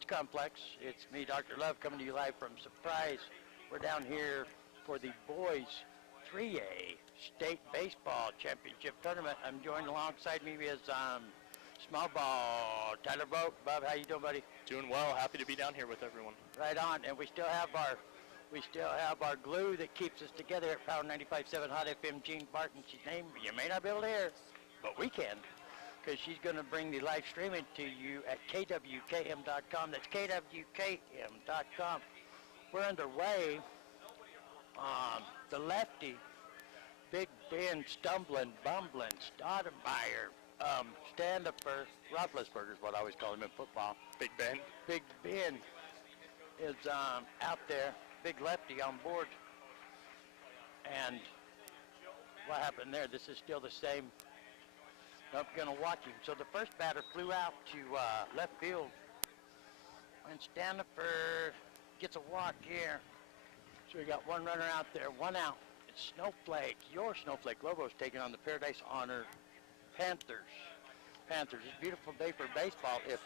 Sports Complex. It's me, Dr. Love, coming to you live from Suprise. We're down here for the boys 3A State Baseball Championship Tournament. I'm joined alongside me is small ball Tyler Boat. Bob, how you doing, buddy? Doing well. Happy to be down here with everyone. Right on. And we still have our glue that keeps us together at Power 95.7 Hot FM. Jean Barton. She's name you may not be able to hear, but we can, because she's going to bring the live streaming to you at kwkm.com. That's kwkm.com. We're underway. The lefty, Big Ben, stumbling, bumbling, Stoudemire, stand-upper, Roethlisberger is what I always call him in football. Big Ben. Big Ben is out there, big lefty on board. And what happened there? This is still the same. I'm going to watch him. So the first batter flew out to left field. And Standifer gets a walk here. So we got one runner out there, one out. It's Snowflake, your Snowflake Lobos taking on the Paradise Honor Panthers. It's a beautiful day for baseball if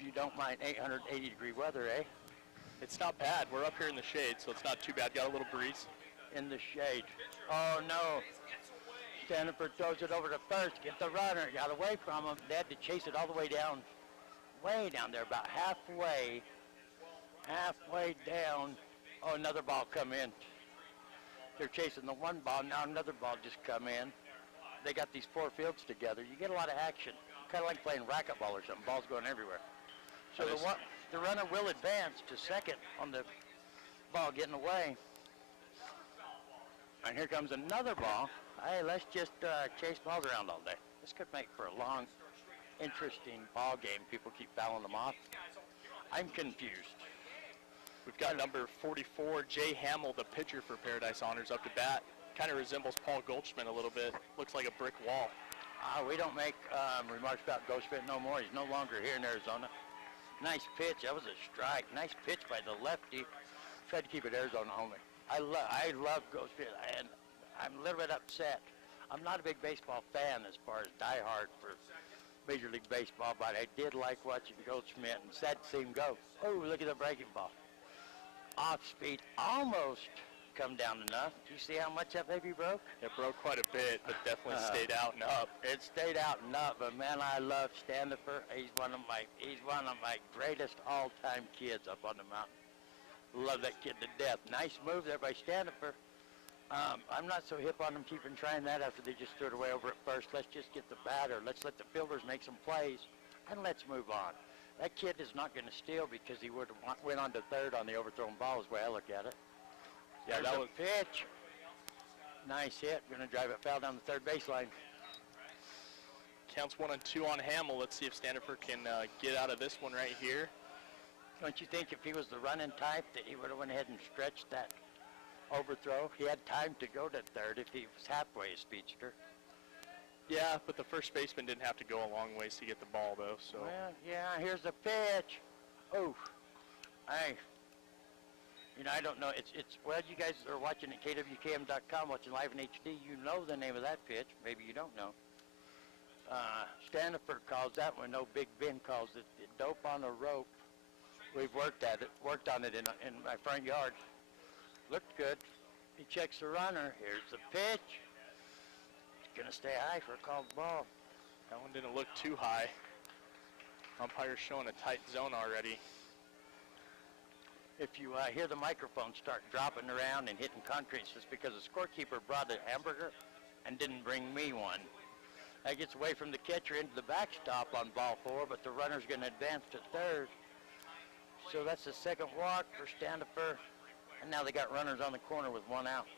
you don't mind 880-degree weather, eh? It's not bad. We're up here in the shade, so it's not too bad. Got a little breeze. In the shade. Oh, no. Standifer throws it over to first. Get the runner. Got away from him. They had to chase it all the way down there, about halfway down. Oh, another ball come in. They're chasing the one ball. Now another ball just come in. They got these four fields together. You get a lot of action. Kind of like playing racquetball or something. Balls going everywhere. So the runner will advance to second on the ball getting away. And here comes another ball. Hey, let's just chase balls around all day. This could make for a long, interesting ball game. People keep fouling them off. I'm confused. We've got number 44, Jay Hamill, the pitcher for Paradise Honors, up to bat. Kind of resembles Paul Goldschmidt a little bit. Looks like a brick wall. We don't make remarks about Goldschmidt no more. He's no longer here in Arizona. Nice pitch. That was a strike. Nice pitch by the lefty. Tried to keep it Arizona only. I love Goldschmidt, and I'm a little bit upset. I'm not a big baseball fan as far as diehard for Major League Baseball, but I did like watching Goldschmidt, and sad to see him go. Oh, look at the breaking ball. Off speed, almost come down enough. Do you see how much that baby broke? It broke quite a bit, but definitely stayed out and up. It stayed out and up, but man, I love Standifer. He's one of my greatest all-time kids up on the mountain. Love that kid to death. Nice move there by Standifer. I'm not so hip on them keeping trying that after they just threw it away over at first. Let's just get the batter. Let's let the fielders make some plays, and let's move on. That kid is not going to steal because he would have went on to third on the overthrown ball is the way I look at it. Yeah, that was a pitch. Nice hit. Going to drive it foul down the third baseline. Counts 1-2 on Hamill. Let's see if Standifer can get out of this one right here. Don't you think if he was the running type that he would have went ahead and stretched that overthrow? He had time to go to third if he was halfway a speedster. Yeah, but the first baseman didn't have to go a long ways to get the ball, though. So. Well, yeah, here's the pitch. Oh, I don't know. Well, you guys are watching at kwkm.com, watching live in HD. You know the name of that pitch. Maybe you don't know. Standifer calls that one. No, Big Ben calls it dope on a rope. We've worked on it in my front yard. Looked good. He checks the runner. Here's the pitch. Gonna stay high for a called ball. That one didn't look too high. Umpire's showing a tight zone already. If you hear the microphone start dropping around and hitting concrete, it's just because the scorekeeper brought a hamburger and didn't bring me one. That gets away from the catcher into the backstop on ball 4, but the runner's gonna advance to third. So that's the second walk for Standifer, and now they got runners on the corner with one out.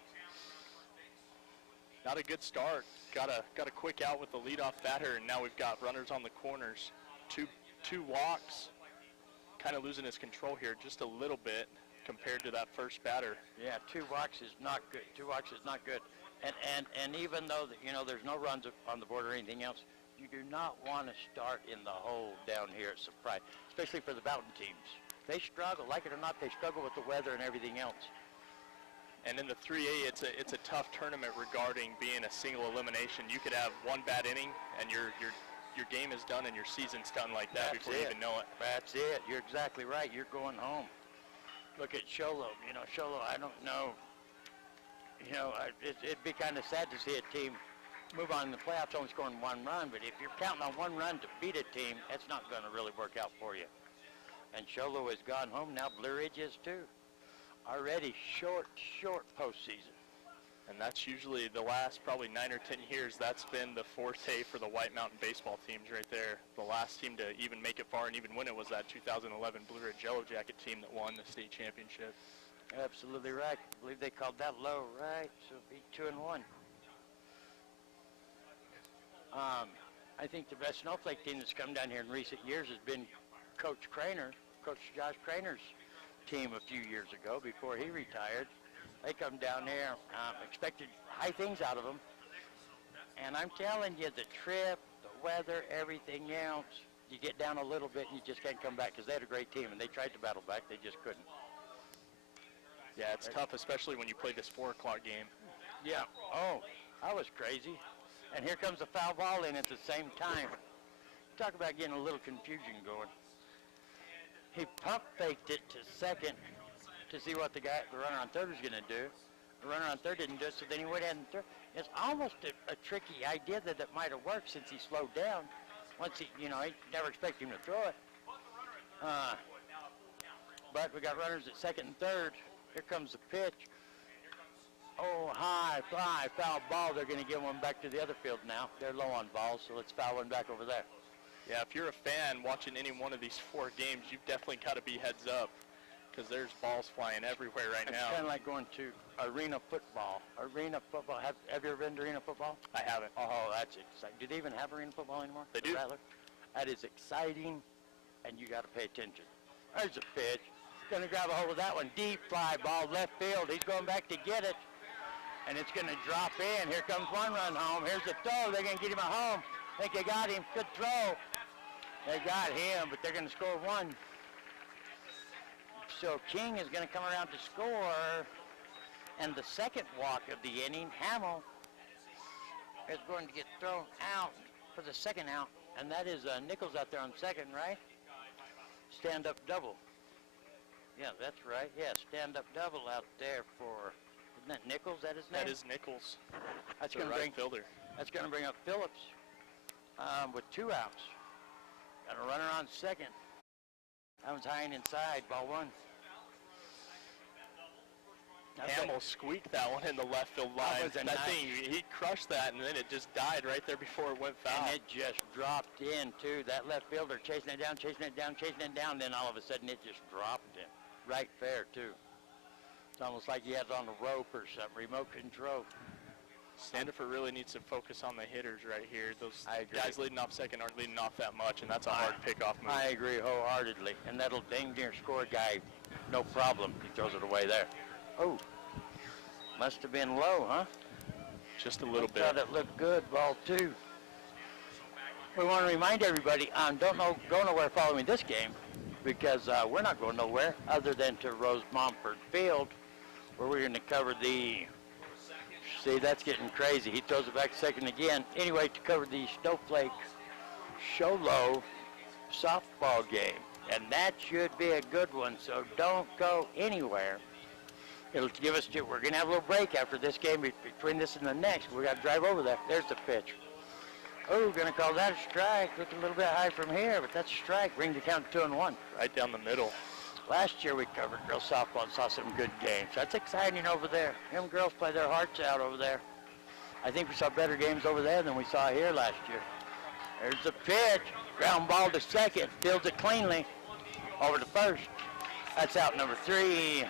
Not a good start. Got a quick out with the leadoff batter, and now we've got runners on the corners. Two walks. Kind of losing his control here just a little bit compared to that first batter. Yeah, 2 walks is not good. 2 walks is not good. And even though there's no runs on the board or anything else, you do not want to start in the hole down here at Suprise, especially for the mountain teams. They struggle, like it or not, they struggle with the weather and everything else. And in the 3A, it's a tough tournament regarding being a single elimination. You could have one bad inning, and you're your game is done and your season's done like that before you even know it. That's it. You're exactly right. You're going home. Look at Sholo. You know, Sholo, I don't know. You know, it'd be kind of sad to see a team move on in the playoffs only scoring one run, but if you're counting on one run to beat a team, that's not going to really work out for you. And Sholo has gone home. Now Blue Ridge is too. Already short postseason. And that's usually the last probably 9 or 10 years. That's been the forte for the White Mountain baseball teams right there. The last team to even make it far and even win it was that 2011 Blue Ridge Yellow Jacket team that won the state championship. Absolutely right. I believe they called that low, right? So it'll be 2-1. I think the best Snowflake team that's come down here in recent years has been Coach Josh Craner's team a few years ago before he retired. They come down there, expected high things out of them. And I'm telling you, the trip, the weather, everything else, you get down a little bit and you just can't come back because they had a great team and they tried to battle back. They just couldn't. Yeah, it's tough, especially when you play this 4 o'clock game. Yeah. Oh, that was crazy. And here comes a foul ball in at the same time. Talk about getting a little confusion going. He pump faked it to second to see what the runner on third was going to do. The runner on third didn't do it, so then he went ahead and threw. It's almost a tricky idea that it might have worked since he slowed down. Once he, you know, he never expected him to throw it. But we got runners at second and third. Here comes the pitch. Oh, high fly, foul ball. They're going to give one back to the other field now. They're low on balls, so let's foul one back over there. Yeah, if you're a fan watching any one of these 4 games, you've definitely got to be heads up because there's balls flying everywhere right now. It's kind of like going to arena football. Arena football. Have you ever been to arena football? I haven't. Oh, that's exciting. Do they even have arena football anymore? They do. Rattler? That is exciting, and you got to pay attention. There's a pitch. Going to grab a hold of that one. Deep fly ball left field. He's going back to get it, and it's going to drop in. Here comes one run home. Here's the throw. They're going to get him at home. Think they got him. Good throw. They got him, but they're going to score one. So King is going to come around to score, and the second walk of the inning, Hamill, is going to get thrown out for the second out, and that is Nichols out there on second, right? Stand-up double. Yeah, that's right. Yeah, stand-up double out there for, isn't that Nichols? That his name? That is Nichols. That's going to bring fielder. That's going to bring up Phillips with 2 outs. Got a runner on second. That one's high and inside. Ball 1. Hamill squeaked that one in the left field line. That thing, he crushed that, and then it just died right there before it went foul. And it just dropped in, too. That left fielder chasing it down, then all of a sudden it just dropped in. Right fair, too. It's almost like he has on a rope or something, remote control. Standifer really needs to focus on the hitters right here. Those guys leading off second aren't leading off that much, and that's a hard pickoff move. I agree wholeheartedly. And that'll dang near score guy, no problem. He throws it away there. Oh, must have been low, huh? Just a little bit. Thought it looked good. Ball 2. We want to remind everybody, go nowhere following this game, because we're not going nowhere other than to Rose Montford Field, where we're going to cover the. See, that's getting crazy. He throws it back second again. Anyway, to cover the Snowflake Sholo softball game. And that should be a good one, so don't go anywhere. It'll give us, we're going to have a little break after this game between this and the next. We got to drive over there. There's the pitch. Oh, we're going to call that a strike. Look a little bit high from here, but that's a strike. Bring the count to 2-1. Right down the middle. Last year we covered girls softball and saw some good games. That's exciting over there. Them girls play their hearts out over there. I think we saw better games over there than we saw here last year. There's the pitch. Ground ball to second. Fields it cleanly. Over to first. That's out number 3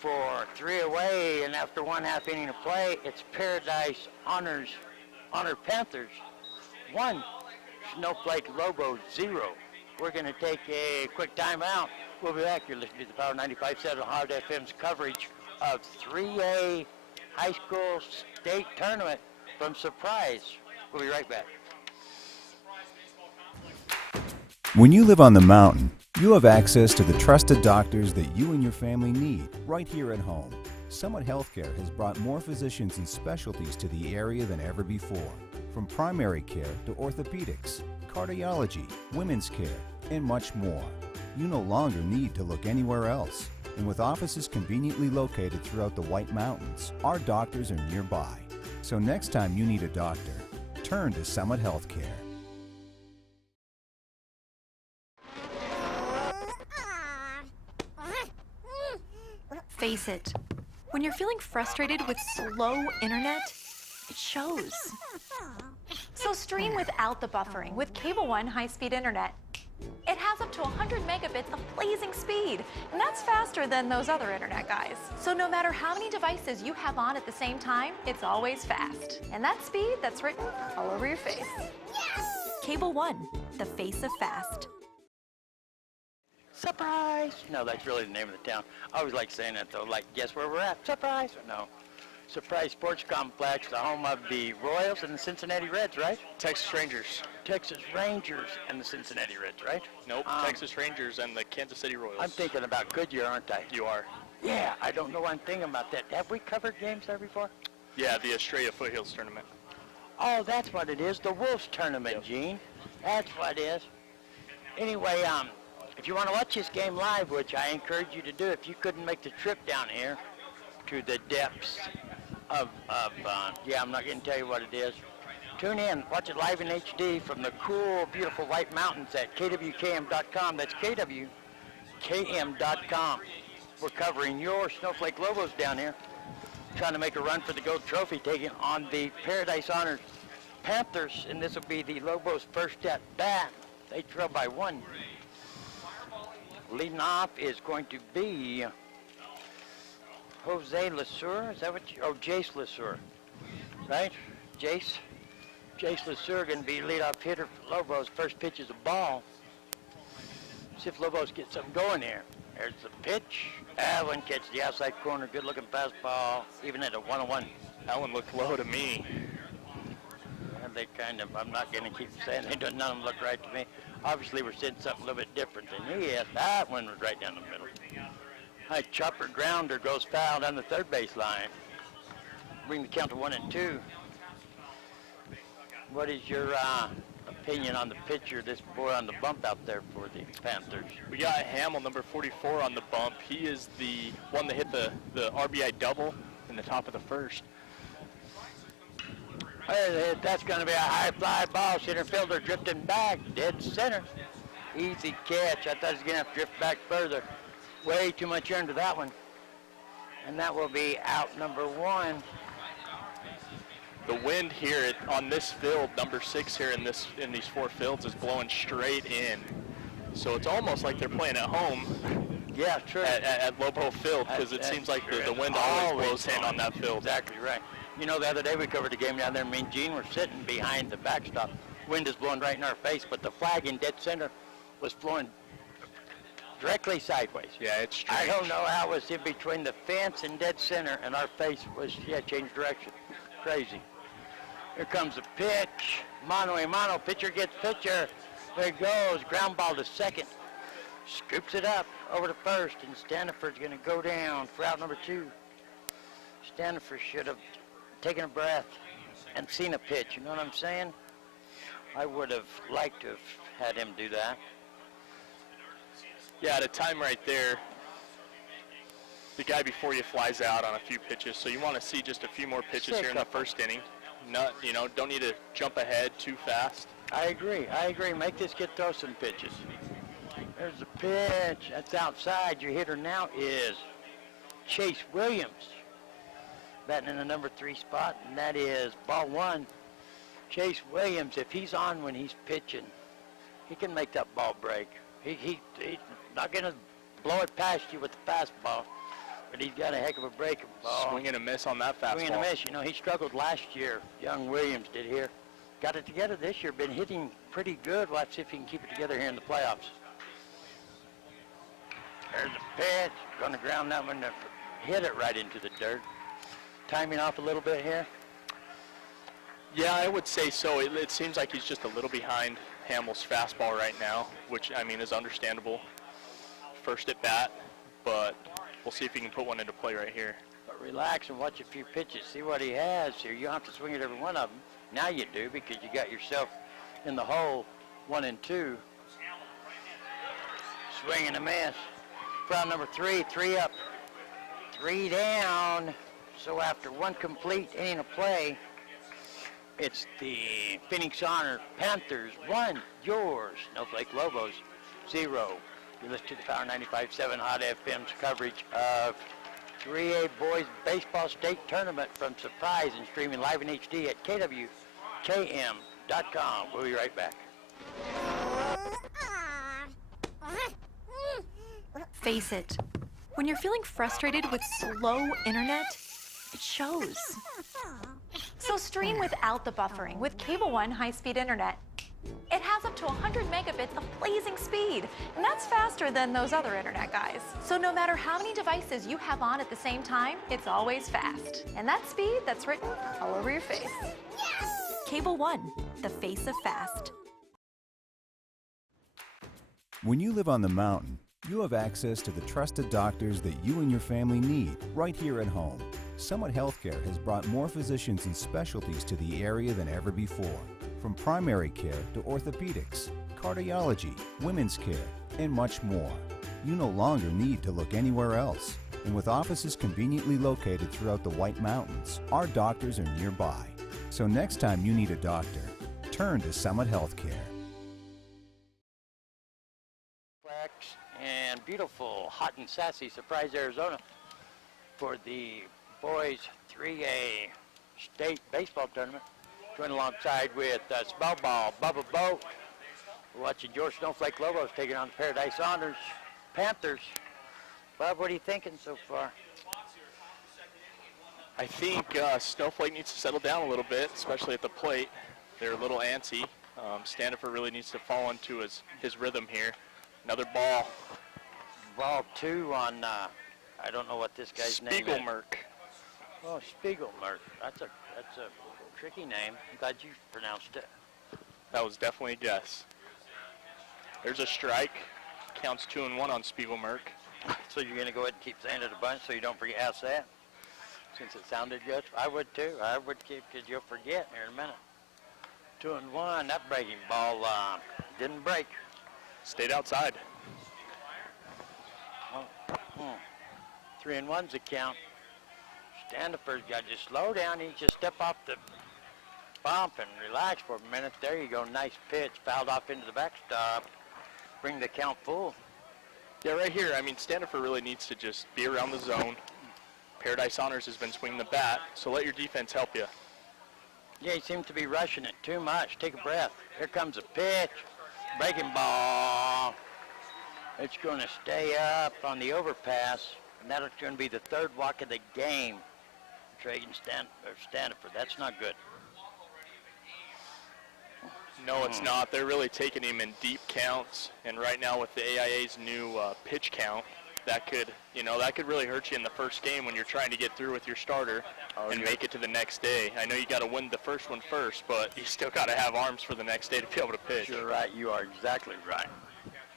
for 3 away. And after 1/2 inning of play, it's Paradise Honor Panthers 1. Snowflake Lobos 0. We're going to take a quick timeout. We'll be back. You're listening to the Power 95.7 Hard FM's coverage of 3A High School State Tournament from Suprise. We'll be right back. When you live on the mountain, you have access to the trusted doctors that you and your family need right here at home. Summit Healthcare has brought more physicians and specialties to the area than ever before. from primary care to orthopedics, cardiology, women's care, and much more. You no longer need to look anywhere else. And with offices conveniently located throughout the White Mountains, our doctors are nearby. So next time you need a doctor, turn to Summit Healthcare. Face it, when you're feeling frustrated with slow internet, it shows. So stream without the buffering with Cable One high-speed internet. It has up to 100 megabits of blazing speed, and that's faster than those other internet guys. So no matter how many devices you have on at the same time, it's always fast. And that speed, that's written all over your face. Cable One, the face of fast. Surprise! No, that's really the name of the town. I always like saying that though, like, guess where we're at? Surprise! No. Surprise Sports Complex, the home of the Royals and the Cincinnati Reds, right? Texas Rangers. Texas Rangers and the Cincinnati Reds, right? Nope, Texas Rangers and the Kansas City Royals. I'm thinking about Goodyear, aren't I? You are. Yeah, I don't know what I'm thinking about that. Have we covered games there before? Yeah, the Estrella Foothills tournament. Oh, that's what it is, the Wolves tournament, yep. Gene. That's what it is. Anyway, if you want to watch this game live, which I encourage you to do, if you couldn't make the trip down here to the depths of yeah, I'm not going to tell you what it is. Tune in, watch it live in HD from the cool, beautiful White Mountains at kwkm.com. That's kwkm.com. We're covering your Snowflake Lobos down here, trying to make a run for the Gold Trophy, taking on the Paradise Honors Panthers, and this will be the Lobos' first at bat. They trail by 1. Leading off is going to be Jose Lesueur. Is that what you, oh, Jace Lesueur, right? Jace Lesueur going to be leadoff hitter for Lobos. First pitch is a ball. See if Lobos get something going here. There's the pitch. Allen catches the outside corner. Good looking fastball, even at a 1-1. Allen looked low to me. And they kind of, I'm not going to keep saying they don't, none of them look right to me. Obviously, we're seeing something a little bit different than he is. That one was right down the middle. High chopper grounder goes foul down the third base line. Bring the count to 1-2. What is your opinion on the pitcher, this boy on the bump out there for the Panthers? We got Hamill, number 44, on the bump. He is the one that hit the RBI double in the top of the first. That's going to be a high fly ball. Center fielder drifting back, dead center. Easy catch. I thought he was going to have to drift back further. Way too much into that one. And that will be out number 1. The wind here on this field, number 6 here in these 4 fields, is blowing straight in. So it's almost like they're playing at home. Yeah, true. At Lobo Field, because it seems like the wind always blows in on that field. Exactly right. You know, the other day we covered a game down there. Me and Gene were sitting behind the backstop. Wind is blowing right in our face, but the flag in dead center was flowing directly sideways. Yeah, it's strange. I don't know how it was in between the fence and dead center, and our face was, yeah, changed direction. Crazy. Here comes the pitch. Mano a mano. Pitcher gets pitcher. There it goes. Ground ball to second. Scoops it up over to first, and Staniford's going to go down for out number 2. Staniford should have taken a breath and seen a pitch. You know what I'm saying? I would have liked to have had him do that. Yeah, at a time right there, the guy before you flies out on a few pitches, so you want to see just a few more pitches here in the first inning. Not, you know, don't need to jump ahead too fast. I agree. Make this kid throw some pitches. There's the pitch. That's outside. Your hitter now is Chase Williams, batting in the number 3 spot, and that is ball 1. Chase Williams, if he's on when he's pitching, he can make that ball break. He's not going to blow it past you with the fastball, but he's got a heck of a breaking ball. Swing and a miss on that fastball. Swing and a miss. You know, he struggled last year. Young Williams did here. Got it together this year. Been hitting pretty good. Let's see if he can keep it together here in the playoffs. There's a pitch. Going to ground that one. Hit it right into the dirt. Timing off a little bit here. Yeah, I would say so. It seems like he's just a little behind Hamill's fastball right now, which, I mean, is understandable. First at bat, but we'll see if he can put one into play right here. But relax and watch a few pitches. See what he has here. You don't have to swing at every one of them. Now you do, because you got yourself in the hole, 1 and 2. Swing and a miss. Round number 3, 3 up, 3 down. So after 1 complete inning of play, it's the Phoenix Honor Panthers 1, yours, Snowflake Lobos 0. You listen to the Power 95.7 Hot FM's coverage of 3A Boys Baseball State Tournament from Suprise and streaming live in HD at KWKM.com. We'll be right back. Face it, when you're feeling frustrated with slow internet, it shows. So stream without the buffering with Cable One high-speed internet. It has up to 100 megabits of blazing speed, and that's faster than those other internet guys. So no matter how many devices you have on at the same time, it's always fast. And that speed, that's written all over your face. Cable One, the face of fast. When you live on the mountain, you have access to the trusted doctors that you and your family need right here at home. Summit Healthcare has brought more physicians and specialties to the area than ever before. From primary care to orthopedics, cardiology, women's care, and much more. You no longer need to look anywhere else. And with offices conveniently located throughout the White Mountains, our doctors are nearby. So next time you need a doctor, turn to Summit Healthcare. And beautiful, hot and sassy Surprise, Arizona for the boys 3A state baseball tournament. Join alongside with Small Ball, Bubba Boat. We're watching your Snowflake Lobos taking on the Paradise Honors Panthers. Bob, what are you thinking so far? I think Snowflake needs to settle down a little bit, especially at the plate. They're a little antsy. Standifer really needs to fall into his rhythm here. Another ball. Ball 2 on, I don't know what this guy's name is. Spiegelmerk. Oh, Spiegelmerk. That's a tricky name. I'm glad you pronounced it. That was definitely a guess. There's a strike. Counts 2-1 on Spiegelmerk. So you're going to go ahead and keep saying it a bunch so you don't forget ask that? Since it sounded good? I would too. I would keep, because you'll forget here in a minute. 2-1. That breaking ball didn't break. Stayed outside. 3-1's the count. Standifer's got to just slow down. He just step off the bump and relax for a minute. There you go. Nice pitch. Fouled off into the backstop. Bring the count full. Yeah, right here. I mean, Standifer really needs to just be around the zone. Paradise Honors has been swinging the bat, so let your defense help you. Yeah, he seems to be rushing it too much. Take a breath. Here comes a pitch. Breaking ball. It's going to stay up on the overpass, and that's going to be the 3rd walk of the game. Tragan Standifer. That's not good. No, it's not. They're really taking him in deep counts, and right now with the AIA's new pitch count, that could really hurt you in the first game when you're trying to get through with your starter and make it to the next day. I know you got to win the first one first, but you still got to have arms for the next day to be able to pitch. You're right. You are exactly right.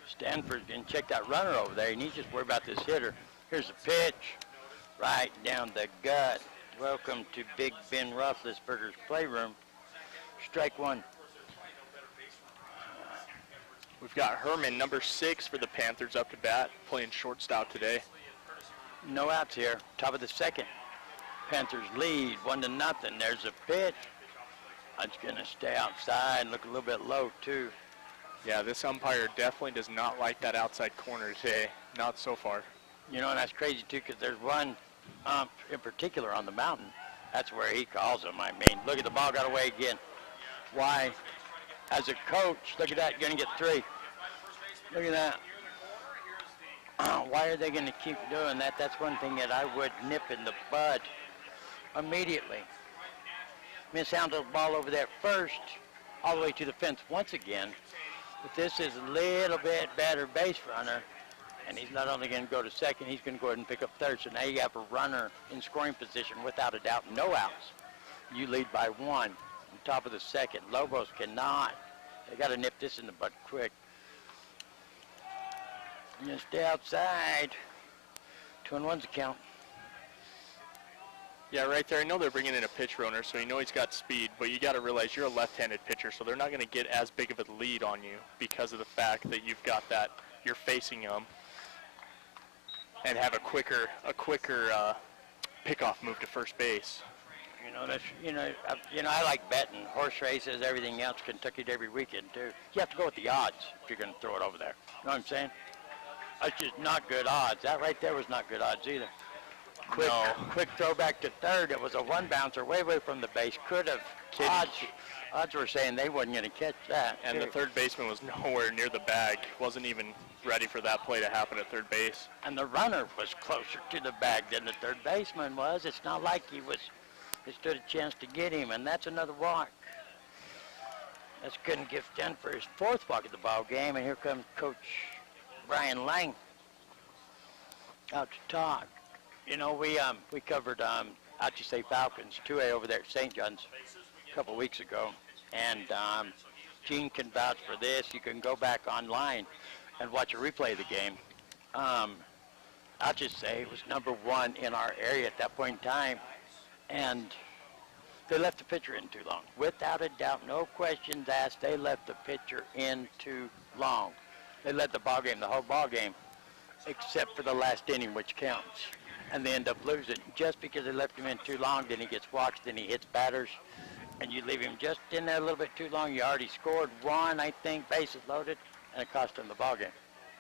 Stanford's going to check that runner over there. He needs to just worry about this hitter. Here's a pitch right down the gut. Welcome to Big Ben Roethlisberger's playroom. Strike 1. We've got Herman, number 6 for the Panthers, up to bat, playing shortstop today. No outs here. Top of the 2nd. Panthers lead 1-0. There's a pitch. It's going to stay outside and look a little bit low, too. Yeah, this umpire definitely does not like that outside corner today. Not so far. You know, and that's crazy, too, because there's one ump in particular on the mountain. That's where he calls them. I mean, look at the ball got away again. Why? As a coach, look at that, you're going to get 3. Look at that. Why are they going to keep doing that? That's one thing that I would nip in the bud immediately. Mishandled the ball over there first, all the way to the fence once again. But this is a little bit better base runner, and he's not only going to go to 2nd, he's going to go ahead and pick up 3rd. So now you have a runner in scoring position without a doubt, no outs. You lead by 1. Top of the 2nd. Lobos cannot. They got to nip this in the bud quick. You stay outside. 2-1's the count. Yeah, right there. I know they're bringing in a pitch runner, so you know he's got speed, but you got to realize you're a left-handed pitcher, so they're not going to get as big of a lead on you because of the fact that you've got that, you're facing them, and have a quicker pickoff move to first base. I like betting, horse races, everything else, Kentucky Derby weekend too. You have to go with the odds if you're going to throw it over there. You know what I'm saying? That's just not good odds. That right there was not good odds either. Quick throw back to third. It was a one bouncer way from the base. Could have. Odds were saying they wasn't going to catch that. And the third baseman was nowhere near the bag. Wasn't even ready for that play to happen at third base. And the runner was closer to the bag than the third baseman was. It's not like he stood a chance to get him, and that's another walk. That's couldn't give Sten for his fourth walk of the ball game, and here comes Coach Brian Lang out to talk. You know, we covered Falcons 2A over there at St. John's a couple weeks ago, and Gene can vouch for this. You can go back online and watch a replay of the game. I'll just say it was number one in our area at that point in time, and they left the pitcher in too long. Without a doubt, no questions asked, they left the pitcher in too long. They led the ball game, the whole ball game, except for the last inning, which counts. And they end up losing. Just because they left him in too long, then he gets walked, then he hits batters, and you leave him just in there a little bit too long. You already scored one, I think, bases loaded, and it cost him the ball game.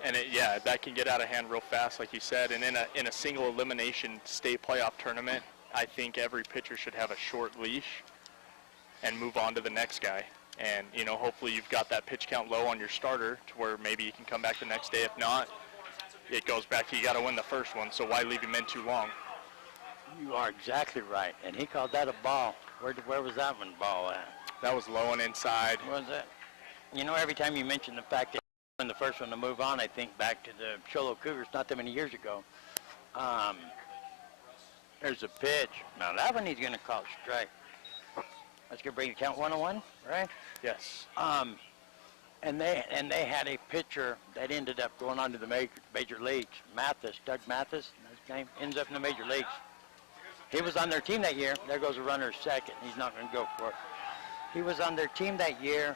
And that can get out of hand real fast, like you said. And in a single elimination state playoff tournament, I think every pitcher should have a short leash and move on to the next guy. And, you know, hopefully you've got that pitch count low on your starter to where maybe you can come back the next day. If not, it goes back to you got to win the first one, so why leave him in too long? You are exactly right. And he called that a ball. Where was that one ball at? That was low and inside. Was it? You know, every time you mention the fact that he won the first one to move on, I think back to the Cholo Cougars not that many years ago. There's a pitch. Now that one he's going to call strike. That's going to bring the count 1-1, right? Yes. And they had a pitcher that ended up going on to the major leagues. Doug Mathis, his name, ends up in the major leagues. He was on their team that year. There goes a runner second. He's not going to go for it. He was on their team that year,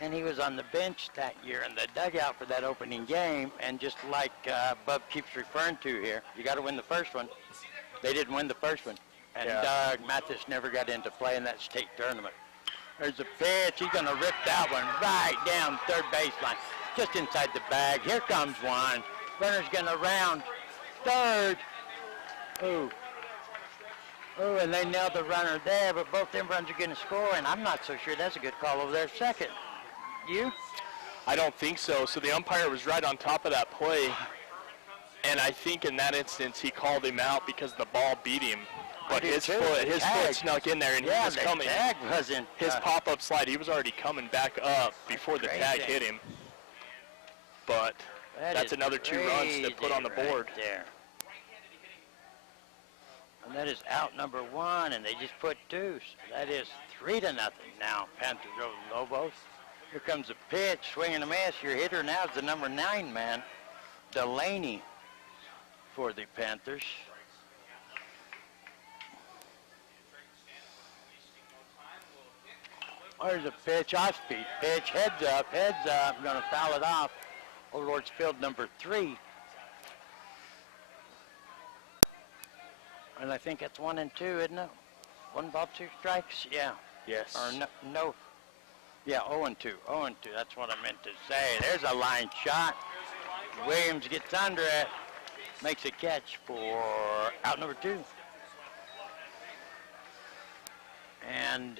and he was on the bench that year in the dugout for that opening game. And just like Bub keeps referring to here, you got to win the first one. They didn't win the first one, and Doug Mathis never got into play in that state tournament. There's a pitch. He's going to rip that one right down third baseline, just inside the bag. Here comes one. Runner's going to round third. Ooh, and they nailed the runner there, but both them runs are going to score, and I'm not so sure that's a good call over there second. You? I don't think so. So the umpire was right on top of that play, and I think in that instance he called him out because the ball beat him. But his foot snuck in there, and he was coming. Tag wasn't. His pop-up slide, he was already coming back up before the tag hit him. But that's another 2 runs to put on the board. Right there. And that is out number 1, and they just put 2. So that is 3-0 now. Panthers over Lobos. Here comes a pitch, swing and a miss. Your hitter now is the number 9 man, Delaney, for the Panthers. There's a pitch, off-speed pitch, heads up, going to foul it off over towards field number 3. And I think that's 1 and 2, isn't it? 1 ball, 2 strikes? Yeah. Yes. Or no. Yeah, 0 and 2. 0 and 2, that's what I meant to say. There's a line shot. Williams gets under it, makes a catch for out number 2. And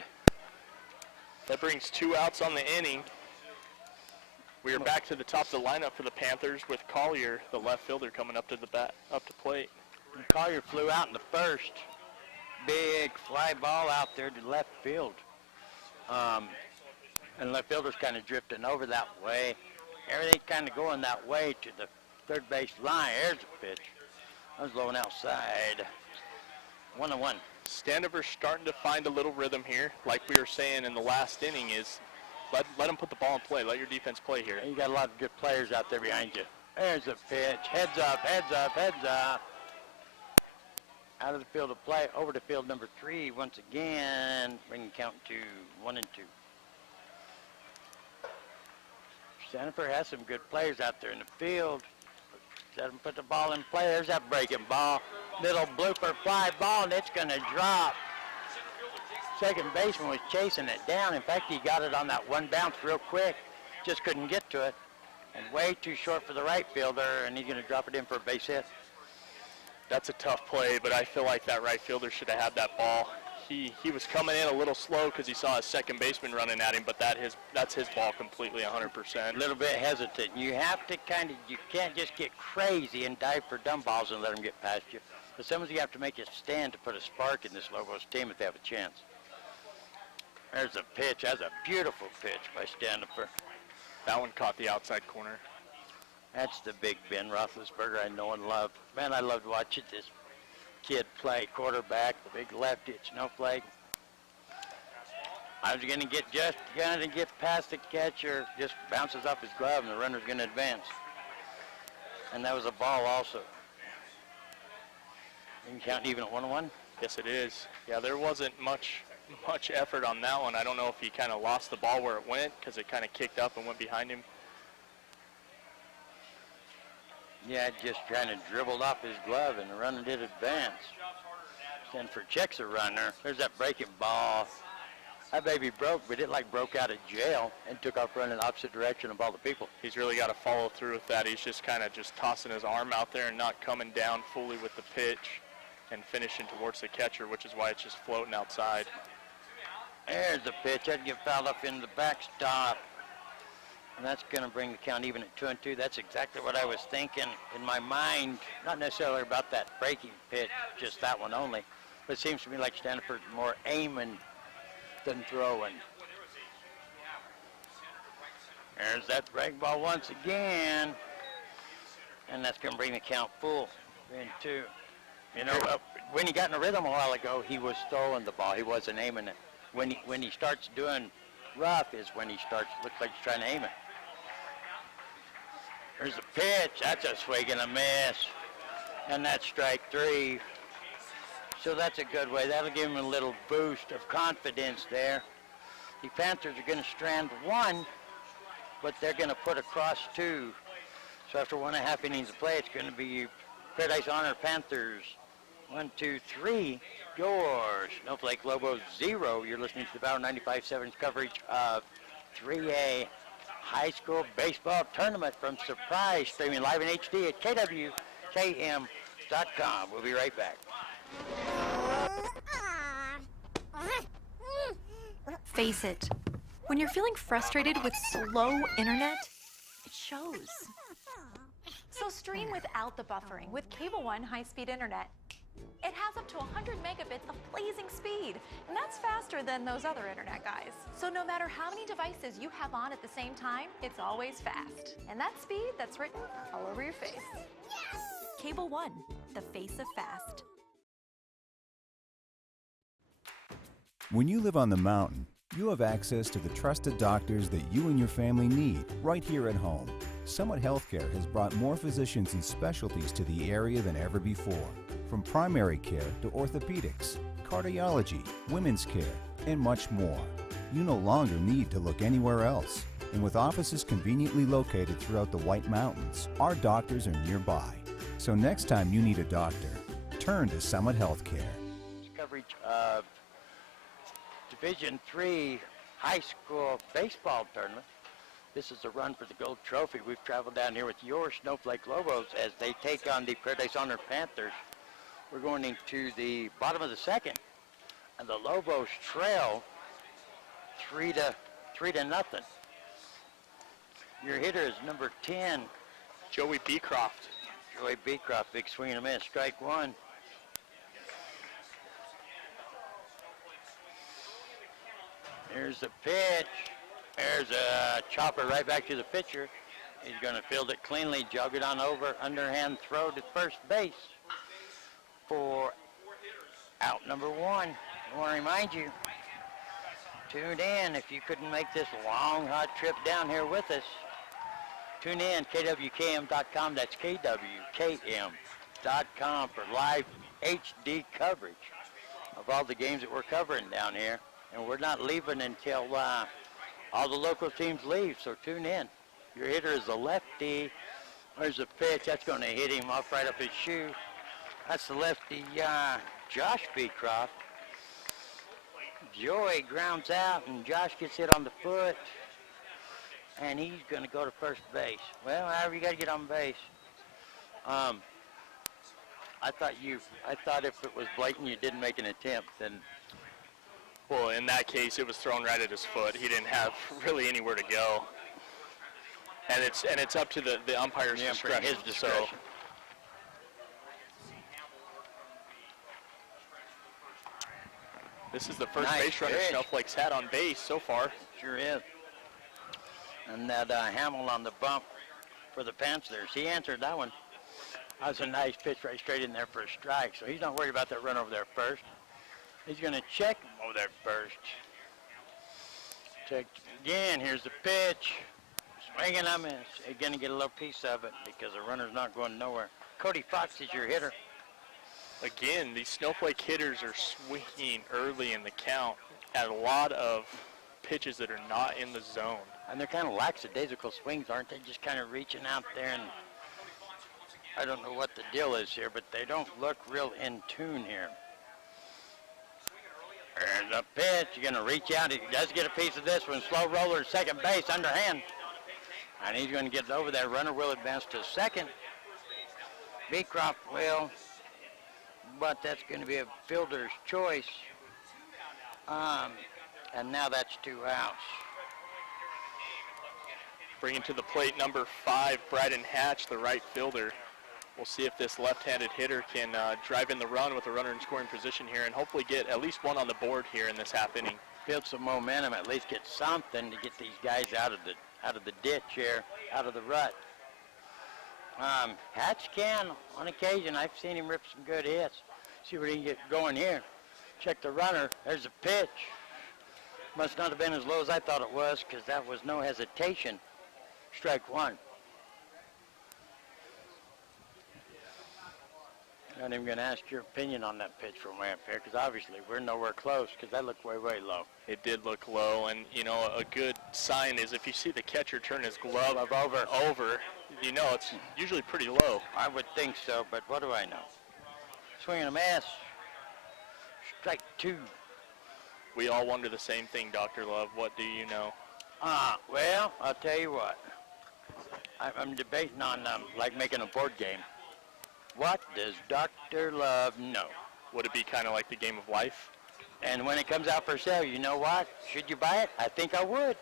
that brings 2 outs on the inning. We are back to the top of the lineup for the Panthers with Collier, the left fielder, coming up to plate. And Collier flew out in the first. Big fly ball out there to left field. And left fielder's kind of drifting over that way. Everything's kind of going that way to the third base line. There's a pitch. That was low and outside. 1-1. Standiver's starting to find a little rhythm here. Like we were saying in the last inning is let them put the ball in play. Let your defense play here. You got a lot of good players out there behind you. There's a pitch. Heads up. out of the field of play, over to field number 3 once again, bringing count to 1-2. Jennifer has some good players out there in the field. Let them put the ball in play. There's that breaking ball. Little blooper fly ball, and it's going to drop. Second baseman was chasing it down. In fact, he got it on that one bounce real quick. Just couldn't get to it. And way too short for the right fielder, and he's going to drop it in for a base hit. That's a tough play, but I feel like that right fielder should have had that ball. He was coming in a little slow because he saw his second baseman running at him, but that's his ball completely 100%. A little bit hesitant. You have to you can't just get crazy and dive for dumb balls and let them get past you. But sometimes you have to make a stand to put a spark in this Lobos team if they have a chance. There's a pitch. That's a beautiful pitch by Standifer. That one caught the outside corner. That's the big Ben Roethlisberger I know and love. Man, I loved watching this kid play quarterback, the big lefty at Snowflake. I was going to get past the catcher, just bounces off his glove, and the runner's going to advance. And that was a ball also. You can count even at 1-1? Yes, it is. Yeah, there wasn't much effort on that one. I don't know if he kind of lost the ball where it went because it kind of kicked up and went behind him. Yeah, just kind of dribbled off his glove, and the runner did advance. Stanford checks the runner. There's that breaking ball. That baby broke, but it like broke out of jail and took off running the opposite direction of all the people. He's really got to follow through with that. He's just kind of just tossing his arm out there and not coming down fully with the pitch and finishing towards the catcher, which is why it's just floating outside. There's the pitch. I'd get fouled up in the backstop. And that's going to bring the count even at 2-2. That's exactly what I was thinking in my mind. Not necessarily about that breaking pitch, just that one only. But it seems to me like Stanford's more aiming than throwing. There's that break ball once again. And that's going to bring the count full. 3-2. You know, when he got in a rhythm a while ago, he was throwing the ball. He wasn't aiming it. When he starts doing rough is when he looks like he's trying to aim it. There's a pitch. That's a swing and a miss. And that's strike 3. So that's a good way. That'll give him a little boost of confidence there. The Panthers are going to strand 1, but they're going to put across 2. So after 1.5 innings of play, it's going to be Paradise Honor Panthers 1, 2, 3. Yours. Snowflake Lobos 0. You're listening to the Bauer 95.7's coverage of 3A High School Baseball Tournament from Suprise, streaming live in HD at KWKM.com. We'll be right back. Face it. When you're feeling frustrated with slow internet, it shows. So stream without the buffering with Cable One high-speed internet. It has up to 100 megabits of blazing speed, and that's faster than those other internet guys. So no matter how many devices you have on at the same time, it's always fast. And that speed, that's written all over your face. Yes! Cable One, the face of fast. When you live on the mountain, you have access to the trusted doctors that you and your family need right here at home. Summit Healthcare has brought more physicians and specialties to the area than ever before. From primary care to orthopedics, cardiology, women's care, and much more. You no longer need to look anywhere else. And with offices conveniently located throughout the White Mountains, our doctors are nearby. So next time you need a doctor, turn to Summit Healthcare. Coverage of Division III High School Baseball Tournament. This is a run for the gold trophy. We've traveled down here with your Snowflake Lobos as they take on the Paradise Honor Panthers. We're going into the bottom of the second, and the Lobos trail 3-0. Your hitter is number 10, Joey Beecroft. Joey Beecroft, big swing and a miss, strike 1. There's the pitch. There's a chopper right back to the pitcher. He's going to field it cleanly, jog it on over, underhand throw to first base for out number 1. I want to remind you, tune in if you couldn't make this long, hot trip down here with us. Tune in, KWKM.com. That's KWKM.com for live HD coverage of all the games that we're covering down here. And we're not leaving until all the local teams leave, so tune in. Your hitter is a lefty. There's a pitch. That's going to hit him off right up his shoe. That's the lefty, Josh Beecroft. Joey grounds out, and Josh gets hit on the foot, and he's going to go to first base. Well, however, you got to get on base. I thought if it was blatant, you didn't make an attempt, then. Well, in that case, it was thrown right at his foot. He didn't have really anywhere to go. And it's up to the umpire's discretion. His discretion. So. This is the first base runner Snowflake's had on base so far. Sure is. And that Hamill on the bump for the Panthers. He answered that one. That was a nice pitch right straight in there for a strike. So he's not worried about that run over there first. He's going to check him over there first. Check again. Here's the pitch. Swinging on miss. He's going to get a little piece of it because the runner's not going nowhere. Cody Fox is your hitter. Again, these Snowflake hitters are swinging early in the count at a lot of pitches that are not in the zone. And they're kind of lackadaisical swings, aren't they? Just kind of reaching out there, and I don't know what the deal is here, but they don't look real in tune here. There's a pitch. You're going to reach out. He does get a piece of this one. Slow roller, second base, underhand. And he's going to get it over there. Runner will advance to second. Beecroft will, but that's going to be a fielder's choice. And now that's 2 outs. Bringing to the plate number 5, Bryden Hatch, the right fielder. We'll see if this left-handed hitter can drive in the run with a runner in scoring position here and hopefully get at least one on the board here in this half inning. Build some momentum, at least get something to get these guys out of the ditch here, out of the rut. Hatch can, on occasion. I've seen him rip some good hits. See what he can get going here. Check the runner. There's a pitch. Must not have been as low as I thought it was because that was no hesitation. Strike 1. I'm even going to ask your opinion on that pitch from way up here because obviously we're nowhere close because that looked way, way low. It did look low, and, you know, a good sign is if you see the catcher turn his glove over, you know it's usually pretty low. I would think so, but what do I know? Swing and a miss. Strike 2. We all wonder the same thing, Dr. Love. What do you know? Well, I'll tell you what. I'm debating on like making a board game. What does Dr. Love know? Would it be kind of like the game of life? And when it comes out for sale, you know what? Should you buy it? I think I would.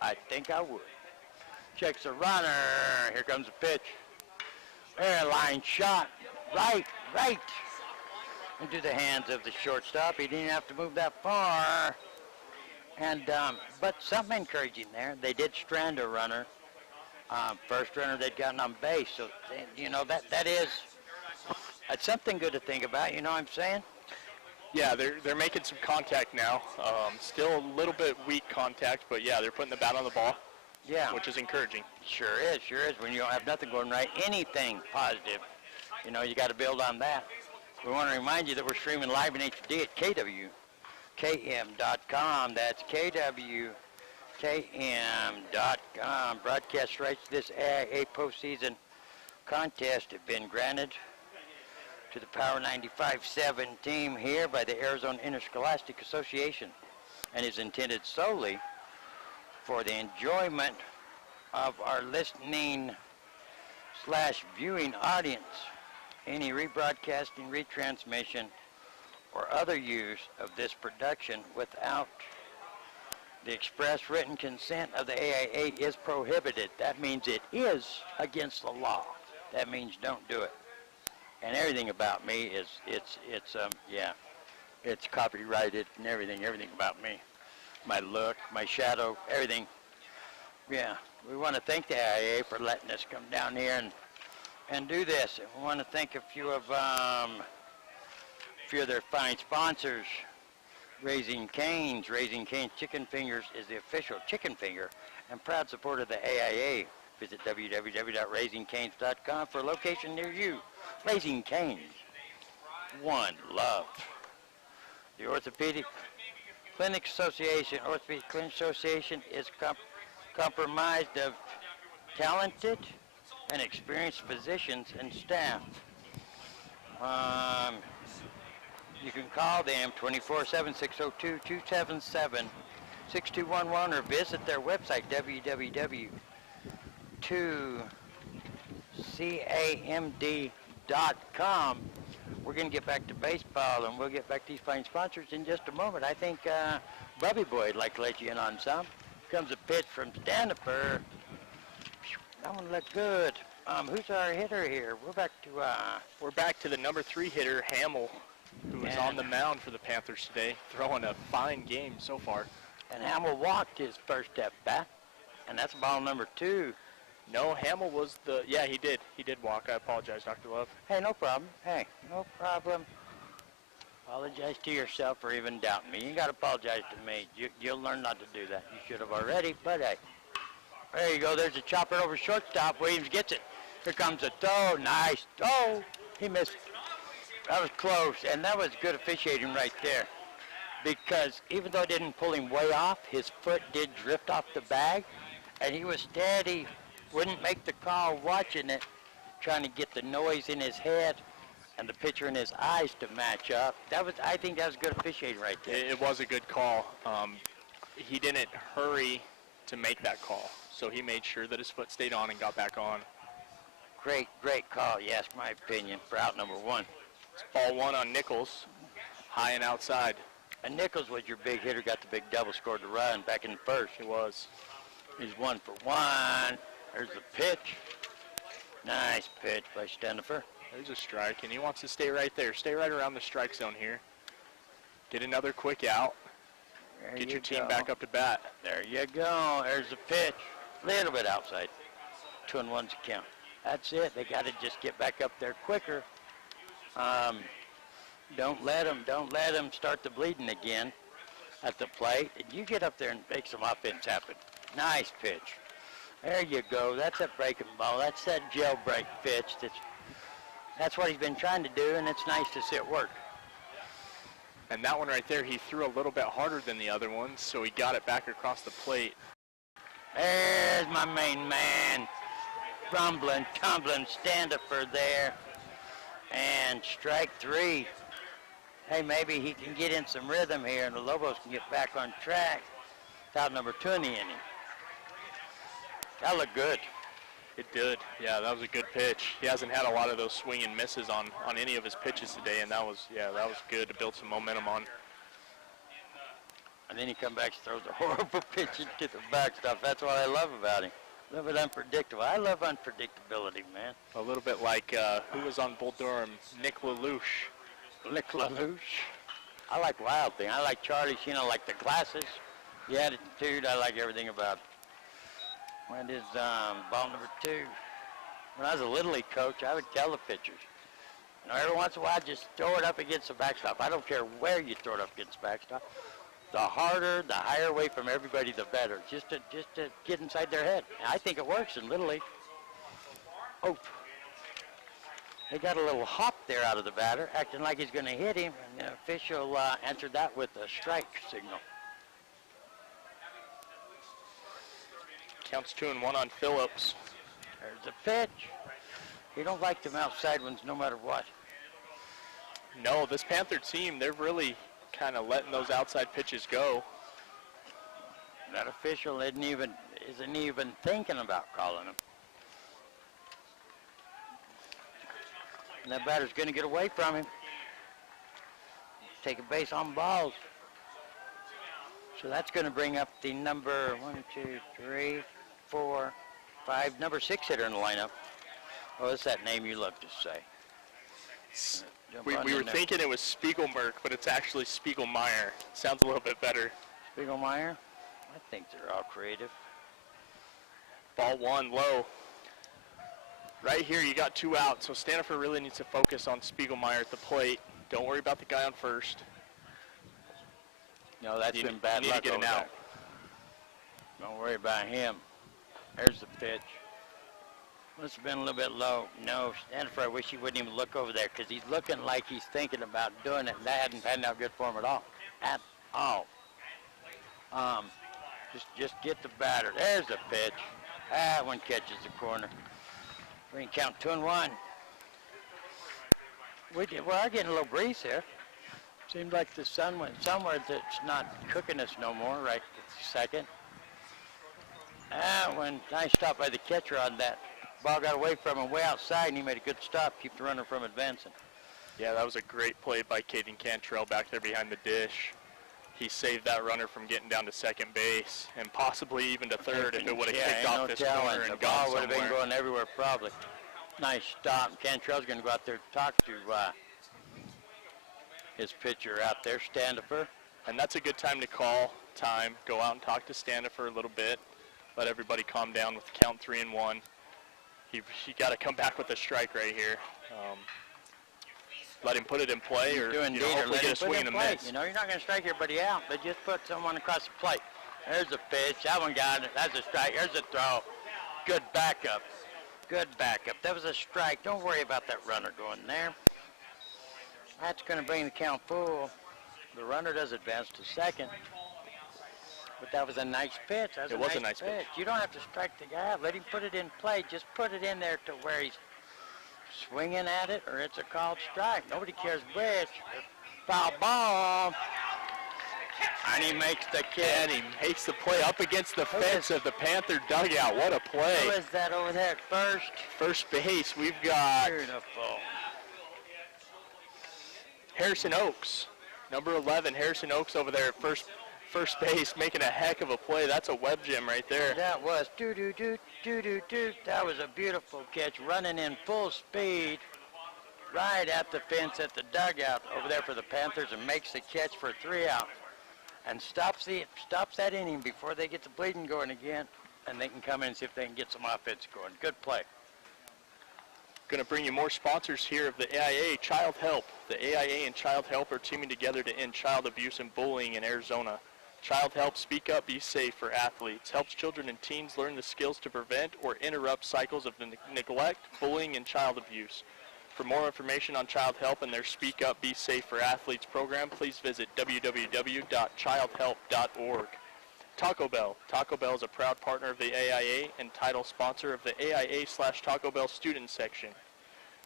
I think I would. Checks the runner. Here comes the pitch. Airline shot. Right. Into the hands of the shortstop. He didn't have to move that far. And but something encouraging there. They did strand a runner. First runner they'd gotten on base. So, you know, that's something good to think about, you know what I'm saying? Yeah, they're making some contact now. Still a little bit weak contact, but yeah, they're putting the bat on the ball. Yeah. Which is encouraging. Sure is. When you don't have nothing going right, anything positive, you know, you got to build on that. We want to remind you that we're streaming live in HD at KWKM.com. That's KWKM.com. Broadcast rights to this AIA postseason contest have been granted to the Power 95-7 team here by the Arizona Interscholastic Association and is intended solely for the enjoyment of our listening/viewing audience. Any rebroadcasting, retransmission, or other use of this production without the express written consent of the AIA is prohibited. That means it is against the law. That means don't do it. And everything about me is, it's copyrighted and everything about me. My look, my shadow, everything. Yeah, we want to thank the AIA for letting us come down here and do this. And we want to thank a few of their fine sponsors. Raising Cane's Chicken Fingers is the official chicken finger and proud supporter of the AIA. Visit www.raisingcanes.com for a location near you. Raising Cane's. Love. The Orthopedic Clinic Association, Orthopedic Clinic Association is comprised of talented and experienced physicians and staff. You can call them 24/7, 602-277-6211 or visit their website, www.camd.com. We're going to get back to baseball, and we'll get back to these fine sponsors in just a moment. I think Bubby Boy would like to let you in on some. Comes a pitch from Stanford. That one looked good. Who's our hitter here? We're back to the number 3 hitter, Hamill, who is on the mound for the Panthers today, throwing a fine game so far. And Hamill walked his first at bat, and that's ball number 2. No, Hamill was he did. He did walk. I apologize, Dr. Love. Hey, no problem. Hey, no problem. Apologize to yourself for even doubting me. You got to apologize to me. You'll learn not to do that. You should have already, but hey. There you go. There's a chopper over shortstop. Williams gets it. Here comes a throw. Nice throw. He missed. That was close, and that was good officiating right there. Because even though it didn't pull him way off, his foot did drift off the bag, and he was steady. Wouldn't make the call watching it, trying to get the noise in his head and the picture in his eyes to match up. I think that was good officiating right there. It was a good call. He didn't hurry to make that call, so he made sure that his foot stayed on and got back on. Great call, yes, my opinion, for out number 1. It's ball 1 on Nichols, high and outside. And Nichols was your big hitter, got the big double, scored the run back in the first. He was. He's 1 for 1. There's the pitch. Nice pitch by Stennifer. There's a strike, and he wants to stay right there. Stay right around the strike zone here. Get another quick out. Get your team back up to bat. There you go. There's the pitch. Little bit outside. 2-1's a count. That's it. They got to just get back up there quicker. Don't let them start the bleeding again at the plate. You get up there and make some offense happen. Nice pitch. There you go. That's a breaking ball. That's that jailbreak pitch. That's what he's been trying to do, and it's nice to see it work. And that one right there, he threw a little bit harder than the other ones, so he got it back across the plate. There's my main man. Rumbling, tumbling, Stanford there. And strike 3. Hey, maybe he can get in some rhythm here, and the Lobos can get back on track. Out number 2 in the inning. That looked good. It did. Yeah, that was a good pitch. He hasn't had a lot of those swing and misses on any of his pitches today, and that was good to build some momentum on. And then he comes back and throws a horrible pitch into the backstop. That's what I love about him. A little bit unpredictable. I love unpredictability, man. A little bit like who was on Bull Durham? Nick LaLoosh. Nick LaLoosh. I like Wild Thing. I like Charlie Sheen. I like the glasses, the attitude. I like everything about it. When is ball number 2? When I was a Little League coach, I would tell the pitchers, every once in a while, just throw it up against the backstop. I don't care where you throw it up against the backstop. The harder, the higher away from everybody, the better. Just to get inside their head. And I think it works in Little League. Oh, they got a little hop there out of the batter, acting like he's going to hit him, and the official answered that with a strike signal. Counts 2-1 on Phillips. There's the pitch. You don't like them outside ones no matter what. No, this Panther team, they're really kind of letting those outside pitches go. That official isn't even thinking about calling them. And that batter's going to get away from him. Take a base on balls. So that's going to bring up the number 1, 2, 3, 4, 5, number 6 hitter in the lineup. Oh, what's that name you love to say? We were thinking it was Spiegelmerk, but it's actually Spiegelmeyer. Sounds a little bit better. Spiegelmeyer? I think they're all creative. Ball 1 low. Right here, you got 2 outs, so Stanford really needs to focus on Spiegelmeyer at the plate. Don't worry about the guy on first. No, that's been bad luck. You need to get an out. Don't worry about him. There's the pitch. Must have been a little bit low. No, Stanford, I wish he wouldn't even look over there because he's looking like he's thinking about doing it, and that hadn't panned out good for him at all. At all. Just get the batter. There's the pitch. Ah, one catches the corner. We can count 2-1. We are getting a little breeze here. Seems like the sun went somewhere that's not cooking us no more right this second. Ah, one nice stop by the catcher on that. Ball got away from him way outside, and he made a good stop, keep the runner from advancing. Yeah, that was a great play by Caden Cantrell back there behind the dish. He saved that runner from getting down to second base and possibly even to third if it would have kicked off this corner and the gone ball would have somewhere. been going everywhere probably. Nice stop. Cantrell's going to go out there and talk to his pitcher out there, Standifer. And that's a good time to call time. Go out and talk to Standifer a little bit. Let everybody calm down with the count 3-1. He got to come back with a strike right here. Let him put it in play, or hopefully get a swing and a miss. You know, you're not going to strike everybody out, but just put someone across the plate. There's a pitch. That one got it. That's a strike. There's a throw. Good backup. Good backup. That was a strike. Don't worry about that runner going there. That's going to bring the count full. The runner does advance to second. But that was a nice pitch. That was a nice pitch. You don't have to strike the guy out. Let him put it in play. Just put it in there to where he's swinging at it, or it's a called strike. Nobody cares which. Foul ball. And he makes the catch. And he makes the play up against the fence of the Panther dugout. What a play. Who is that over there at first? First base, we've got Beautiful. Harrison Oaks. Number 11, Harrison Oaks over there at first base, making a heck of a play. That's a web gem right there. That was do-do-do-do-do-do. That was a beautiful catch, running in full speed right at the fence at the dugout over there for the Panthers, and makes the catch for 3 out. And stops that inning before they get the bleeding going again, and they can come in and see if they can get some offense going. Good play. Going to bring you more sponsors here of the AIA Child Help. The AIA and Child Help are teaming together to end child abuse and bullying in Arizona. Child Help Speak Up, Be Safe for athletes helps children and teens learn the skills to prevent or interrupt cycles of neglect, bullying, and child abuse. For more information on Child Help and their Speak Up, Be Safe for athletes program, please visit www.childhelp.org. Taco Bell. Taco Bell is a proud partner of the AIA and title sponsor of the AIA/Taco Bell student section.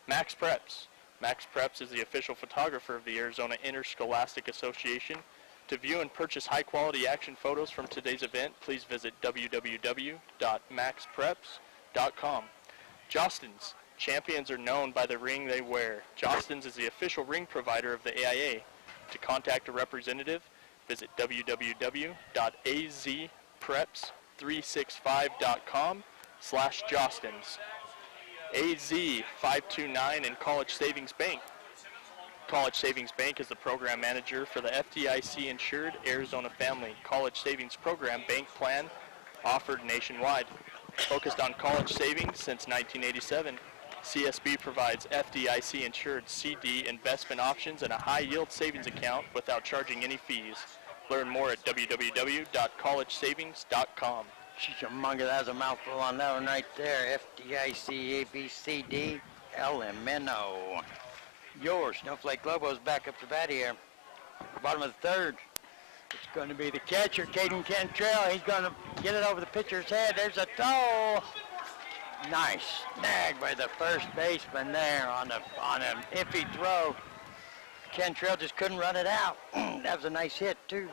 Max Preps. Max Preps is the official photographer of the Arizona Interscholastic Association. To view and purchase high-quality action photos from today's event, please visit www.maxpreps.com. Jostens. Champions are known by the ring they wear. Jostens is the official ring provider of the AIA. To contact a representative, visit www.azpreps365.com/Jostens. AZ529 and College Savings Bank. College Savings Bank is the program manager for the FDIC-insured Arizona Family College Savings Program bank plan offered nationwide. Focused on college savings since 1987, CSB provides FDIC-insured CD investment options and a high-yield savings account without charging any fees. Learn more at www.collegesavings.com. Chickamauga, that's a mouthful on that one right there. FDIC, ABCD, LMNO. Your Snowflake Lobos back up to bat here. Bottom of the third. It's going to be the catcher, Caden Cantrell. He's going to get it over the pitcher's head. There's a throw. Nice snag by the first baseman there on an iffy throw. Cantrell just couldn't run it out. That was a nice hit, too.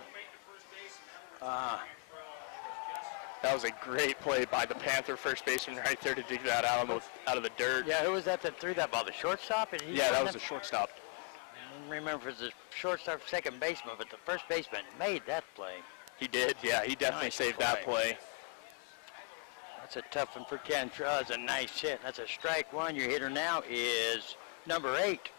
That was a great play by the Panther first baseman right there to dig that out of the dirt. Yeah, who was that threw that ball? The shortstop? Yeah, that was the shortstop. I don't remember if it was the shortstop or second baseman, but the first baseman made that play. He did, yeah. He definitely saved that play. That's a tough one for Cantrell. That's a nice hit. That's a strike one. Your hitter now is number 8.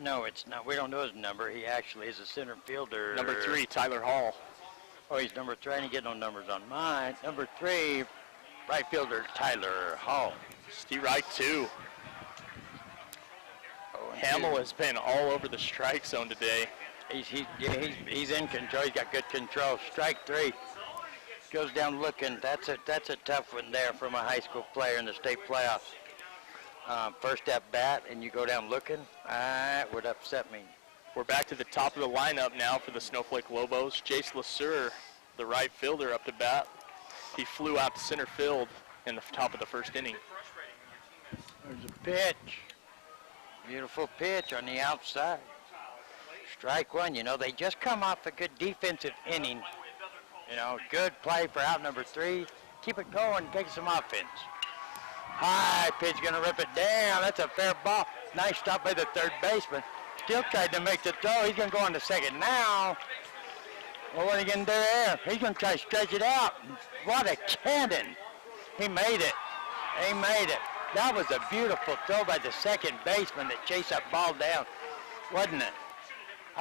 No, it's not. We don't know his number. He actually is a center fielder. Number 3, Tyler Hall. Oh, he's number 3. I didn't get no numbers on mine. Number 3, right fielder Tyler Hall. Steve Reich, too. Hamill has been all over the strike zone today. He's in control. He's got good control. Strike 3. Goes down looking. That's a tough one there from a high school player in the state playoffs. First at bat, and you go down looking. That would upset me. We're back to the top of the lineup now for the Snowflake Lobos. Jace Lasur, the right fielder, up to bat. He flew out to center field in the top of the first inning. There's a pitch. Beautiful pitch on the outside. Strike one. You know, they just come off a good defensive inning. You know, good play for out number 3. Keep it going, take some offense. High pitch, gonna rip it down. That's a fair ball. Nice stop by the third baseman. Still tried to make the throw. He's gonna go on to second now. Well, what are you gonna do there? He's gonna try to stretch it out. What a cannon. He made it. He made it. That was a beautiful throw by the second baseman that chased that ball down, wasn't it?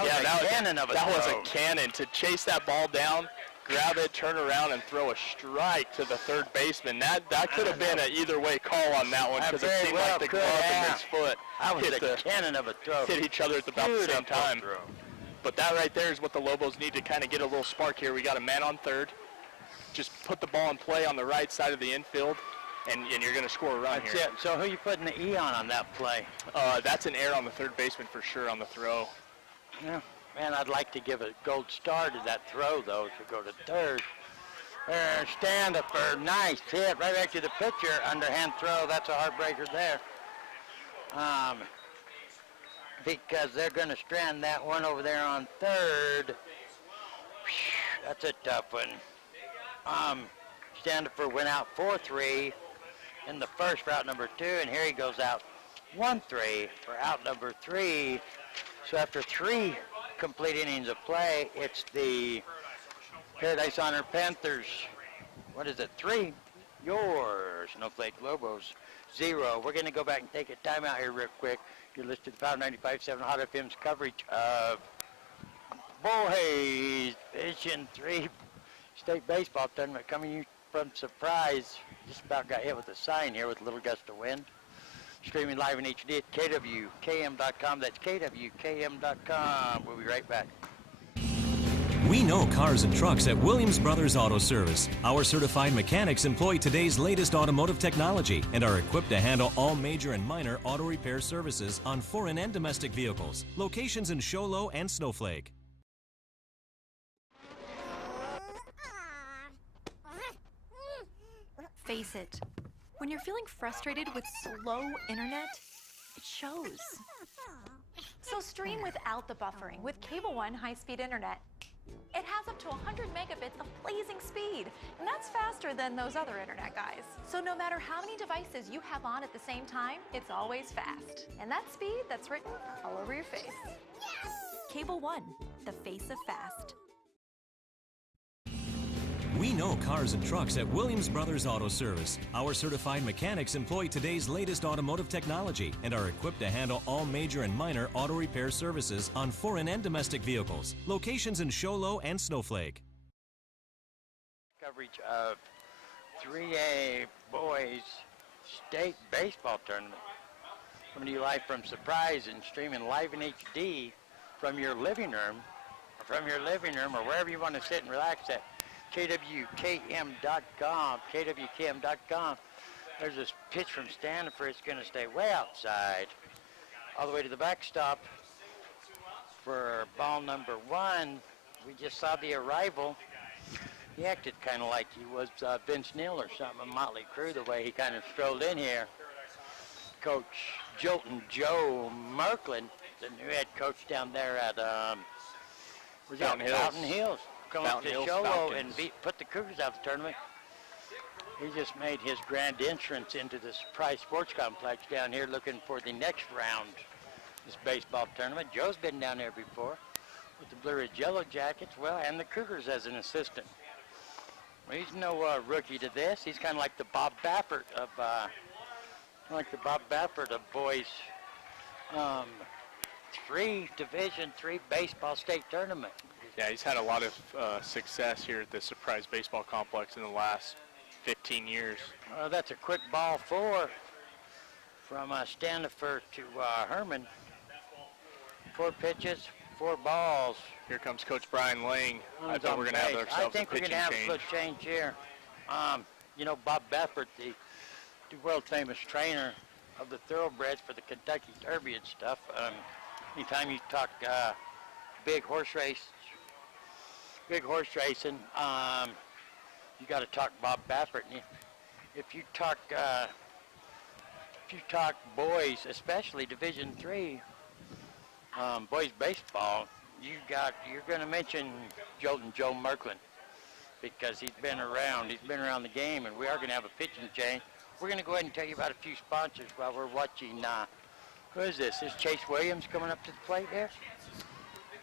Yeah, that was throw. a cannon to chase that ball down, grab it, turn around, and throw a strike to the third baseman. That could have been an either-way call on that one because it seemed like the glove and his foot hit each other at about the same time. But that right there is what the Lobos need to kind of get a little spark here. We got a man on third. Just put the ball in play on the right side of the infield, and you're going to score a run here. That's it. So who are you putting the E on that play? That's an error on the third baseman for sure on the throw. Yeah. Man, I'd like to give a gold star to that throw, though, to go to third. There, Standifer, nice hit, right back to the pitcher, underhand throw. That's a heartbreaker there. Because they're going to strand that one over there on third. That's a tough one. Standifer went out 4-3 in the first for out number 2, and here he goes out 1-3 for out number 3. So after 3 complete innings of play, it's the Paradise Honor Panthers. What is it? 3. Your Snowflake Lobos 0. We're going to go back and take a timeout here real quick. You're listening to Power 95.7 Hot FM's coverage of Boys Vision 3 State Baseball Tournament coming you from Suprise. Just about got hit with a sign here with a little gust of wind. Streaming live in HD at kwkm.com. That's kwkm.com. We'll be right back. We know cars and trucks at Williams Brothers Auto Service. Our certified mechanics employ today's latest automotive technology and are equipped to handle all major and minor auto repair services on foreign and domestic vehicles. Locations in Show Low and Snowflake. Face it. When you're feeling frustrated with slow internet, it shows. So stream without the buffering with Cable One high-speed internet. It has up to 100 megabits of blazing speed, and that's faster than those other internet guys. So no matter how many devices you have on at the same time, it's always fast. And that speed, that's written all over your face. Yes! Cable One, the face of fast. We know cars and trucks at Williams Brothers Auto Service. Our certified mechanics employ today's latest automotive technology and are equipped to handle all major and minor auto repair services on foreign and domestic vehicles. Locations in Show Low and Snowflake. Coverage of 3A Boys State Baseball Tournament. Coming to you live from Suprise and streaming live in HD from your living room, or wherever you want to sit and relax at. kwkm.com, kwkm.com. There's this pitch from Standifer. It's going to stay way outside, all the way to the backstop for ball number 1. We just saw the arrival. He acted kind of like he was Vince Neal or something, a Motley Crue, the way he kind of strolled in here. Coach Jolton Joe Merklin, the new head coach down there at Fountain Hills. Come up to Sholo and put the Cougars out of the tournament. He just made his grand entrance into the Surprise Sports Complex down here looking for the next round of this baseball tournament. Joe's been down there before with the Blue Ridge Yellow Jackets, well, and the Cougars as an assistant. Well, he's no rookie to this. He's kind of like the Bob Baffert of boys. Division 3 baseball state tournament. Yeah, he's had a lot of success here at the Surprise Baseball Complex in the last 15 years. That's a quick ball 4 from Standifer to Herman. 4 pitches, 4 balls. Here comes Coach Brian Lang. I Runs thought on we're going to have base. ourselves I think a we're pitching going to have change. a good change here. You know, Bob Baffert, the world famous trainer of the thoroughbreds for the Kentucky Derby and stuff. Anytime you talk big horse racing, you got to talk Bob Baffert. And if you talk boys, especially Division III, boys baseball, you're going to mention Jolton Joe Merklin, because he's been around the game, and we are going to have a pitching change. We're going to go ahead and tell you about a few sponsors while we're watching. Who is this? Is Chase Williams coming up to the plate there?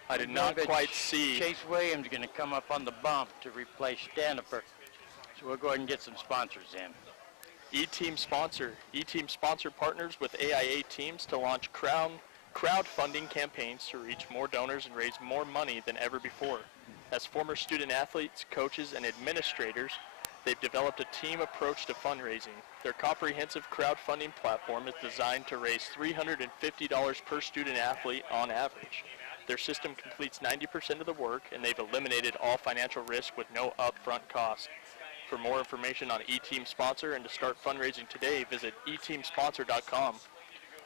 I did not quite see. Chase Williams going to come up on the bump to replace Stanifer. So we'll go ahead and get some sponsors in. E-Team sponsor. E-Team sponsor partners with AIA teams to launch crowdfunding campaigns to reach more donors and raise more money than ever before. As former student athletes, coaches, and administrators, they've developed a team approach to fundraising. Their comprehensive crowdfunding platform is designed to raise $350 per student athlete on average. Their system completes 90% of the work, and they've eliminated all financial risk with no upfront cost. For more information on E-Team Sponsor and to start fundraising today, visit eteamsponsor.com.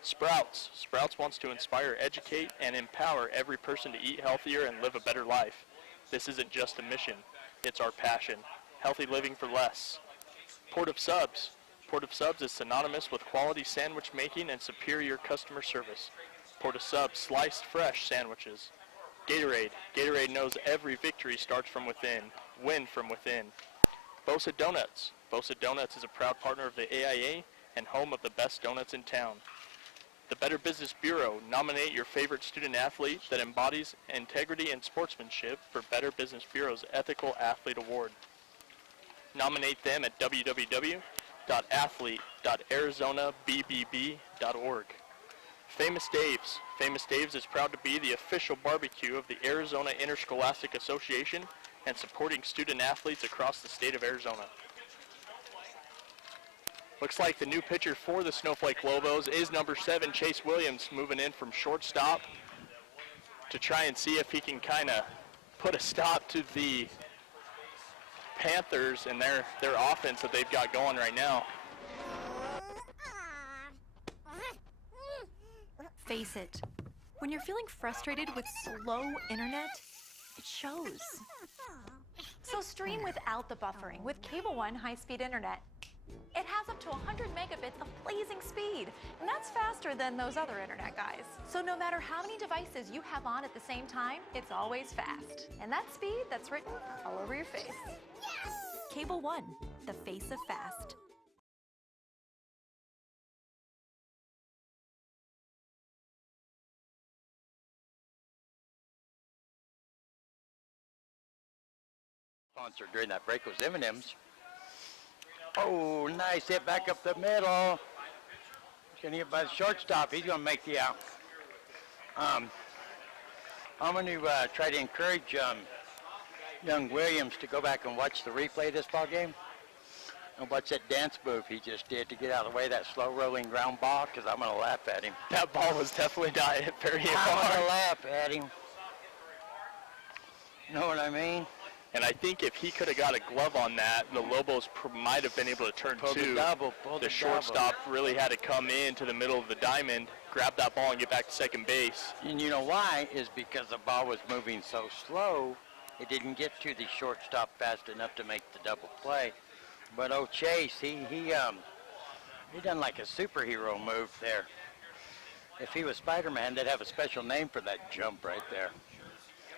Sprouts. Sprouts wants to inspire, educate, and empower every person to eat healthier and live a better life. This isn't just a mission, it's our passion. Healthy living for less. Port of Subs. Port of Subs is synonymous with quality sandwich making and superior customer service. Port of Subs sliced fresh sandwiches. Gatorade. Gatorade knows every victory starts from within. Win from within. Bosa Donuts. Bosa Donuts is a proud partner of the AIA and home of the best donuts in town. The Better Business Bureau. Nominate your favorite student athlete that embodies integrity and sportsmanship for Better Business Bureau's Ethical Athlete Award. Nominate them at www.athlete.arizonabbb.org. Famous Dave's. Famous Dave's is proud to be the official barbecue of the Arizona Interscholastic Association and supporting student athletes across the state of Arizona. Looks like the new pitcher for the Snowflake Lobos is number 7, Chase Williams, moving in from shortstop to try and see if he can kind of put a stop to the Panthers and their offense that they've got going right now. Face it, when you're feeling frustrated with slow internet, it shows. So stream without the buffering with Cable One high-speed internet. It has up to 100 megabits of blazing speed, and that's faster than those other internet guys. So no matter how many devices you have on at the same time, it's always fast. And that speed, that's written all over your face. Yes! Cable One, the face of fast. Sponsor during that break was M&M's. Oh, nice hit back up the middle. He's going to hit by the shortstop. He's going to make the out. I'm going to try to encourage young Williams to go back and watch the replay of this ball game and watch that dance move he just did to get out of the way of that slow rolling ground ball, because I'm going to laugh at him. That ball was definitely not hit very I'm hard. going to laugh at him. You know what I mean? And I think if he could have got a glove on that, the Lobos might have been able to turn two. The shortstop really had to come in to the middle of the diamond, grab that ball, and get back to second base. And you know why? Is because the ball was moving so slow, it didn't get to the shortstop fast enough to make the double play. But oh, Chase, he done like a superhero move there. If he was Spider-Man, they'd have a special name for that jump right there.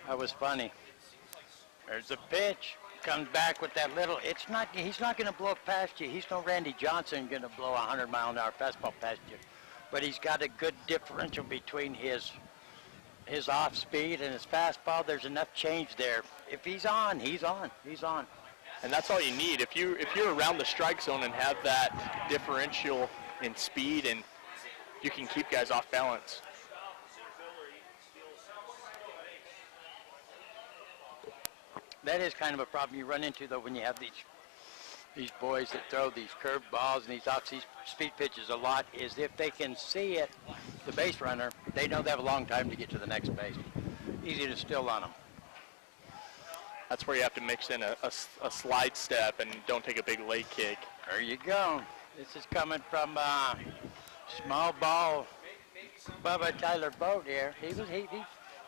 That was funny. There's a pitch. Comes back with that little, he's not going to blow it past you. He's no Randy Johnson going to blow a 100-mile-an-hour fastball past you. But he's got a good differential between his off speed and his fastball. There's enough change there. If he's on, he's on. He's on. And that's all you need. If you're around the strike zone and have that differential in speed, and you can keep guys off balance. That is kind of a problem you run into, though, when you have these boys that throw these curved balls and these off-speed pitches a lot, is if they can see it, the base runner, they know they have a long time to get to the next base. easy to still on them. That's where you have to mix in a slide step and don't take a big leg kick. There you go. This is coming from small ball Bubba Tyler Boat here.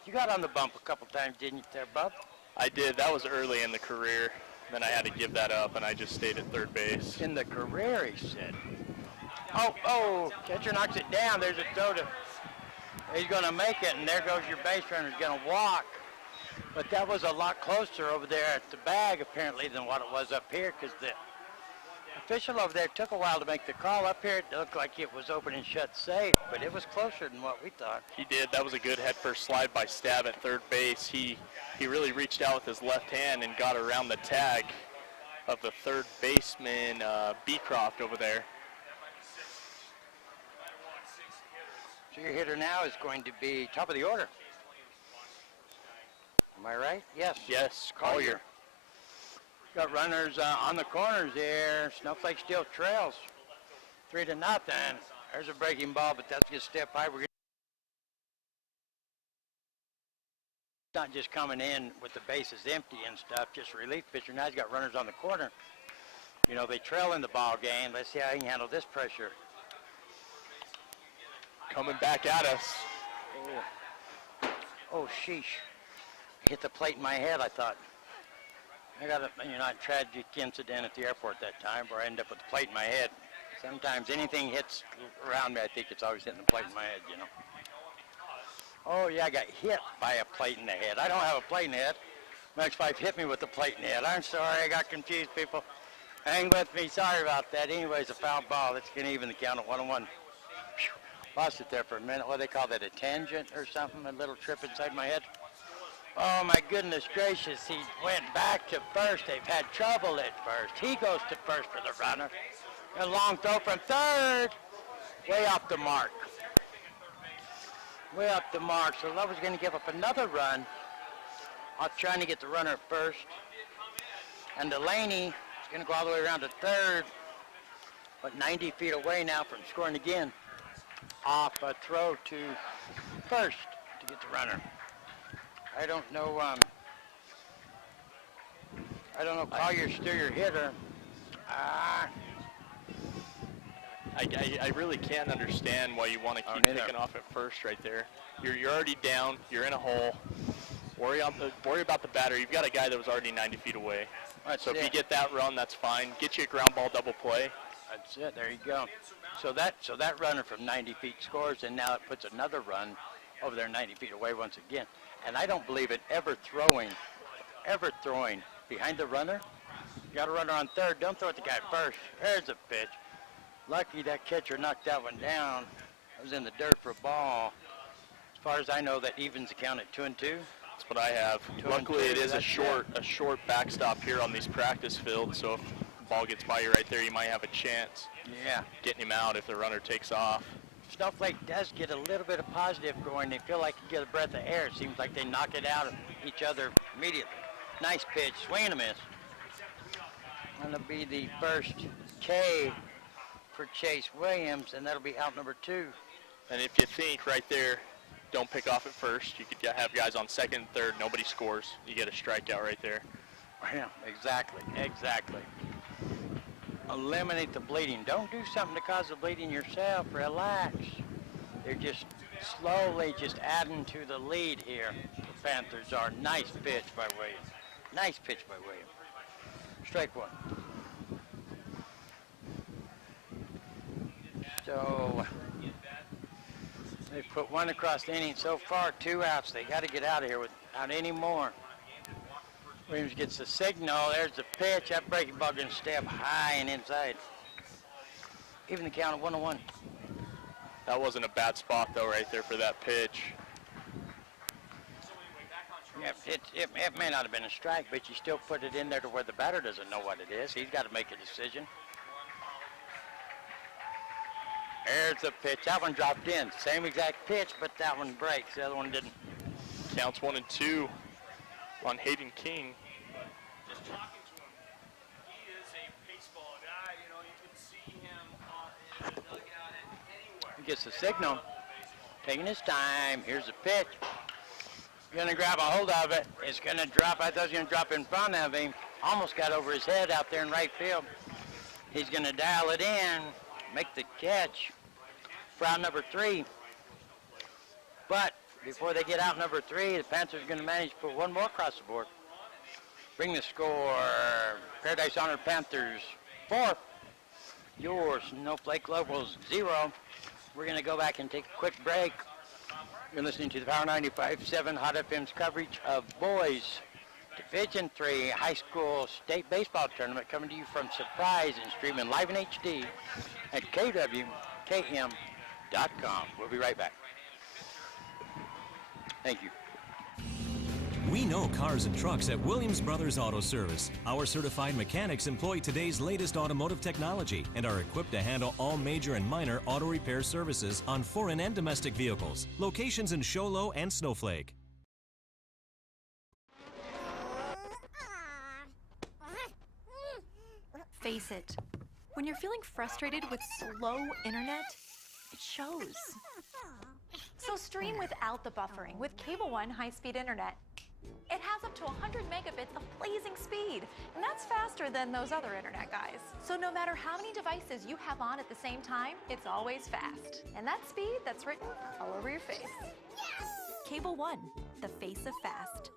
You got on the bump a couple times, didn't you there, Bub? I did. That was early in the career. Then I had to give that up, and I just stayed at third base. In the career, he said. Oh, catcher knocks it down. There's a throw to. He's going to make it, and there goes your base runner. He's going to walk. But that was a lot closer over there at the bag, apparently, than what it was up here, because the official over there took a while to make the call. Up here, it looked like it was open and shut safe, but it was closer than what we thought. He did. That was a good head first slide by Stab at third base. He really reached out with his left hand and got around the tag of the third baseman, Beecroft, over there. So your hitter now is going to be top of the order. Am I right? Yes. Yes, Collier. Got runners on the corners here. Snowflake still trails 3-0. There's a breaking ball, but that's just step high. We're not just coming in with the bases empty and stuff, just relief pitcher. Now he's got runners on the corner. You know, they trail in the ball game. Let's see how he can handle this pressure. Coming back at us. Oh, sheesh. Hit the plate in my head, I thought. I got a tragic incident at the airport that time where I ended up with the plate in my head. Sometimes anything hits around me, I think it's always hitting the plate in my head, you know. Oh, yeah, I got hit by a plate in the head. I don't have a plate in the head. Max 5 hit me with the plate in the head. I'm sorry, I got confused, people. Hang with me, sorry about that. Anyways, a foul ball. That's going to even the count at 1-1. Lost it there for a minute. What do they call that, a tangent or something? A little trip inside my head. Oh, my goodness gracious. He went back to first. They've had trouble at first. He goes to first for the runner. A long throw from third. Way off the mark. Way off the mark. So Love is going to give up another run. Trying to get the runner at first. And Delaney is going to go all the way around to third. But 90 feet away now from scoring again. Off a throw to first to get the runner. I don't know. Collier's still your hitter. I really can't understand why you want to keep taking off at first right there. You're already down. You're in a hole. Worry about the batter. You've got a guy that was already 90 feet away. So if you get that run, that's fine. Get you a ground ball double play. That's it. There you go. So that runner from 90 feet scores, and now it puts another run over there 90 feet away once again. And I don't believe it ever throwing behind the runner. You got a runner on third. Don't throw at the guy first. There's a pitch. Lucky that catcher knocked that one down. It was in the dirt for a ball. As far as I know, that evens the count at 2-2. That's what I have. Luckily, it is a short backstop here on these practice fields. So if the ball gets by you right there, you might have a chance. Yeah. Getting him out if the runner takes off. Snowflake does get a little bit of positive going. They feel like you get a breath of air. It seems like they knock it out of each other immediately. Nice pitch, swing and a miss. That'll be the first K for Chase Williams, and that'll be out number 2. And if you think right there, don't pick off at first. You could have guys on second and third. Nobody scores. You get a strikeout right there. Yeah, exactly. Eliminate the bleeding. Don't do something to cause the bleeding yourself. Relax. They're just slowly just adding to the lead here. The Panthers are. Nice pitch by Williams. Nice pitch by Williams. Strike one. So they put one across the inning so far, 2 outs. They got to get out of here without any more. Williams gets the signal. There's the pitch. That breaking ball going to stay up high and inside. Even the count of 1-1. That wasn't a bad spot though, right there for that pitch. Yeah, it may not have been a strike, but you still put it in there to where the batter doesn't know what it is. He's got to make a decision. There's the pitch. That one dropped in. Same exact pitch, but that one breaks. The other one didn't. Counts 1-2 on Hayden King. Just talking to him, he is a baseball guy. You know, you can see him in the dugout anywhere. He gets the signal. Taking his time. Here's the pitch. Gonna grab a hold of it. It's gonna drop. I thought it was gonna drop in front of him. Almost got over his head out there in right field. He's gonna dial it in, make the catch for out number 3. But before they get out number 3, the Panthers are gonna manage to put one more across the board. Bring the score. Paradise Honor Panthers 4. Your Snowflake Lobos 0. We're gonna go back and take a quick break. You're listening to the Power 95.7 Hot FM's coverage of boys Division III High School State Baseball Tournament, coming to you from Suprise and streaming live in HD at KWKM.com. We'll be right back. Thank you. We know cars and trucks at Williams Brothers Auto Service. Our certified mechanics employ today's latest automotive technology and are equipped to handle all major and minor auto repair services on foreign and domestic vehicles. Locations in Show Low and Snowflake. Face it. When you're feeling frustrated with slow internet, it shows. So stream without the buffering with Cable One high-speed internet. It has up to 100 megabits of blazing speed, and that's faster than those other internet guys. So no matter how many devices you have on at the same time, it's always fast. And that speed, that's written all over your face. Yes! Cable One, the face of fast.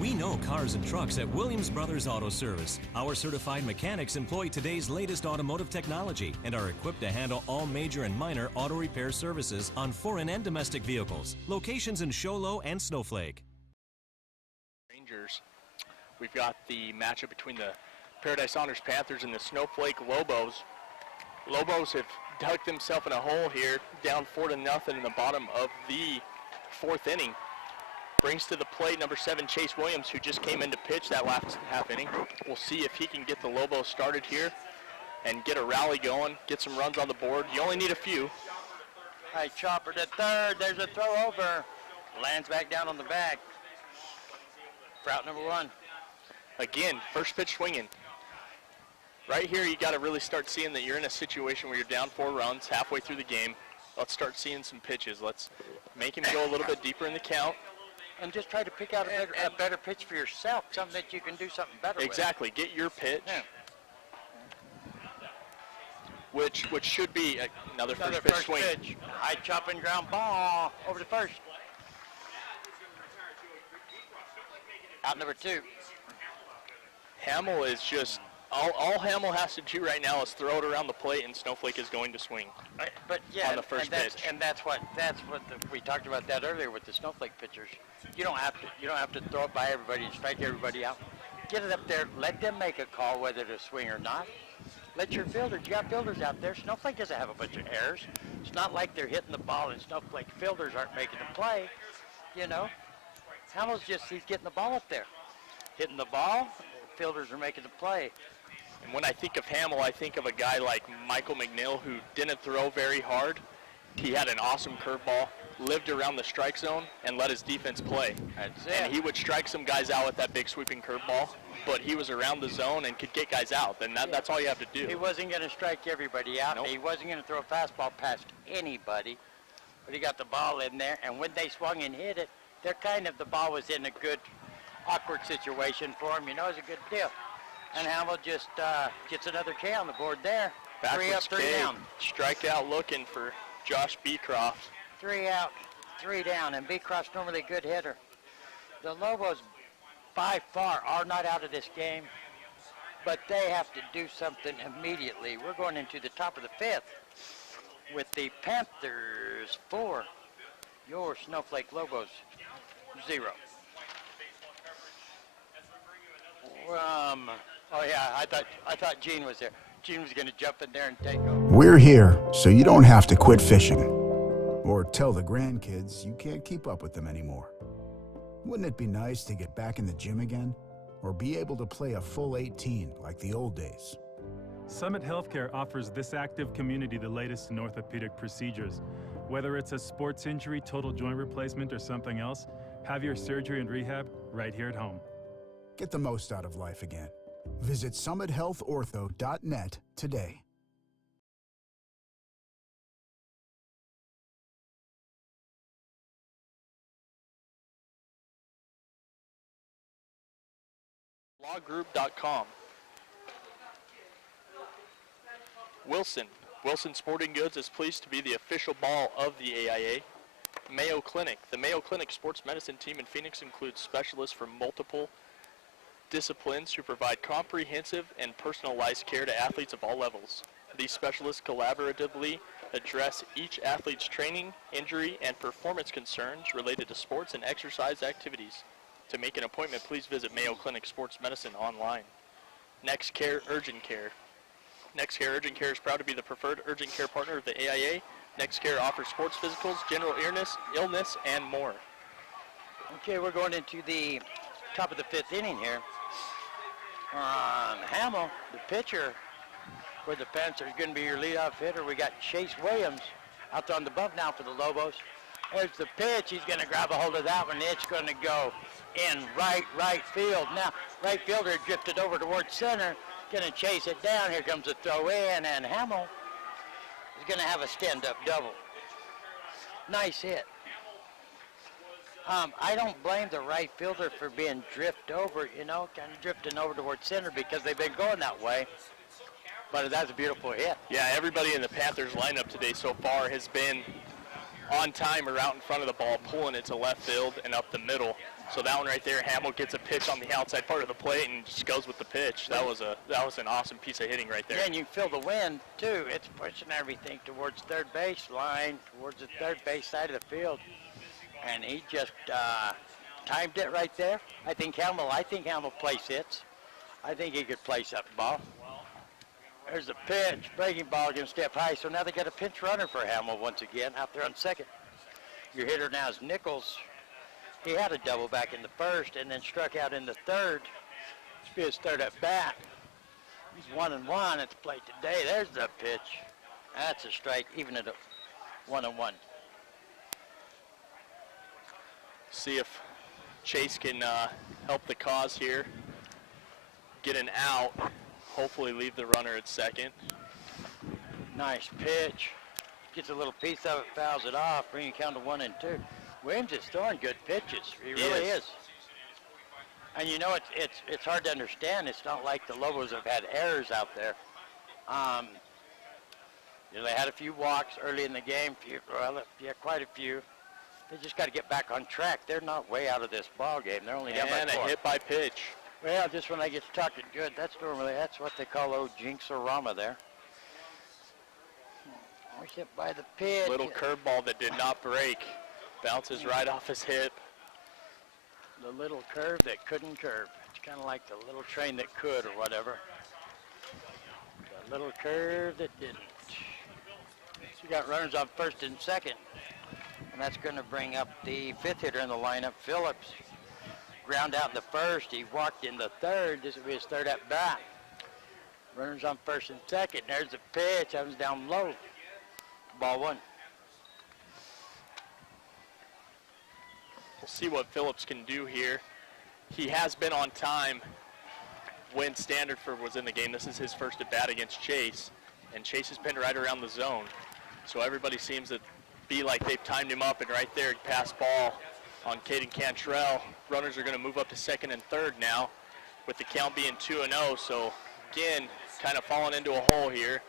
We know cars and trucks at Williams Brothers Auto Service. Our certified mechanics employ today's latest automotive technology and are equipped to handle all major and minor auto repair services on foreign and domestic vehicles. Locations in Show Low and Snowflake. Rangers. We've got the matchup between the Paradise Honors Panthers and the Snowflake Lobos. Lobos have dug themselves in a hole here, down 4-0 in the bottom of the 4th inning. Brings to the plate number 7, Chase Williams, who just came in to pitch that last half inning. We'll see if he can get the Lobos started here and get a rally going, get some runs on the board. You only need a few. All right, chopper to third. There's a throw over. Lands back down on the back. For out number 1. Again, first pitch swinging. Right here, you got to really start seeing that you're in a situation where you're down 4 runs halfway through the game. Let's start seeing some pitches. Let's make him go a little bit deeper in the count. And just try to pick out a better pitch for yourself, something that you can do something better Exactly. Get your pitch, yeah. which should be another first pitch swing. Pitch. High chopping ground ball over to first. Out number 2. Hamill is just, all Hamill has to do right now is throw it around the plate, and Snowflake is going to swing. But yeah, on the first pitch. And that's what we talked about that earlier with the Snowflake pitchers. You don't have to throw it by everybody and strike everybody out. Get it up there. Let them make a call whether to swing or not. Let your fielders. You got fielders out there. Snowflake doesn't have a bunch of errors. It's not like they're hitting the ball and Snowflake fielders aren't making the play. You know, Hamill's he's getting the ball up there, hitting the ball. Fielders are making the play. And when I think of Hamill, I think of a guy like Michael McNeil, who didn't throw very hard. He had an awesome curveball, lived around the strike zone, and let his defense play. That's it. And he would strike some guys out with that big sweeping curveball, but he was around the zone and could get guys out. And that's all you have to do. He wasn't going to strike everybody out. Nope. He wasn't going to throw a fastball past anybody. But he got the ball in there, and when they swung and hit it, the ball was in a good, awkward situation for him. You know, it was a good deal. And Hamill just gets another K on the board there. Backwards 3 up, 3 K, down. strikeout looking for Josh Beecroft. 3 out, 3 down, and Beecroft's normally a good hitter. The Lobos, by far, are not out of this game, but they have to do something immediately. We're going into the top of the 5th with the Panthers 4, your Snowflake Lobos 0. Oh yeah, I thought Gene was there. Gene was going to jump in there and take over. We're here so you don't have to quit fishing or tell the grandkids you can't keep up with them anymore. Wouldn't it be nice to get back in the gym again or be able to play a full 18 like the old days? Summit Healthcare offers this active community the latest in orthopedic procedures. Whether it's a sports injury, total joint replacement, or something else, have your surgery and rehab right here at home. Get the most out of life again. Visit summithealthortho.net today. Lawgroup.com. Wilson Sporting Goods is pleased to be the official ball of the AIA. Mayo Clinic. The Mayo Clinic sports medicine team in Phoenix includes specialists from multiple disciplines who provide comprehensive and personalized care to athletes of all levels. These specialists collaboratively address each athlete's training, injury, and performance concerns related to sports and exercise activities. To make an appointment, please visit Mayo Clinic Sports Medicine online. Next Care Urgent Care. Next Care Urgent Care is proud to be the preferred urgent care partner of the AIA. Next Care offers sports physicals, general illness, and more. Okay, we're going into the top of the 5th inning here. Hamill, the pitcher for the Panthers, is going to be your leadoff hitter. We got Chase Williams out there on the bump now for the Lobos. There's the pitch. He's going to grab a hold of that one. It's going to go in right field. Now, right fielder drifted over towards center. Going to chase it down. Here comes the throw in, and Hamill is going to have a stand-up double. Nice hit. I don't blame the right fielder for being drifted over, kind of drifting over towards center because they've been going that way. But that's a beautiful hit. Yeah, everybody in the Panthers lineup today so far has been on time or out in front of the ball, pulling it to left field and up the middle. So that one right there, Hamill gets a pitch on the outside part of the plate and just goes with the pitch. That was an awesome piece of hitting right there. Yeah, and you feel the wind too. It's pushing everything towards third base line, towards the third base side of the field. And he just timed it right there. I think Hamill place hits. I think he could place that ball. There's a pitch, breaking ball, going to step high. So now they got a pinch runner for Hamill once again out there on second. Your hitter now is Nichols. He had a double back in the first and then struck out in the third. This will be his third at bat. He's 1-1 at the plate today. There's the pitch. That's a strike, even at a 1-1. See if Chase can help the cause here. Get an out. Hopefully leave the runner at second. Nice pitch. Gets a little piece of it, fouls it off, bringing it down to 1-2. Williams is throwing good pitches. He really is. And it's hard to understand. It's not like the Lobos have had errors out there. They had a few walks early in the game. Quite a few. They just got to get back on track. They're not way out of this ball game. They're only down by 4. And a hit by pitch. Well, just when I get talking good, that's what they call old jinx-o-rama there. Hit by the pitch. Little curveball that did not break. Bounces right off his hip. The little curve that couldn't curve. It's kind of like the little train that could or whatever. The little curve that didn't. So you got runners on first and second. And that's going to bring up the 5th hitter in the lineup, Phillips. Ground out in the first. He walked in the third. This will be his third at bat. Runners on first and second. There's the pitch. That was down low. Ball 1. We'll see what Phillips can do here. He has been on time when Standardford was in the game. This is his first at bat against Chase. And Chase has been right around the zone. So everybody seems to be like they've timed him up, and right there, pass ball on Caden Cantrell. Runners are going to move up to second and third now with the count being 2-0. So again, kind of falling into a hole here.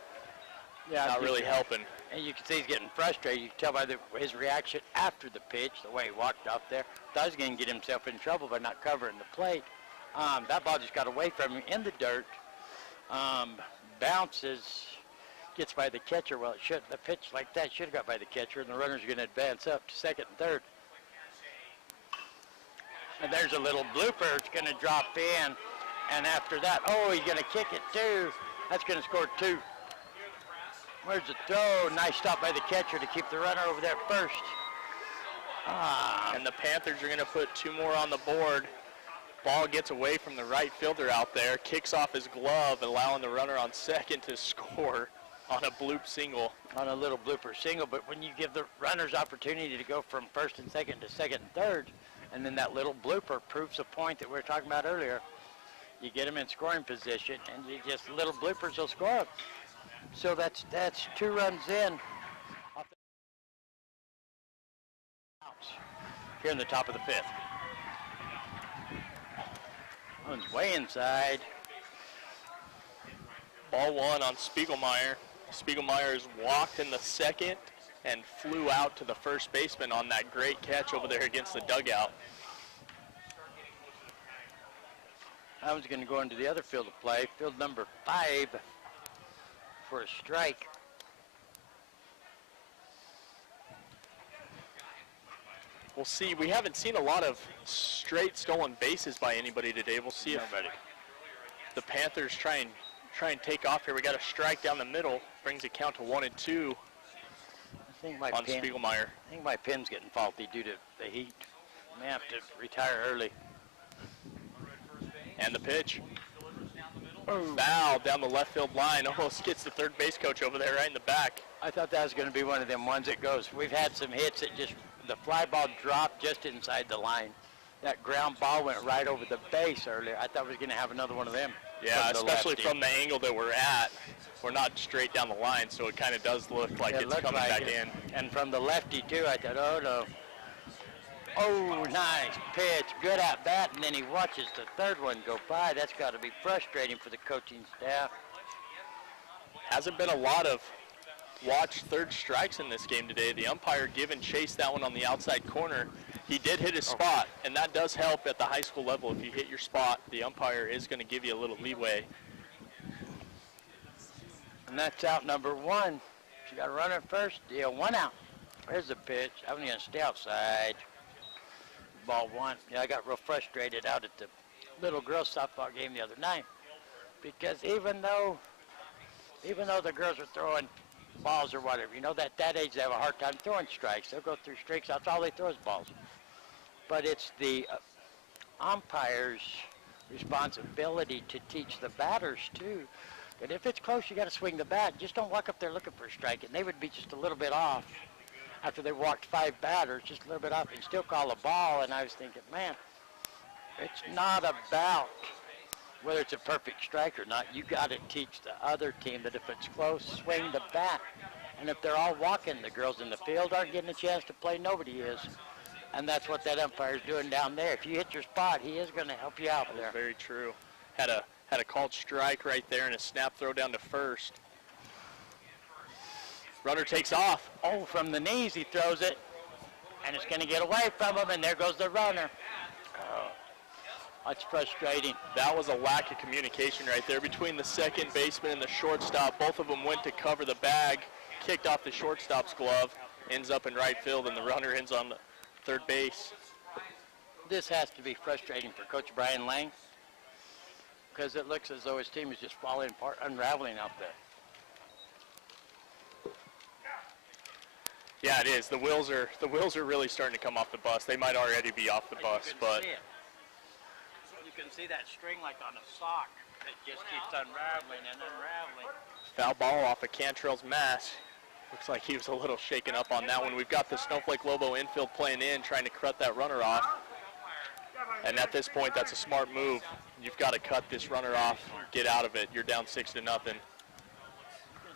Yeah, not really helping. And you can see he's getting frustrated. You can tell by his reaction after the pitch, the way he walked up there. Thought he was going to get himself in trouble by not covering the plate. That ball just got away from him in the dirt. Bounces, gets by the catcher. Well, it should. The pitch like that should have got by the catcher, and the runner's going to advance up to second and third. And there's a little blooper. It's going to drop in. And after that, he's going to kick it too. That's going to score 2. Where's the throw? Nice stop by the catcher to keep the runner over there first. And the Panthers are going to put 2 more on the board. Ball gets away from the right fielder out there, kicks off his glove, allowing the runner on second to score on a bloop single. On a little blooper single, but when you give the runners opportunity to go from first and second to second and third, and then that little blooper proves a point that we were talking about earlier, you get them in scoring position, and you just little bloopers will score them. So that's 2 runs in. Here in the top of the 5th. One's way inside. Ball one on Spiegelmeyer. Spiegelmeyer's walked in the second and flew out to the first baseman on that great catch over there against the dugout. I was going to go into the other field of play, field number 5, for a strike. We'll see. We haven't seen a lot of straight stolen bases by anybody today. We'll see if the Panthers try and take off here. We got a strike down the middle, brings a count to 1-2 I think my on pen, Spiegelmeyer. I think my pen's getting faulty due to the heat. May have to retire early. And the pitch. Foul down the left field line. Almost gets the third base coach over there right in the back. I thought that was going to be one of them ones that goes. We've had some hits that just, the fly ball dropped just inside the line. That ground ball went right over the base earlier. I thought we were going to have another one of them. Yeah, especially lefty. from the angle that we're at. We're not straight down the line, so it kind of does look like It it's looked coming like back it. in. And from the lefty, too, I thought, oh, no. Oh, nice pitch. Good at bat, and then he watches the third one go by. That's got to be frustrating for the coaching staff. Hasn't been a lot of watch third strikes in this game today. The umpire giving Chase that one on the outside corner. He did hit his spot, and that does help at the high school level. If you hit your spot, the umpire is going to give you a little leeway. And that's out number 1. She got a runner first. Deal 1 out. There's the pitch. I'm going to stay outside. Ball 1. Yeah, I got real frustrated out at the little girls softball game the other night because even though the girls are throwing balls or whatever, you know, at that age they have a hard time throwing strikes. They'll go through strikes. That's all they throw is balls. But it's the umpire's responsibility to teach the batters too that if it's close, you got to swing the bat. Just don't walk up there looking for a strike, and they would be just a little bit off after they walked 5 batters, just a little bit off, and still call a ball. And I was thinking, man, it's not about whether it's a perfect strike or not. You got to teach the other team that if it's close, swing the bat. And if they're all walking, the girls in the field aren't getting a chance to play. Nobody is. And that's what that umpire's doing down there. If you hit your spot, he is going to help you out there. Very true. Had a called strike right there and a snap throw down to first. Runner takes off. Oh, from the knees he throws it, and it's going to get away from him, and there goes the runner. Oh, that's frustrating. That was a lack of communication right there between the second baseman and the shortstop. Both of them went to cover the bag, kicked off the shortstop's glove, ends up in right field, and the runner ends on third base. This has to be frustrating for Coach Brian Lang because it looks as though his team is just falling apart, unraveling out there. Yeah, it is. The wheels are really starting to come off the bus. They might already be off the bus, but You can see that string like on a sock that just keeps unraveling and unraveling. foul ball off of Cantrell's mask. Looks like he was a little shaken up on that one. We've got the Snowflake Lobo infield playing in, trying to cut that runner off. And at this point, that's a smart move. You've got to cut this runner off, get out of it. You're down 6-0. You can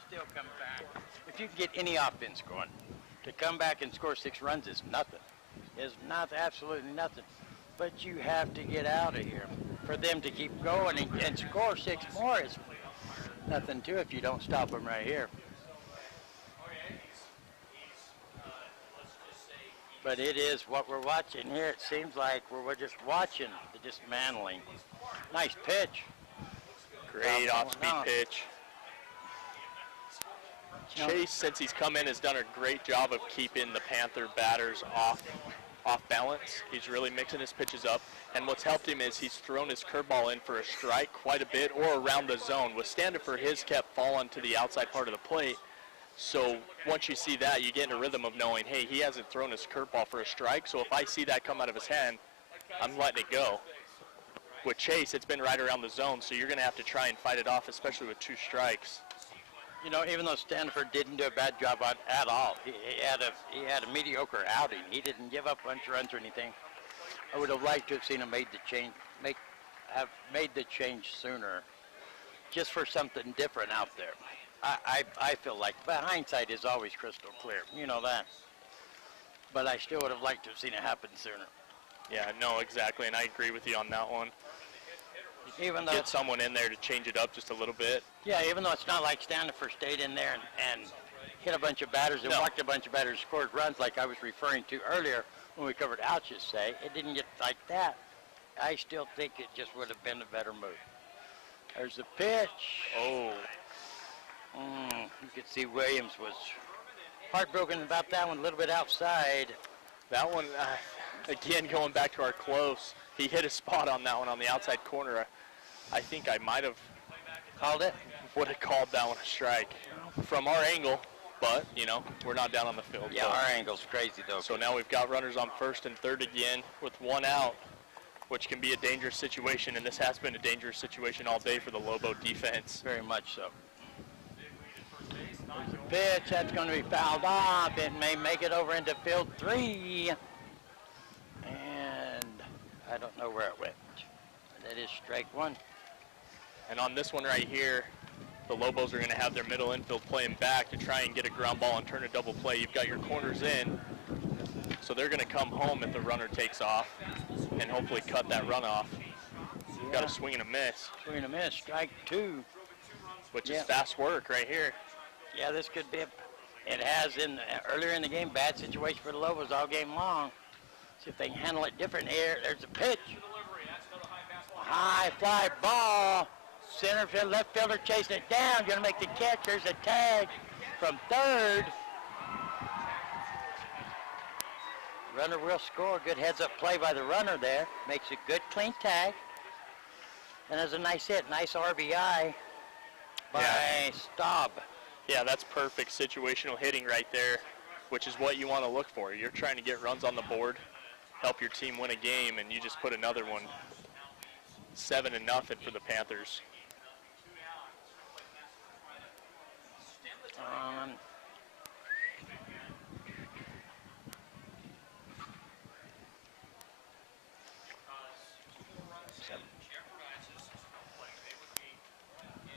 still come back. If you can get any offense going, to come back and score 6 runs is nothing. Is not absolutely nothing. But you have to get out of here. For them to keep going and score 6 more is nothing too if you don't stop them right here. But it is what we're watching here. It seems like we're just watching the dismantling. Nice pitch. Great off-speed pitch. Chase, since he's come in, has done a great job of keeping the Panther batters off balance. He's really mixing his pitches up. And what's helped him is he's thrown his curveball in for a strike quite a bit or around the zone. With Standifer, his kept falling to the outside part of the plate. So once you see that, you get in a rhythm of knowing, hey, he hasn't thrown his curveball for a strike, so if I see that come out of his hand, I'm letting it go. With Chase, it's been right around the zone, so you're going to have to try and fight it off, especially with 2 strikes. You know, even though Stanford didn't do a bad job at all, he had a mediocre outing. He didn't give up a bunch of runs or anything. I would have liked to have seen him have made the change sooner, just for something different out there. I feel like, but hindsight is always crystal clear. You know that. But I still would have liked to have seen it happen sooner. Yeah, no, exactly, and I agree with you on that one. Even though get someone in there to change it up just a little bit. Yeah, even though it's not like Standifer stayed in there and hit a bunch of batters and walked a bunch of batters, scored runs like I was referring to earlier when we covered Ouch's say. It didn't get like that. I still think it just would have been a better move. There's the pitch. Oh. You could see Williams was heartbroken about that one, a little bit outside. That one, again, going back to our close, he hit a spot on that one on the outside corner. I think I might have called it. Would have called that one a strike from our angle, but, you know, we're not down on the field. Yeah, our angle's crazy, though. So now we've got runners on first and third again with one out, which can be a dangerous situation, and this has been a dangerous situation all day for the Lobo defense. Very much so. There's the pitch. That's going to be fouled off. It may make it over into field 3. And I don't know where it went. That is strike 1. And on this one right here, the Lobos are going to have their middle infield playing back to try and get a ground ball and turn a double play. You've got your corners in, so they're going to come home if the runner takes off and hopefully cut that run off. You've got a swing and a miss. Swing and a miss, strike 2. Which is fast work right here. Yeah, this could be it has earlier in the game, bad situation for the Lobos all game long. See if they can handle it different here. There's a pitch. High fly ball. Center field, left fielder chasing it down. Going to make the catch. There's a tag from third. Runner will score. Good heads-up play by the runner there. Makes a good, clean tag. And there's a nice hit. Nice RBI by Staub. Yeah, that's perfect situational hitting right there, which is what you want to look for. You're trying to get runs on the board, help your team win a game, and you just put another one. 7-0 for the Panthers.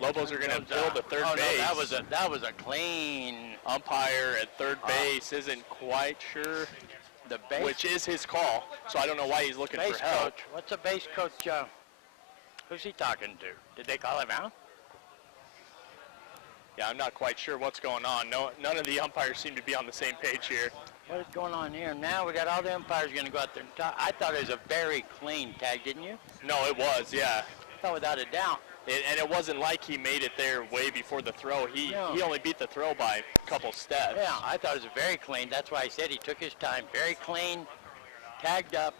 Lobos are going to build the third base. No, that was a clean umpire at third base. Isn't quite sure the base, which is his call. So I don't know why he's looking base for help. Coach. What's the base coach? Who's he talking to? Did they call him out? Yeah, I'm not quite sure what's going on. No, none of the umpires seem to be on the same page here. What is going on here? Now we got all the umpires going to go out there and talk. I thought it was a very clean tag, didn't you? No, it was, yeah. I thought without a doubt. And it wasn't like he made it there way before the throw. He only beat the throw by a couple steps. Yeah, I thought it was very clean. That's why I said he took his time. Very clean, tagged up.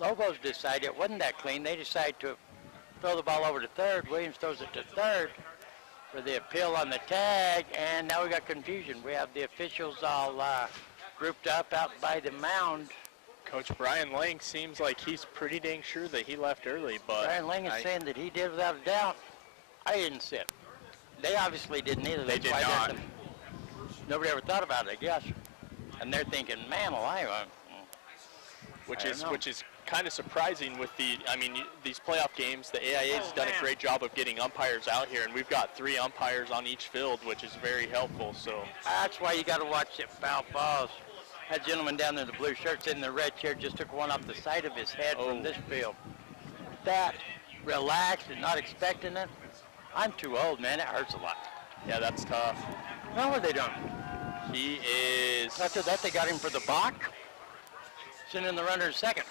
Lobos decided it wasn't that clean. They decided to throw the ball over to third. Williams throws it to third for the appeal on the tag, and now we got confusion. We have the officials all grouped up out by the mound. Coach Brian Lang seems like he's pretty dang sure that he left early, but Brian Lang is saying that he did without a doubt. I didn't see it. They obviously didn't either. They did not. Nobody ever thought about it, I guess. And they're thinking, man alive. Which is kind of surprising with these playoff games. The AIA has done a great job of getting umpires out here, and we've got 3 umpires on each field, which is very helpful. So that's why you got to watch it foul balls. That gentleman down there in the blue shirt sitting in the red chair just took one off the side of his head from this field. That relaxed and not expecting it. I'm too old, man. It hurts a lot. Yeah, that's tough. Now what are they doing? He is. After that, they got him for the balk. Sending the runner to second.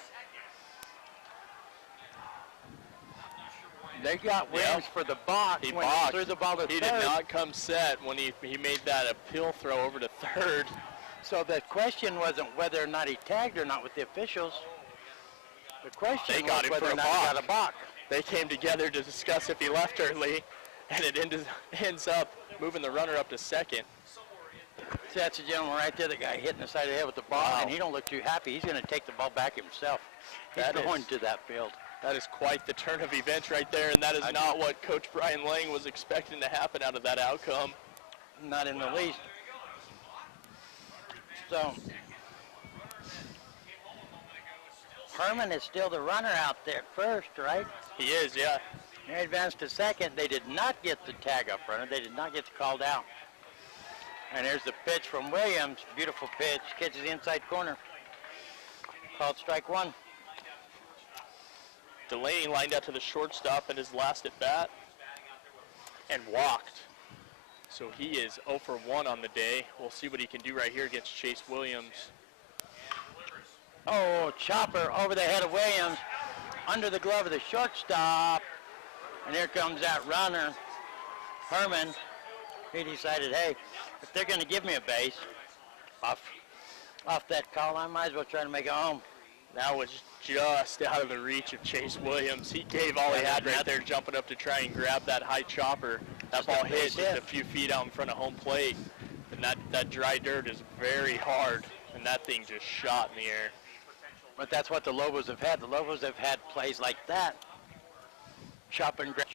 They got Williams for the balk when he threw the ball to third. He did not come set when he made that appeal throw over to third. So the question wasn't whether or not he tagged or not with the officials. The question was whether or not he got a balk. They came together to discuss if he left early, and it ends up moving the runner up to second. See, that's the gentleman right there, the guy hitting the side of the head with the ball, and he don't look too happy. He's going to take the ball back himself. He's going to that field. That is quite the turn of events right there, and that is not what Coach Brian Lang was expecting to happen out of that outcome. Not in the least. So, Herman is still the runner out there at first, right? He is, yeah. They advanced to second. They did not get the tag up runner. They did not get the called out. And here's the pitch from Williams. Beautiful pitch. Catches the inside corner. Called strike 1. Delaney lined out to the shortstop in his last at bat and walked. So he is 0 for 1 on the day. We'll see what he can do right here against Chase Williams. Oh, chopper over the head of Williams, under the glove of the shortstop. And here comes that runner, Herman. He decided, hey, if they're going to give me a base off that call, I might as well try to make it home. That was just out of the reach of Chase Williams. He gave all he had right there, jumping up to try and grab that high chopper. That ball hit just a few feet out in front of home plate. And that dry dirt is very hard, and that thing just shot in the air. But that's what the Lobos have had. The Lobos have had plays like that. Chop and grab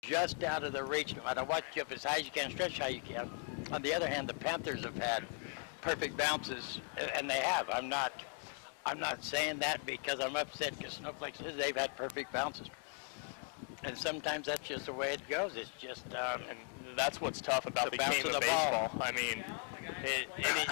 just out of the reach, no matter what, jump as high as you can, stretch how you can. On the other hand, the Panthers have had perfect bounces, and they have. I'm not saying that because I'm upset because Snowflake says they've had perfect bounces. And sometimes that's just the way it goes. It's just and that's what's tough about the game of baseball. I mean,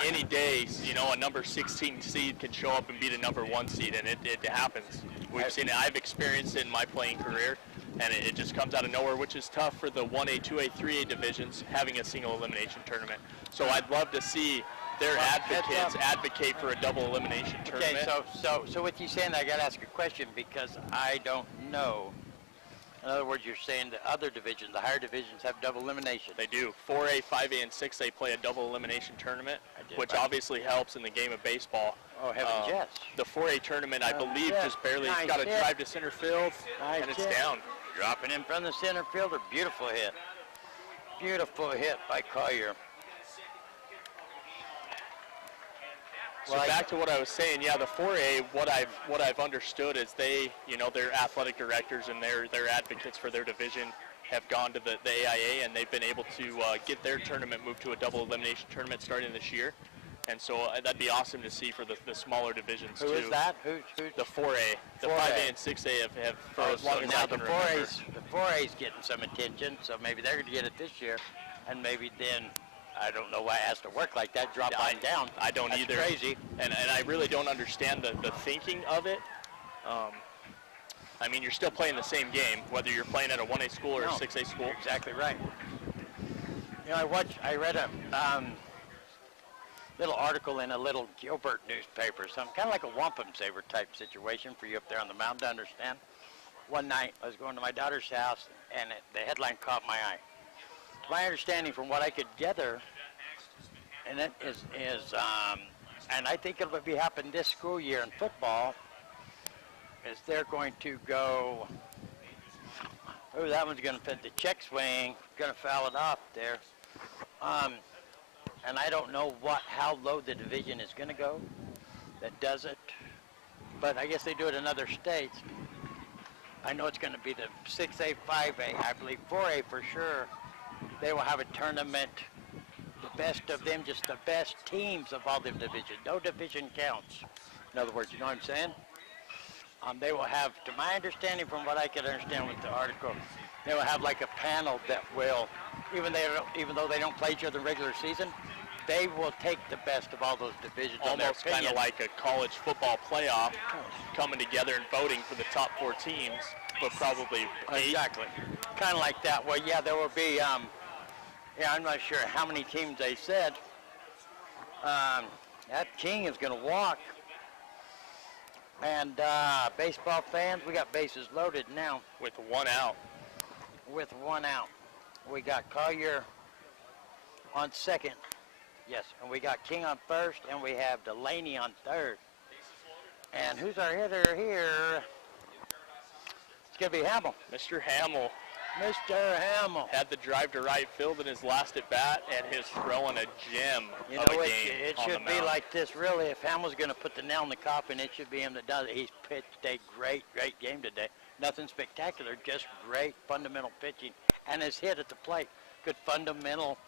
any day, you know, a number 16 seed can show up and beat a number 1 seed, and it happens. We've seen it. I've experienced it in my playing career, and it just comes out of nowhere, which is tough for the 1A, 2A, 3A divisions having a single elimination tournament. So I'd love to see their advocates advocate for a double elimination tournament. Okay, so with you saying that, I got to ask a question because I don't know. In other words, you're saying the other divisions, the higher divisions, have double elimination. They do. 4A, 5A, and 6A play a double elimination tournament, which obviously helps in the game of baseball. Oh, heavens, yes. The 4A tournament, I believe, just barely got a drive to center field, and it's down. Dropping in front of the center fielder. Beautiful hit. Beautiful hit by Collier. So back to what I was saying, yeah, the 4A, what I've understood is they, you know, their athletic directors and their advocates for their division have gone to the AIA, and they've been able to get their tournament moved to a double elimination tournament starting this year. And so that'd be awesome to see for the smaller divisions too. Who is that? Who? The 4A. The 5A and 6A have for as long as I can remember. The 4A's getting some attention, so maybe they're going to get it this year, and maybe then, I don't know why it has to work like that, drop on down. I don't That's either. Crazy. And I really don't understand the thinking of it. I mean, you're still playing the same game, whether you're playing at a 1A school or a 6A school. Exactly right. You know, I read a little article in a little Gilbert newspaper, something kind of like a wampum saver type situation for you up there on the mountain to understand. One night, I was going to my daughter's house, and the headline caught my eye. To my understanding, from what I could gather, and it is and I think it'll be happening this school year in football, is they're going to go, oh, that one's going to fit the check swing, going to foul it off there. And I don't know how low the division is going to go that does it, but I guess they do it in other states. I know it's going to be the 6A, 5A, I believe 4A for sure. They will have a tournament, the best of them, just the best teams of all them divisions. No division counts. In other words, you know what I'm saying? They will have, to my understanding, from what I could understand with the article, they will have like a panel that will, even though they don't play each other in regular season, they will take the best of all those divisions. Almost kind of like a college football playoff, coming together and voting for the top 4 teams, but probably 8. Exactly. Kind of like that. Well, yeah, there will be, I'm not sure how many teams they said. That King is going to walk. And baseball fans, we got bases loaded now. With 1 out. With 1 out. We got Collier on second. Yes, and we got King on first, and we have Delaney on third. And who's our hitter here? It's going to be Hamill. Mr. Hamill. Mr. Hamill. Had the drive to right field in his last at bat, and is throwing a gem of a game. It should be like this, really. If Hamill's going to put the nail in the coffin, it should be him that does it. He's pitched a great game today. Nothing spectacular, just great fundamental pitching. And his hit at the plate. Good fundamental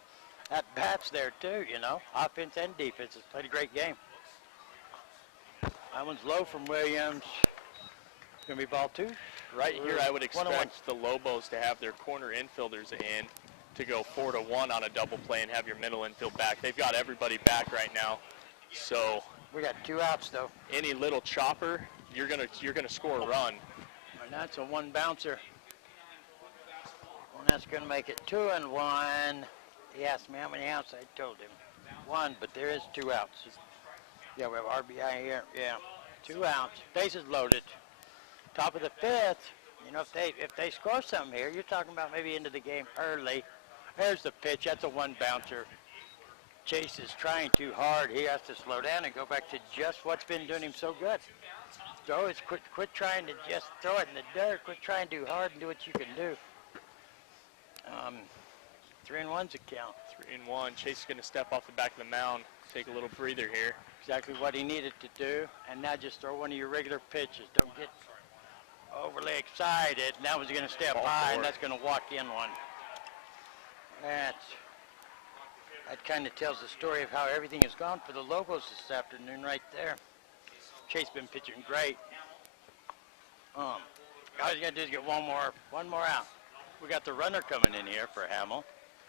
at-bats there, too, you know. Offense and defense. Has played a great game. That one's low from Williams. Going to be ball 2. Right here, I would expect the Lobos to have their corner infielders in to go 4-1 on a double play and have your middle infield back. They've got everybody back right now. So we got 2 outs, though. Any little chopper, you're gonna score a run. And that's a one bouncer. And that's going to make it 2-1. He asked me how many outs. I told him 1, but there is 2 outs. Yeah, we have RBI here. Yeah, 2 outs. Bases loaded. Top of the 5th. You know, if they score something here, you're talking about maybe into the game early. There's the pitch. That's a one bouncer. Chase is trying too hard. He has to slow down and go back to just what's been doing him so good. Throw it. Quit trying to just throw it in the dirt. Quit trying too hard and do what you can do. 3-1's a count. 3-1. Chase is going to step off the back of the mound, take a little breather here. Exactly what he needed to do. And now just throw one of your regular pitches. Don't get overly excited. Now he's going to step high, and that's going to walk in one. That kind of tells the story of how everything has gone for the Lobos this afternoon right there. Chase been pitching great. All you got to do is get one more out. We got the runner coming in here for Hamill.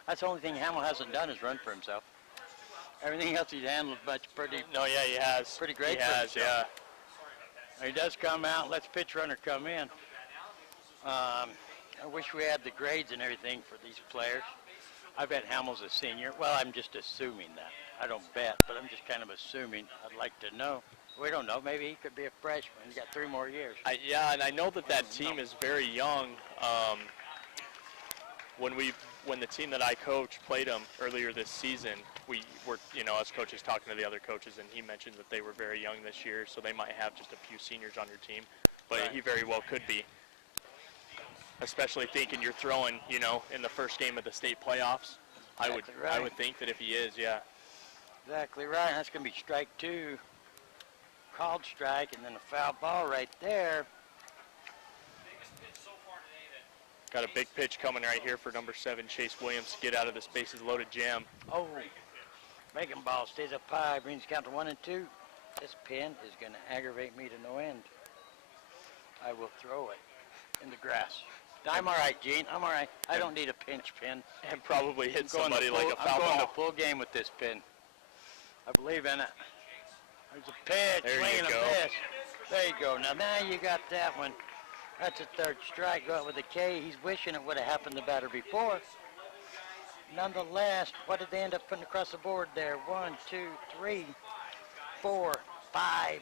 That's the only thing Hamill hasn't done is run for himself. Everything else he's handled pretty. No, yeah, he has. Pretty great. He has, yeah. He does come out. Let's pitch runner come in. I wish we had the grades and everything for these players. I bet Hamill's a senior. Well, I'm just assuming that. I don't bet, but I'm just kind of assuming. I'd like to know. We don't know. Maybe he could be a freshman. He's got 3 more years. Yeah, and I know that team is very young. When the team that I coach played them earlier this season, we were, us coaches talking to the other coaches, and he mentioned that they were very young this year, so they might have just a few seniors on your team. But He very well could be. Especially thinking you're throwing, in the first game of the state playoffs. Exactly I would think that if he is, yeah. Exactly right. That's going to be strike 2. Called strike, and then a foul ball right there. Got a big pitch coming right here for number 7, Chase Williams, to get out of this bases loaded jam. Oh, making ball stays up high, brings count to 1 and 2. This pin is going to aggravate me to no end. I will throw it in the grass. I'm all right, Gene. I'm all right. I don't need a pinch pin. And probably hit somebody like a foul ball. I'm going to full game with this pin. I believe in it. There's a pitch. There you go. There you go. Now you got that one. That's a 3rd strike. Go out with a K. He's wishing it would have happened to the batter before. Nonetheless, what did they end up putting across the board there? 1, 2, 3, 4, 5,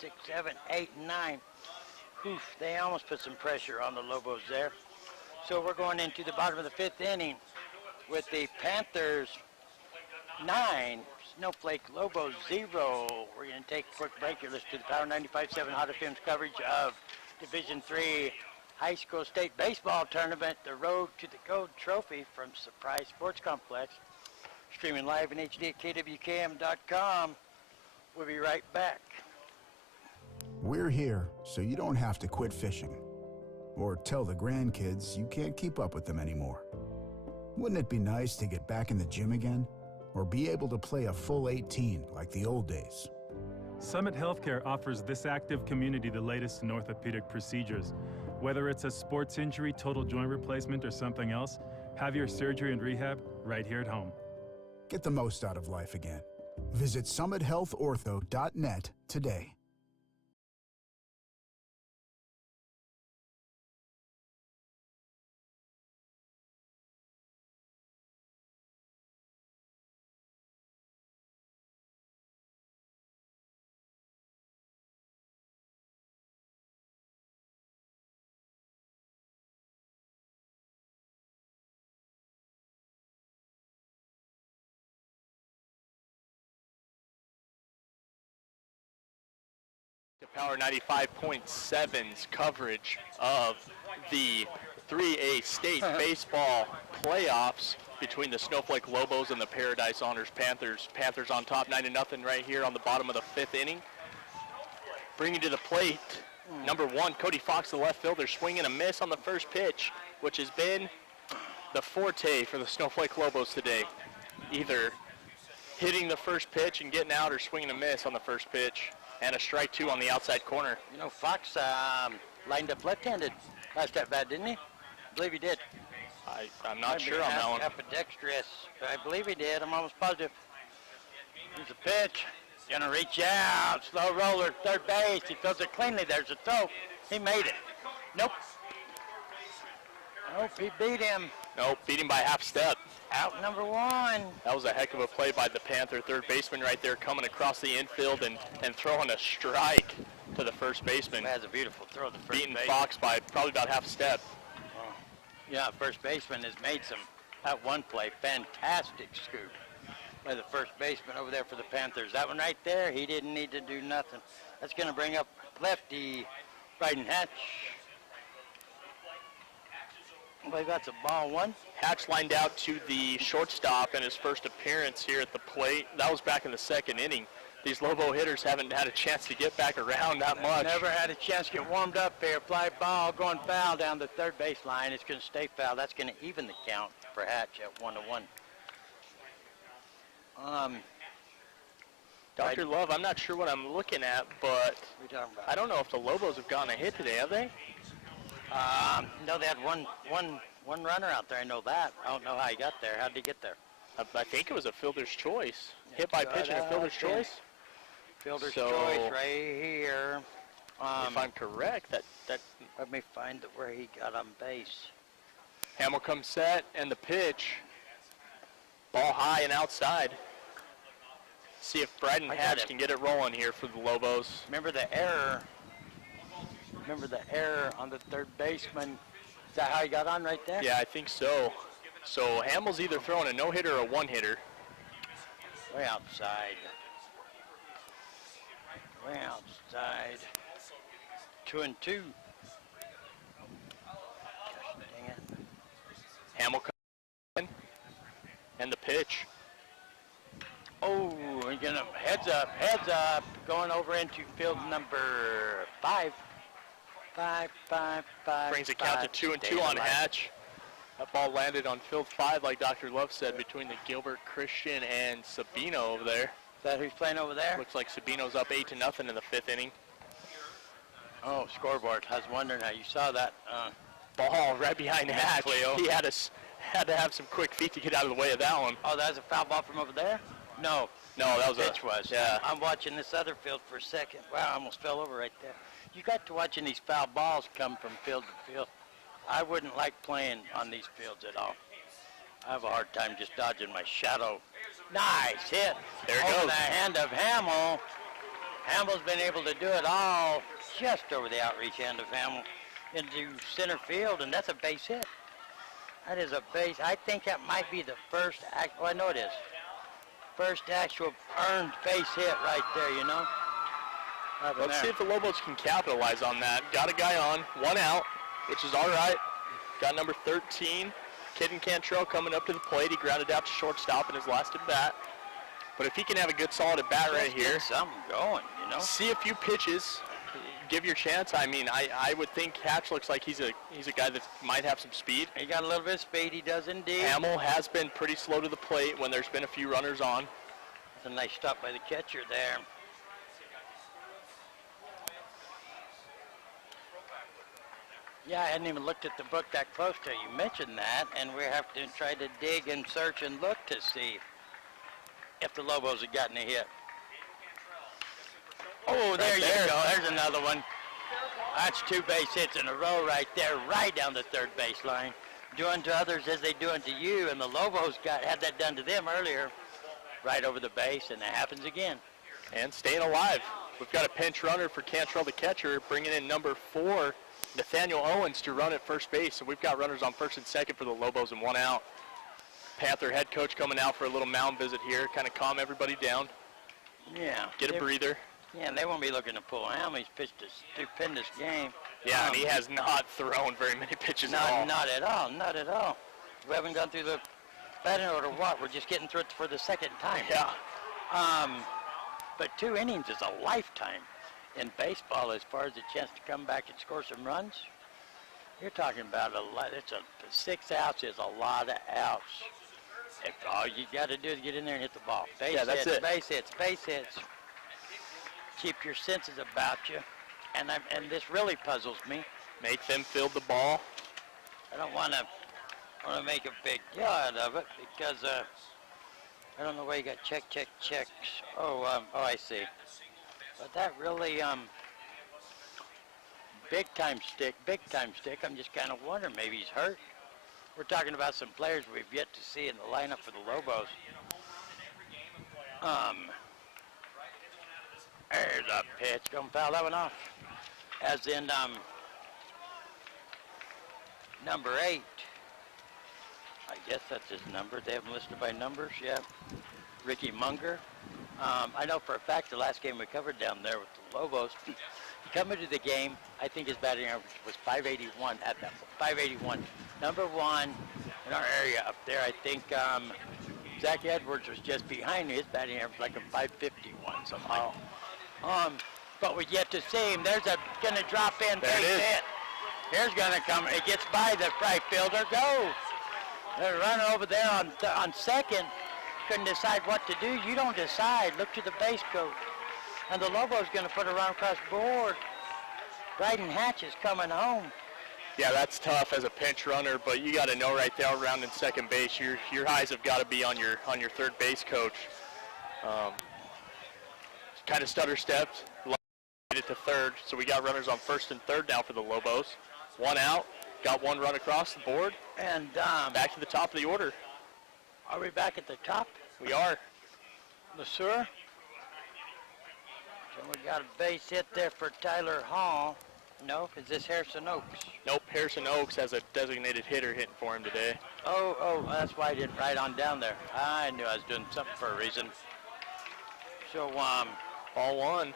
6, 7, 8, 9. Oof, they almost put some pressure on the Lobos there. So we're going into the bottom of the 5th inning with the Panthers 9, Snowflake Lobos 0. We're going to take a quick break here. Listen to the Power 95.7 Hot FM's coverage of Division III High School State Baseball Tournament, the Road to the Gold Trophy from Suprise Sports Complex. Streaming live in HD at kwkm.com. We'll be right back. We're here so you don't have to quit fishing or tell the grandkids you can't keep up with them anymore. Wouldn't it be nice to get back in the gym again or be able to play a full 18 like the old days? Summit Healthcare offers this active community the latest in orthopedic procedures. Whether it's a sports injury, total joint replacement, or something else, have your surgery and rehab right here at home. Get the most out of life again. Visit summithealthortho.net today. Power 95.7's coverage of the 3A state baseball playoffs between the Snowflake Lobos and the Paradise Honors Panthers. Panthers on top 9-0 right here on the bottom of the 5th inning. Bringing to the plate, number 1, Cody Fox, the left fielder, swinging a miss on the first pitch, which has been the forte for the Snowflake Lobos today. Either hitting the first pitch and getting out or swinging a miss on the first pitch. And a strike 2 on the outside corner. You know, Fox lined up left-handed last at bat, didn't he? I believe he did. I'm not sure on that one. Ambidextrous, but I believe he did. I'm almost positive. Here's a pitch. Gonna reach out, slow roller, third base. He throws it cleanly. There's a throw. He made it. Nope. Nope, he beat him. Nope, beat him by half step. Out number 1. That was a heck of a play by the Panther third baseman right there, coming across the infield and throwing a strike to the first baseman. That's a beautiful throw. The first Beating baseman. Fox by probably about half a step. Yeah, first baseman has made some, that one play, fantastic scoop by the first baseman over there for the Panthers. That one right there, he didn't need to do nothing. That's going to bring up lefty Bryden Hatch. I believe that's a ball 1. Hatch lined out to the shortstop in his first appearance here at the plate. That was back in the second inning. These Lobo hitters haven't had a chance to get back around that much. Never had a chance to get warmed up here. Fly ball going foul down the third base line. It's going to stay foul. That's going to even the count for Hatch at 1-1. Dr. Love, I'm not sure what I'm looking at, but I don't know if the Lobos have gotten a hit today, have they? No, they had one runner out there. I know that. I don't know how he got there. How did he get there? I think it was a fielder's choice. Hit by pitch and a fielder's choice. Fielder's choice right here. If I'm correct, that let me find where he got on base. Hamill comes set and the pitch. Ball high and outside. See if Bryden Hatch can get it rolling here for the Lobos. Remember the error. Remember the error on the third baseman. Is that how he got on right there? Yeah, I think so. So Hamill's either throwing a no-hitter or a one-hitter. Way outside. Way outside. 2-2. Gosh, dang it. Hamill comes in. And the pitch. Oh, we're gonna heads up, going over into field number 5. 5. Brings a count to 2-2 on Hatch. That ball landed on field 5, like Dr. Love said, between the Gilbert, Christian, and Sabino over there. Is that who's playing over there? Looks like Sabino's up 8-0 in the 5th inning. Oh, scoreboard. I was wondering how you saw that. Ball right behind Hatch. He had to have some quick feet to get out of the way of that one. Oh, that was a foul ball from over there? No. No, that was pitch was. Yeah. I'm watching this other field for a second. Wow, I almost fell over right there. You got to watching these foul balls come from field to field. I wouldn't like playing on these fields at all. I have a hard time just dodging my shadow. Nice hit. There it over goes. the hand of Hamill. Hamill's been able to do it all just over the outreach hand of Hamill into center field, and that's a base hit. That is a base. I think that might be the first, I know it is. First actual earned base hit right there, you know. Let's see if the Lobos can capitalize on that. Got a guy on, 1 out, which is all right. Got number 13, Kidden Cantrell, coming up to the plate. He grounded out to shortstop in his last at bat. But if he can have a good solid at bat right here, something going, you know. see a few pitches, give your chance. I mean, I would think Hatch looks like he's a guy that might have some speed. He got a little bit of speed. He does indeed. Hamill has been pretty slow to the plate when there's been a few runners on. It's a nice stop by the catcher there. Yeah, I hadn't even looked at the book that close till you mentioned that, and we have to try to dig and search and look to see if the Lobos have gotten a hit. Oh, there you go. There's another one. That's 2 base hits in a row right there, right down the third base line. Doing to others as they do unto you, and the Lobos had that done to them earlier, right over the base, and that happens again. And staying alive. We've got a pinch runner for Cantrell, the catcher, bringing in number 4, Nathaniel Owens, to run at first base. So we've got runners on first and second for the Lobos and 1 out. Panther head coach coming out for a little mound visit here, kind of calm everybody down. Yeah. Get a breather. Yeah, and they won't be looking to pull him. He's pitched a stupendous game. Yeah, and he has not thrown very many pitches at all. Not at all, not at all. We haven't gone through the batting order what? We're just getting through it for the second time. Yeah. But 2 innings is a lifetime in baseball as far as a chance to come back and score some runs. You're talking about a lot. 6 outs is a lot of outs. If all you got to do is get in there and hit the ball. Base that's hits, it. Base hits, base hits. Keep your senses about you. And this really puzzles me. Make them field the ball. I don't want to make a big deal out of it because I don't know why you got checks. Oh, I see. But that really, big time stick. I'm just kind of wondering, maybe he's hurt. We're talking about some players we've yet to see in the lineup for the Lobos. There's a pitch. Gonna foul that one off. As in, number 8. I guess that's his number. They have him listed by numbers, yeah. Ricky Munger. I know for a fact the last game we covered down there with the Lobos, coming to the game, I think his batting average was 581 at that point. 581. Number 1 in our area up there. I think Zach Edwards was just behind me. His batting average was like a 551 somehow. But we yet to see him. There's a gonna drop in base hit. Here's gonna come. It gets by the right fielder. Go. The runner over there on second couldn't decide what to do. You don't decide. Look to the base coach. And the Lobos going to put a run across the board. Bryden Hatch is coming home. Yeah, that's tough as a pinch runner, but you got to know right there around in second base, your eyes have got to be on your third base coach. Kind of stutter stepped, made it to third, so we got runners on first and third now for the Lobos. 1 out, got 1 run across the board, and back to the top of the order. Are we back at the top? We are. LeSueur. So we got a base hit there for Tyler Hall. No, is this Harrison Oaks? Nope, Harrison Oaks has a designated hitter hitting for him today. Oh, that's why I didn't write on down there. I knew I was doing something for a reason. So, ball 1.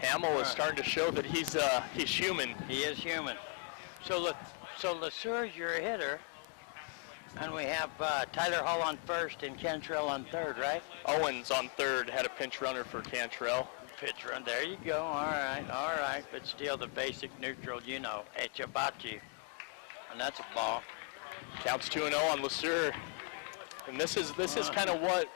Hamill is starting to show that he's human. He is human. So LeSueur's your hitter. And we have Tyler Hall on first and Cantrell on third, right? Owens on third, had a pinch runner for Cantrell. Pitch run, there you go, all right. But still the basic neutral, you know, Echabachi. And that's a ball. Counts 2-0 on LeSueur. And this is kind of what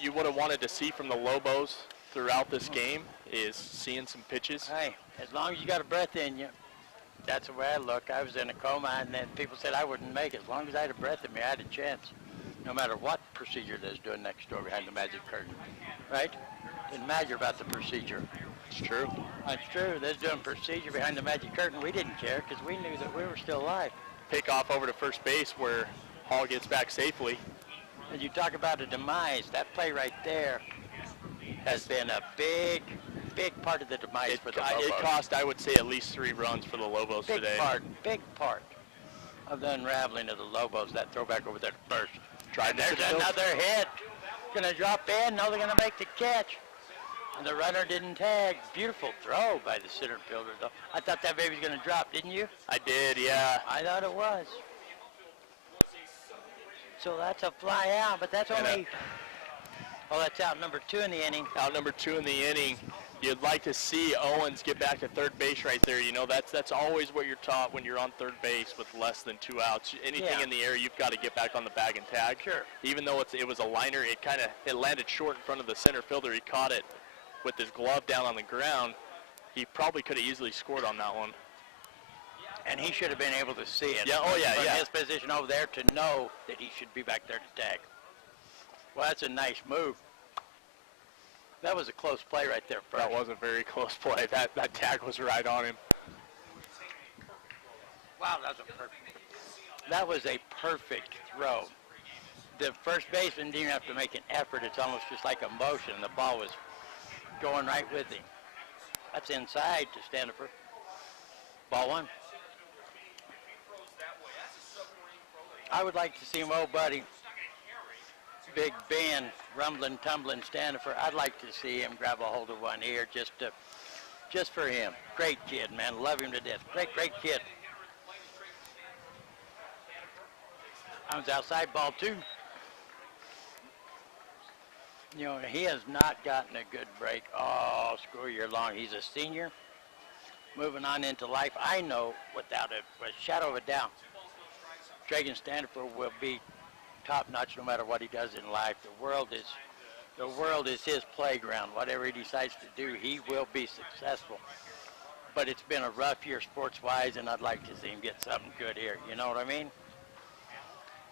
you would have wanted to see from the Lobos throughout this game, is seeing some pitches. Hey, as long as you got a breath in you. That's the way I look. I was in a coma, and then people said I wouldn't make it. As long as I had a breath in me, I had a chance. No matter what procedure they're doing next door behind the magic curtain, right? Didn't matter about the procedure. It's true. That's true. They're doing procedure behind the magic curtain. We didn't care because we knew that we were still alive. Pick off over to first base where Hall gets back safely. And you talk about a demise. That play right there has been a big part of the demise for the Lobos. It cost, I would say, at least 3 runs for the Lobos today. Big part of the unraveling of the Lobos, that throwback over there to first. And there's another hit. Gonna drop in, no, they're gonna make the catch. And the runner didn't tag. Beautiful throw by the center fielder, though. I thought that baby was gonna drop, didn't you? I did, yeah. I thought it was. So that's a fly out, but that's only... Oh, that's out number 2 in the inning. Out number 2 in the inning. You'd like to see Owens get back to third base right there. You know, that's always what you're taught when you're on third base with less than 2 outs. Anything in the air, you've got to get back on the bag and tag. Sure. Even though it was a liner, it landed short in front of the center fielder. He caught it with his glove down on the ground. He probably could have easily scored on that one. And he should have been able to see it. Yeah, From his position over there to know that he should be back there to tag. Well, that's a nice move. That was a close play right there, Fresh. That was a very close play. That tag was right on him. Wow, that was a perfect throw. The first baseman didn't have to make an effort. It's almost just like a motion. The ball was going right with him. That's inside to Standiford. Ball 1. I would like to see him, old buddy. Big Ben, rumbling, tumbling, Standiford. I'd like to see him grab a hold of one here just for him. Great kid, man. Love him to death. Great kid. I was outside, ball 2. You know, he has not gotten a good break all school year long. He's a senior, moving on into life. I know without a shadow of a doubt, Dragon Standiford will be top-notch no matter what he does in life. The world is his playground. Whatever he decides to do, he will be successful. But it's been a rough year sports-wise, and I'd like to see him get something good here. You know what I mean?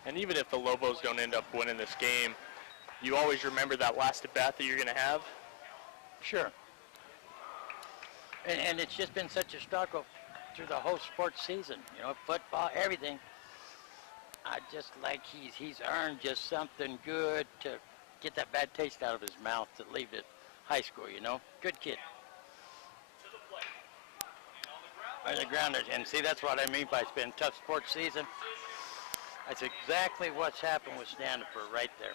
And even if the Lobos don't end up winning this game, you always remember that last at-bat that you're going to have? Sure. And it's just been such a struggle through the whole sports season, you know, football, everything. I just like he's earned just something good to get that bad taste out of his mouth to leave it high school, you know. Good kid. On the ground, and see, that's what I mean by it's been a tough sports season. That's exactly what's happened with Stanford right there.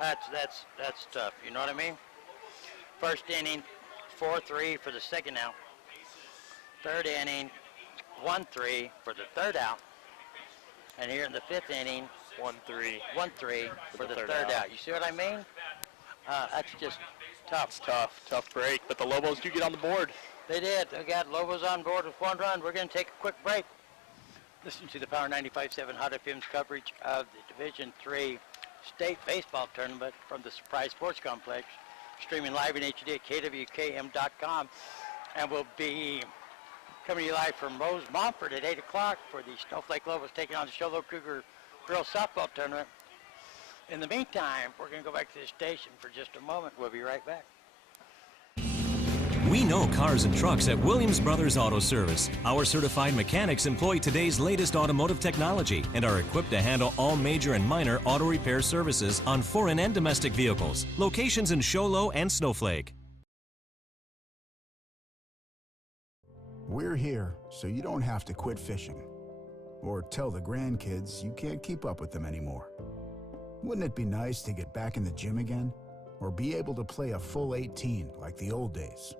That's tough, you know what I mean? First inning, 4-3 for the second out. Third inning, 1-3 for the third out. And here in the fifth inning, 1-3 for the third out. You see what I mean? That's just tough. It's tough break, but the Lobos do get on the board. They did. They got Lobos on board with 1 run. We're going to take a quick break. Listen to the Power 95.7 Hot FM's coverage of the Division III State Baseball Tournament from the Suprise Sports Complex, streaming live in HD at kwkm.com. And we'll be coming to you live from Rose Montford at 8 o'clock for the Snowflake Lobos taking on the Sholo Cougar Girls Softball Tournament. In the meantime, we're going to go back to the station for just a moment. We'll be right back. We know cars and trucks at Williams Brothers Auto Service. Our certified mechanics employ today's latest automotive technology and are equipped to handle all major and minor auto repair services on foreign and domestic vehicles. Locations in Sholo and Snowflake. We're here so you don't have to quit fishing or tell the grandkids you can't keep up with them anymore. Wouldn't it be nice to get back in the gym again or be able to play a full 18 like the old days?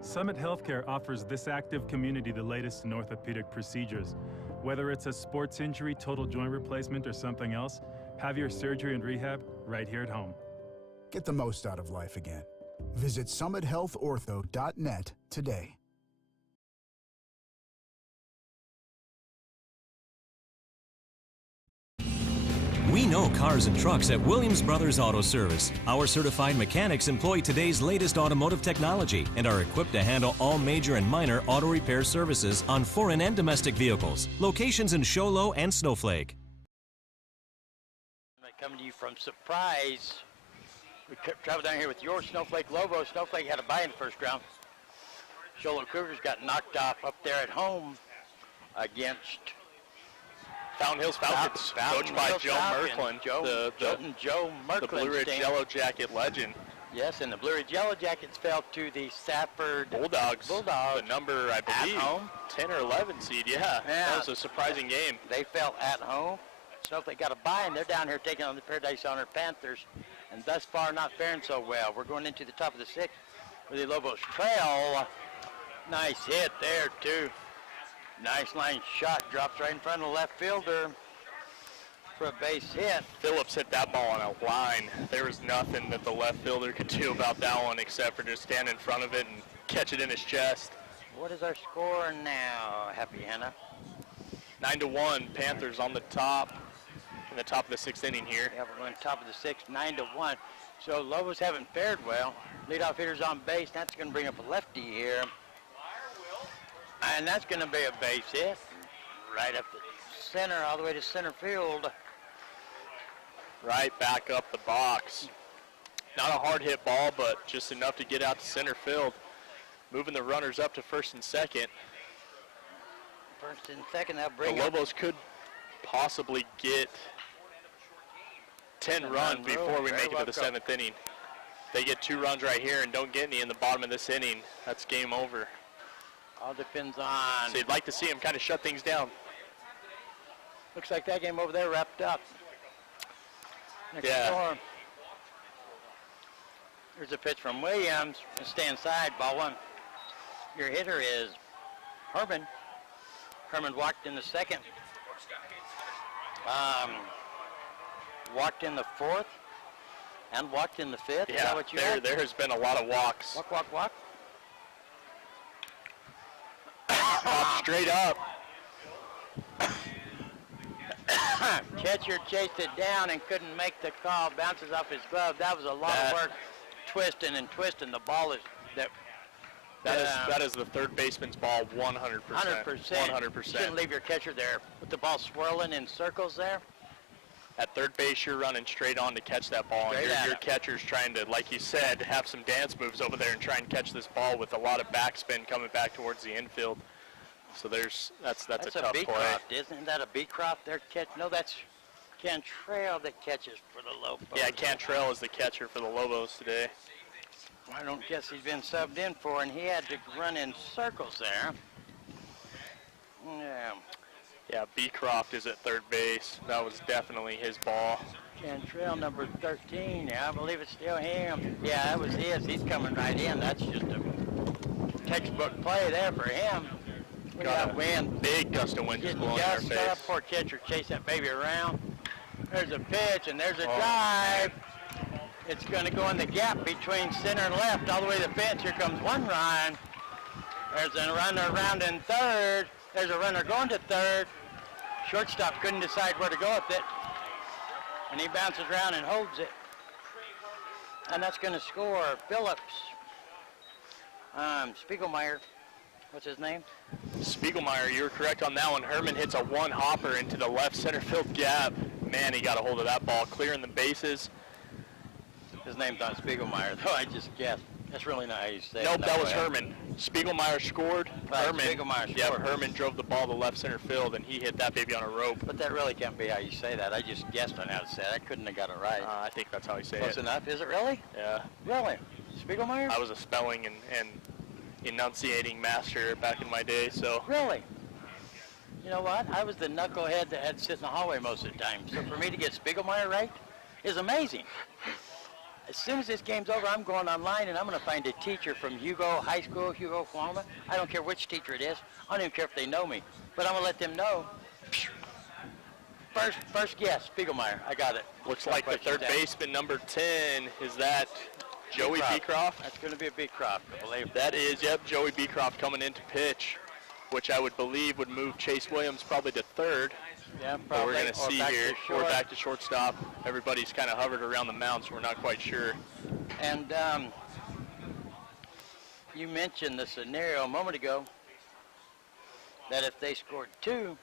Summit Healthcare offers this active community the latest in orthopedic procedures. Whether it's a sports injury, total joint replacement, or something else, have your surgery and rehab right here at home. Get the most out of life again. Visit summithealthortho.net today. We know cars and trucks at Williams Brothers Auto Service. Our certified mechanics employ today's latest automotive technology and are equipped to handle all major and minor auto repair services on foreign and domestic vehicles. Locations in Sholo and Snowflake. Coming to you from Suprise. We traveled down here with your Snowflake Lobos. Snowflake had a bye in the first round. Sholo Cougars got knocked off up there at home against Fountain Hills Falcons, coached by Joe Merklin, the Blue Ridge Yellow Jacket legend. Yes, and the Blue Ridge Yellow Jackets fell to the Safford Bulldogs. The number, I believe, 10 or 11 seed. Yeah, that was a surprising game. They fell at home. Snowflake got a bye, and they're down here taking on the Paradise Honor Panthers, and thus far not faring so well. We're going into the top of the sixth where the Lobos trail. Nice hit there, too. Nice line shot, drops right in front of the left fielder for a base hit. Phillips hit that ball on a line. There was nothing that the left fielder could do about that one except for just stand in front of it and catch it in his chest. What is our score now, Happy Hannah? 9-1, Panthers on the top, in the top of the sixth inning here. Yeah, we're going top of the sixth, 9-1. So Lobos haven't fared well. Leadoff hitter's on base. That's going to bring up a lefty here. And that's going to be a base hit right up the center, all the way to center field. Right back up the box. Not a hard hit ball, but just enough to get out to center field. Moving the runners up to first and second. First and second, that'll bring the Lobos could possibly get 10 runs before we make it to the seventh inning. They get 2 runs right here and don't get any in the bottom of this inning. That's game over. All depends on. So you'd like to see him kind of shut things down. Looks like that game over there wrapped up. Next yeah. Score. Here's a pitch from Williams. Stay inside, ball 1. Your hitter is Herman. Herman walked in the second. Walked in the fourth. And walked in the fifth. Yeah, is that what you there has been a lot of walks. Walk. Straight up. Catcher chased it down and couldn't make the call. Bounces off his glove. That was a lot of work. Twisting. The ball is that is the third baseman's ball 100%. 100%. You shouldn't leave your catcher there with the ball swirling in circles there. At third base, you're running straight on to catch that ball. Straight And at your it. catcher's trying to, like you said, have some dance moves over there and try and catch this ball with a lot of backspin coming back towards the infield. So that's a tough play. Beecroft, isn't that a Beecroft there catch? No, that's Cantrell that catches for the Lobos. Yeah, Cantrell is the catcher for the Lobos today. I don't guess he's been subbed in for, and he had to run in circles there. Yeah. Yeah, Beecroft is at third base. That was definitely his ball. Cantrell, number 13. Yeah, I believe it's still him. Yeah, that was his. He's coming right in. That's just a textbook play there for him. We got wind. Big gust of wind just blowing in our Just face. got a poor catcher chase that baby around. There's a pitch, and there's a drive. It's going to go in the gap between center and left all the way to the fence. Here comes one run. There's a runner around in third. There's a runner going to third. Shortstop couldn't decide where to go with it. And he bounces around and holds it. And that's going to score Phillips. Spiegelmeyer. What's his name? Spiegelmeyer, you were correct on that one. Herman hits a one-hopper into the left center field gap. Man, he got a hold of that ball, clearing the bases. His name's not Spiegelmeyer, though. I just guessed. That's really not how you say it. Nope, that was Herman. Spiegelmeyer scored. Right, Herman, Spiegelmeyer scored. Yeah, Herman drove the ball to left center field, and he hit that baby on a rope. But that really can't be how you say that. I just guessed on how to say it. I couldn't have got it right. I think that's how you say Close it. enough. Is it really? Yeah. Really? Spiegelmeyer? I was a spelling and enunciating master back in my day, so. Really? You know what? I was the knucklehead that had to sit in the hallway most of the time. So for me to get Spiegelmeyer right is amazing. As soon as this game's over, I'm going online and I'm going to find a teacher from Hugo High School, Hugo, Oklahoma. I don't care which teacher it is. I don't even care if they know me. But I'm going to let them know. First guess, Spiegelmeyer. I got it. Looks like the third baseman, number 10, is that Joey Beecroft? That's going to be a Beecroft, I believe. That is, yep, Joey Beecroft coming in to pitch, which I would believe would move Chase Williams probably to third. Yeah, But probably. we're going to see here. We're We're back to shortstop. Everybody's kind of hovered around the mound, so we're not quite sure. And you mentioned the scenario a moment ago that if they scored 2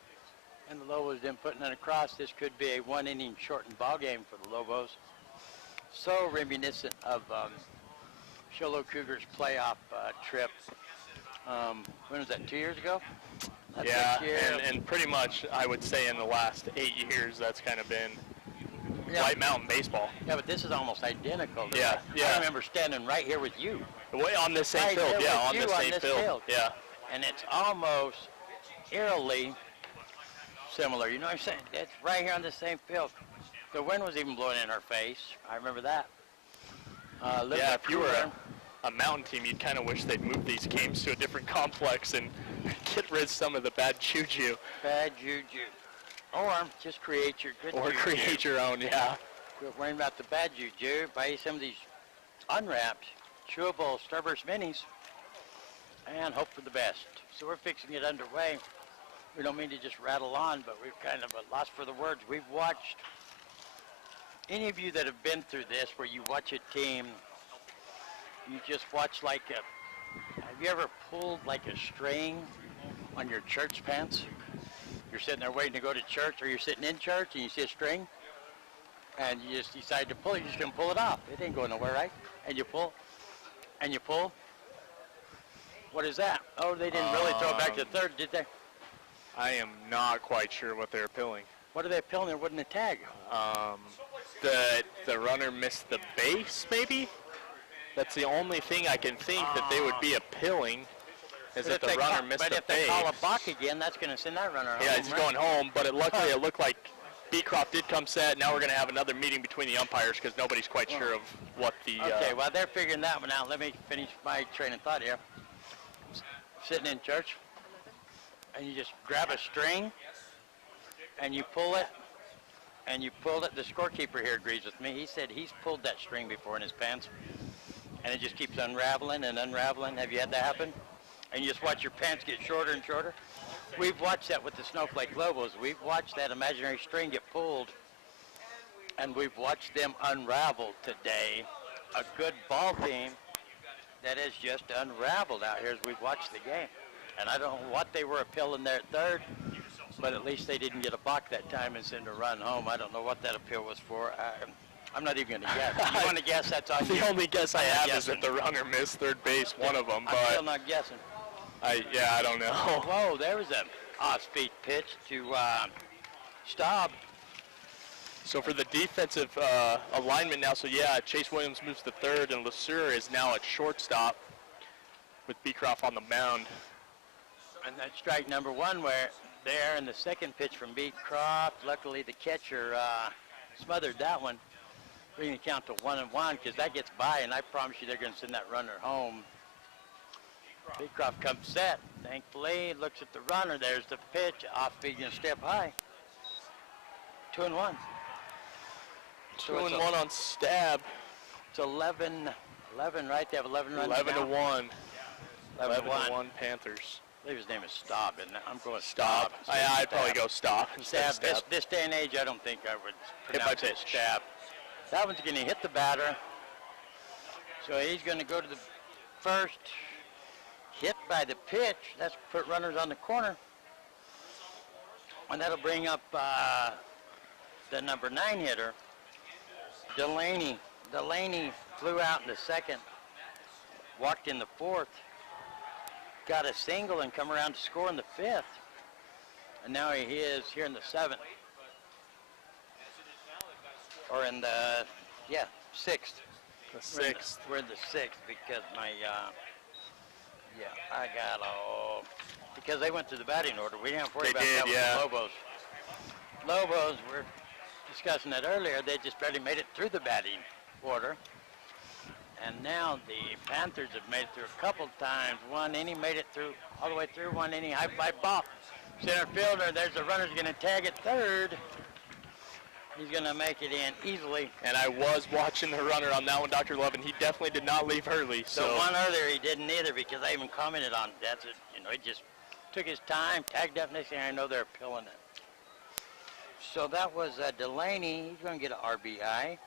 and the Lobos didn't put none across, this could be a one-inning shortened ball game for the Lobos. So reminiscent of Sholo Cougars playoff trip. When was that, 2 years ago? Yeah, and pretty much I would say in the last 8 years that's kind of been White Mountain baseball. Yeah, but this is almost identical. Yeah, I remember standing right here with you. On this same field, yeah, on the same field. Yeah. And it's almost eerily similar. You know what I'm saying? It's right here on the same field. The wind was even blowing in our face. I remember that. Yeah, if you were a mountain team, you'd kind of wish they'd move these games to a different complex and get rid of some of the bad juju. Bad juju. Or just create your good juju. Or create your own, yeah. Quit worrying about the bad juju. Buy you some of these unwrapped, chewable Starburst Minis and hope for the best. So we're fixing it underway. We don't mean to just rattle on, but we've kind of lost for the words. We've watched, any of you that have been through this, where you watch a team, you just watch like have you ever pulled like a string on your church pants? You're sitting there waiting to go to church, or you're sitting in church and you see a string and you just decide to pull it. You're just going to pull it off. It ain't going nowhere, right? And you pull and you pull. What is that? Oh, they didn't really throw it back to third, did they? I am not quite sure what they're pilling. What are they pilling? There wasn't a tag. The runner missed the base, maybe? That's the only thing I can think that they would be appealing, is that the runner missed the base. But if they call a balk again, that's going to send that runner home. Yeah, he's going home, but luckily it looked like Beecroft did come set. Now we're going to have another meeting between the umpires because nobody's quite sure of what the... Okay, well, they're figuring that one out. Let me finish my train of thought here. Sitting in church, and you just grab a string, and you pull it, and you pull it. The scorekeeper here agrees with me. He said he's pulled that string before in his pants, and it just keeps unraveling and unraveling. Have you had that happen? And you just watch your pants get shorter and shorter? We've watched that with the Snowflake Lobos. We've watched that imaginary string get pulled, and we've watched them unravel today. A good ball team that has just unraveled out here as we've watched the game. And I don't know what they were appealing there at third, But at least they didn't get a balk that time and send a run home. I don't know what that appeal was for. I'm not even going to guess. You want to guess? That's on you. The only guess I have is that the runner missed third base, one of them. I'm But still not guessing. I don't know. Whoa, there was a off-speed pitch to Staub. So for the defensive alignment now, so yeah, Chase Williams moves to third, and LeSueur is now at shortstop with Beecroft on the mound. And that's strike number one where there in the second pitch from Beecroft. Luckily the catcher smothered that one, bringing the count to 1-1 because that gets by, and I promise you they're going to send that runner home. Beecroft comes set, thankfully, looks at the runner. There's the pitch, off-speed and step high. 2-1. 2-1 on Stab. It's 11, right? They have 11 runs 11 now. to 1. 11 to 1 Panthers. I believe his name is Staub, and I'm going Stab. Staub. I'd probably go Stab instead of Stab. Stab. This day and age, I don't think I would Hit by pronounce it pitch. Stab. That one's going to hit the batter. So he's going to go to the first. Hit by the pitch. That's put runners on the corner. And that'll bring up the number 9 hitter, Delaney. Delaney flew out in the second, walked in the fourth, got a single and come around to score in the fifth. And now he is here in the seventh. Or in the, sixth. The sixth. We're in the sixth because my, I got because they went to the batting order. We didn't have to worry about that with the Lobos. Lobos, we're discussing that earlier, they just barely made it through the batting order. And now the Panthers have made it through a couple times. One inning made it through, all the way through, one inning, high fly ball. Center fielder, there's the runner's going to tag at third. He's going to make it in easily. And I was watching the runner on that one, Dr. Love, and he definitely did not leave early. The one earlier he didn't either because I even commented on that. He just took his time, tagged up. Next thing I know, they're pilling it. So that was Delaney. He's going to get an RBI.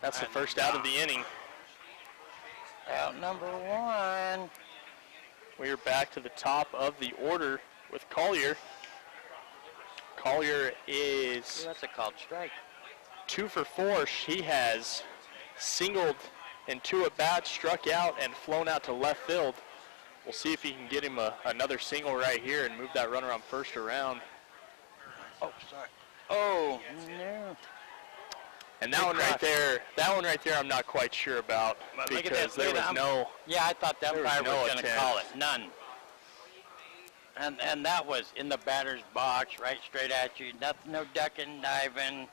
That's the first out of the inning. Out number 1. We are back to the top of the order with Collier. Collier is That's a called strike. 2 for 4. He has singled in 2 at-bats, struck out, and flown out to left field. We'll see if he can get him another single right here and move that runner on first around. Oh, sorry. Oh, no. And that one right there, I'm not quite sure about because there was no. Yeah, I thought that umpire was going to attempt. call it. None. And that was in the batter's box, right straight at you. Nothing, no ducking, diving,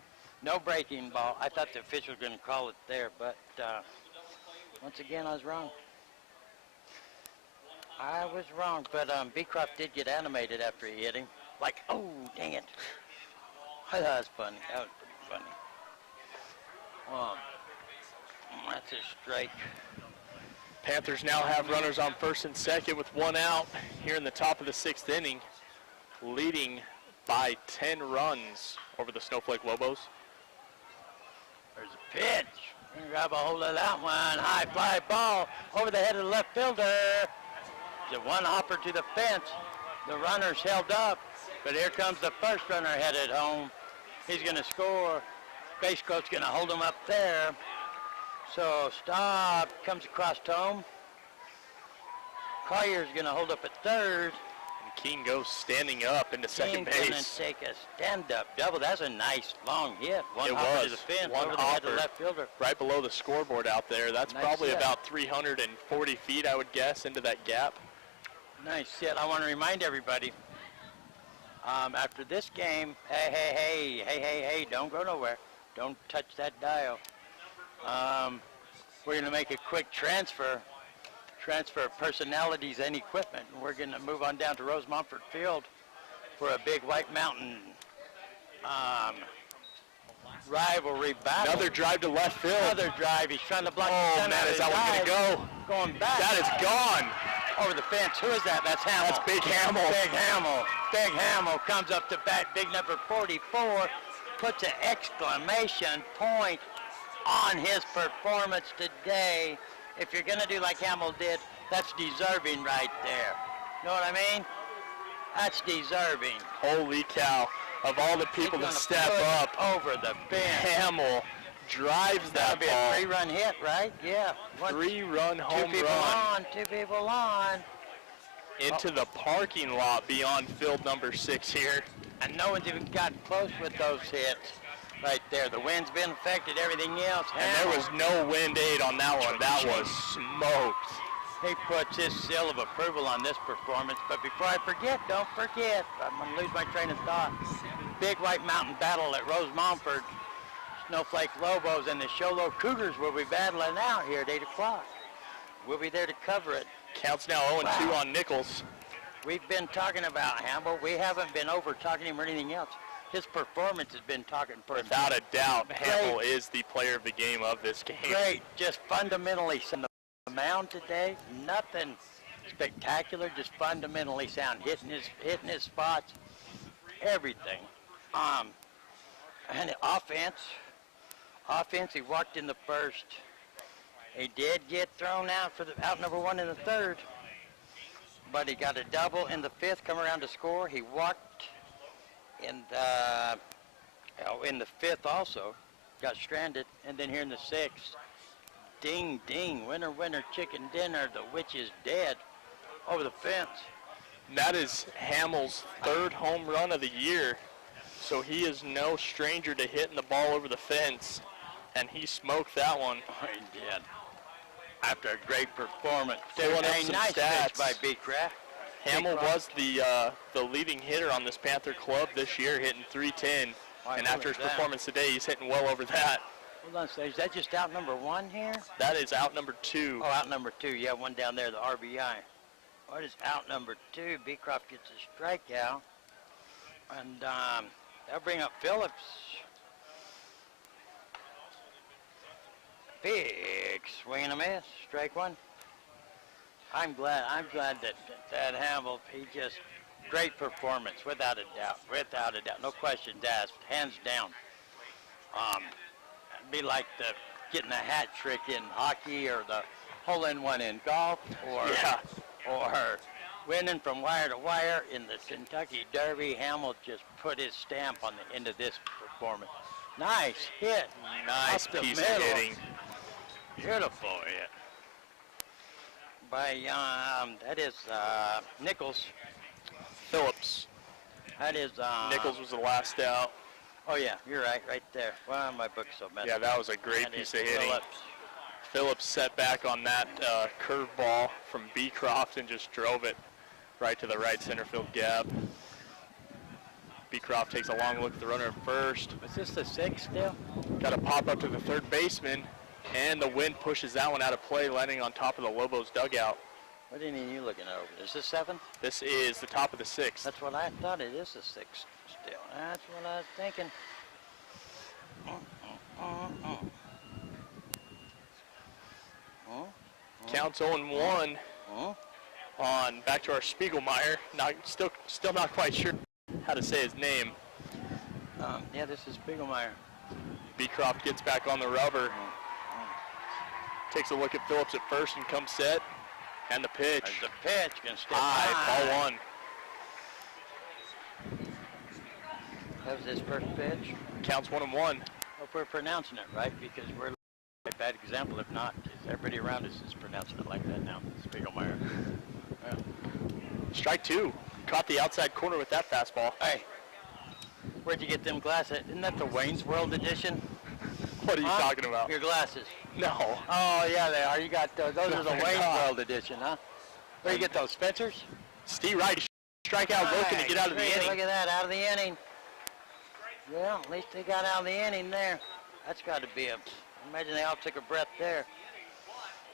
no breaking ball. I thought the official was going to call it there, but once again, I was wrong. I was wrong, but Beecroft did get animated after he hit him. Like, oh, dang it. I thought that was funny. That was pretty funny. That's a strike. Panthers now have runners on first and second with 1 out here in the top of the 6th inning, leading by 10 runs over the Snowflake Lobos. There's a pitch. Grab a hold of that one. High fly ball over the head of the left fielder. There's a one hopper to the fence. The runner's held up, but here comes the first runner headed home. He's going to score. Base coach going to hold him up there. So Staub comes across to home. Collier's going to hold up at third. And Keene goes standing up into second base. Keene's going to take a stand-up double. That's a nice long hit. One It hopper was. to the fence One over the head of hopper. the left fielder. Right below the scoreboard out there. That's Nice probably hit. about 340 feet, I would guess, into that gap. Nice hit. I want to remind everybody, after this game, hey, don't go nowhere. Don't touch that dial. We're going to make a quick transfer of personalities and equipment. We're going to move on down to Rose Mumford Field for a big White Mountain rivalry battle. Another drive to left field. Another drive. He's trying to block the Oh, center man, of is the that one going to dive. go? Going back. That is gone. Over the fence. Who is that? That's Hamill. That's Big Hamill. Big Hamill. Big Hamill comes up to bat. Big number 44 puts an exclamation point on his performance today. If you're going to do like Hamill did, that's deserving right there. Know what I mean? That's deserving. Holy cow. Of all the people to step up, over the fence. Hamill drives that That'll be ball. a 3-run hit, right? Yeah. 3-run home Two people run. on, 2 people on. Into the parking lot beyond field number 6 here. And no one's even gotten close with those hits right there. The wind's been affected, everything else. And there was no wind aid on that one. That was smoked. He puts his seal of approval on this performance. But before I forget, don't forget, I'm going to lose my train of thought. Big White Mountain battle at Rose Montford. Snowflake Lobos and the Sholo Cougars will be battling out here at 8 o'clock. We'll be there to cover it. Counts now 0-2 on Nichols. We've been talking about Hamill. We haven't been over talking him or anything else. His performance has been talking for him. Without a doubt, Hamill is the player of the game of this game. Great, just fundamentally sound. The mound today, nothing spectacular, just fundamentally sound. Hitting his spots, everything. And offense, he walked in the first. He did get thrown out for the out number 1 in the 3rd, but he got a double in the 5th, come around to score. He walked in the 5th also, got stranded, and then here in the 6th, ding, ding, winner, winner, chicken dinner, the witch is dead over the fence. That is Hamill's 3rd home run of the year, so he is no stranger to hitting the ball over the fence, and he smoked that one. Oh, he did. After a great performance. Pulling up some nice stats. pitch by Beecraft. Hamill was the leading hitter on this Panther club this year, hitting .310, and after his performance today, he's hitting well over that. Hold on, so is that just out number 1 here? That is out number 2. Oh, out number 2. Yeah, one down there, the RBI. What is out number 2? Beecroft gets a strikeout. And they'll bring up Phillips. Big swing and a miss. Strike 1. I'm glad that Hamill, he just, great performance, without a doubt. No questions asked, hands down. Be like getting a hat trick in hockey or the hole-in-one in golf or winning from wire to wire in the Kentucky Derby. Hamill just put his stamp on the end of this performance. Nice hit. Nice piece of hitting. Beautiful hit. By, that is Nichols. Phillips. That is... Nichols was the last out. Oh, yeah, you're right there. Well, my book's so messy. Yeah, that was a great piece of hitting. Phillips set back on that curveball from Beecroft and just drove it right to the right center field gap. Beecroft takes a long look at the runner at first. Was this the 6th still? Got a pop up to the 3rd baseman, and the wind pushes that one out of play, landing on top of the Lobos dugout. What inning are you looking over? Is this 7th? This is the top of the 6th. That's what I thought. It is the 6th still. That's what I was thinking. Counts 0-1 on back to our Spiegelmeier. Still not quite sure how to say his name. Yeah, this is Spiegelmeier. Beecroft gets back on the rubber. Takes a look at Phillips at first and comes set. And the pitch. There's the pitch. Gonna step high. Ball 1. That was his first pitch. Counts 1-1. Hope we're pronouncing it right, because we're a bad example. If not, everybody around us is pronouncing it like that now. Spiegelmeier. Yeah. Strike 2. Caught the outside corner with that fastball. Hey, where'd you get them glasses? Isn't that the Wayne's World edition? What are you talking about? Your glasses. No. Oh, yeah, they are. You got those are the Wayne's World edition, huh? Where you get those, Spencer's? Steve Wright, strikeout looking to get out of the inning. Look at that, out of the inning. Well, at least they got out of the inning there. That's got to be imagine they all took a breath there.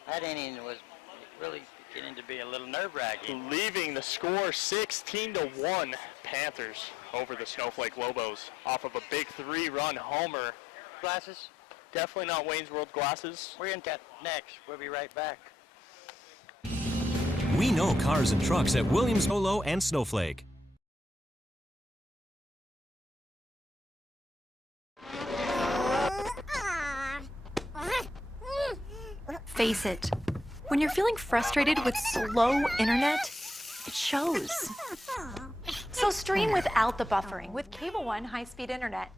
That inning was really beginning to be a little nerve-wracking. Leaving the score 16-1 Panthers over the Snowflake Lobos off of a big 3-run homer. Glasses? Definitely not Wayne's World glasses. We're in next. We'll be right back. We know cars and trucks at Williams, Polo, and Snowflake. Face it. When you're feeling frustrated with slow internet, it shows. So stream without the buffering with Cable One high-speed internet.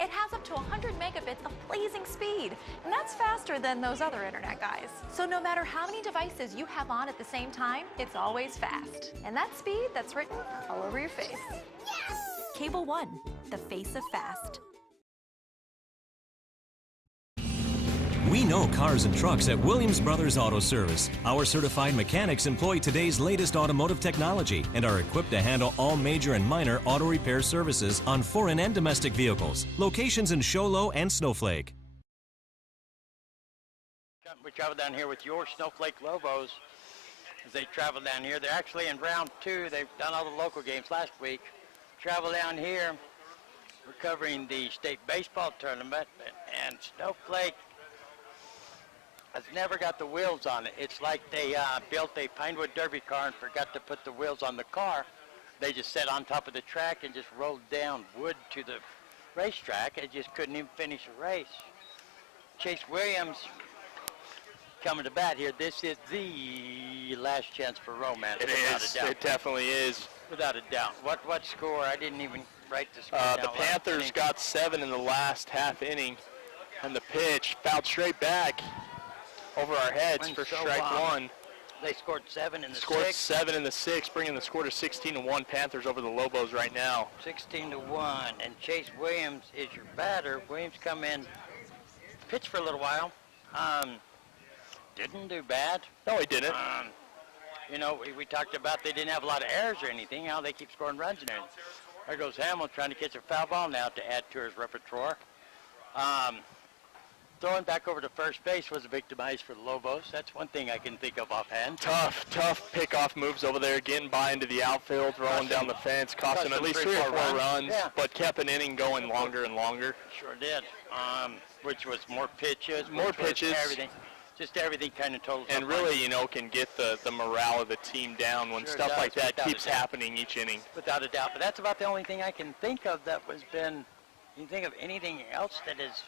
It has up to 100 megabits of blazing speed, and that's faster than those other internet guys. So no matter how many devices you have on at the same time, it's always fast. And that speed, that's written all over your face. Cable One, the face of fast. We know cars and trucks at Williams Brothers Auto Service. Our certified mechanics employ today's latest automotive technology and are equipped to handle all major and minor auto repair services on foreign and domestic vehicles. Locations in Show Low and Snowflake. We travel down here with your Snowflake Lobos as they travel down here. They're actually in round 2. They've done all the local games last week. Travel down here. We're covering the state baseball tournament, and Snowflake has never got the wheels on it. It's like they built a Pinewood Derby car and forgot to put the wheels on the car. They just sat on top of the track and just rolled down wood to the racetrack and just couldn't even finish a race. Chase Williams coming to bat here. This is the last chance for romance. It is. It definitely is. Without a doubt. What score? I didn't even write the score down. The Panthers got 7 in the last half inning, and the pitch fouled straight back over our heads for strike 1. They scored 7 in the 6th. Scored 7 in the 6th, bringing the score to 16-1 Panthers over the Lobos right now. 16-1, and Chase Williams is your batter. Williams come in, pitched for a little while. Didn't do bad. No, he didn't. You know, we talked about they didn't have a lot of errors or anything. How they keep scoring runs and everything. There goes Hamill trying to catch a foul ball now to add to his repertoire. Throwing back over to first base was a big demise for the Lobos. That's one thing I can think of offhand. Tough pickoff moves over there, getting by into the outfield, rolling down the fence, cost them at least 3 or 4 runs, but kept an inning going longer and longer. Sure did. Which was more pitches. Everything. Just everything kind of total. And really, you know, can get the morale of the team down when stuff like that keeps happening each inning. Without a doubt. But that's about the only thing I can think of that was been, you think of anything else that is...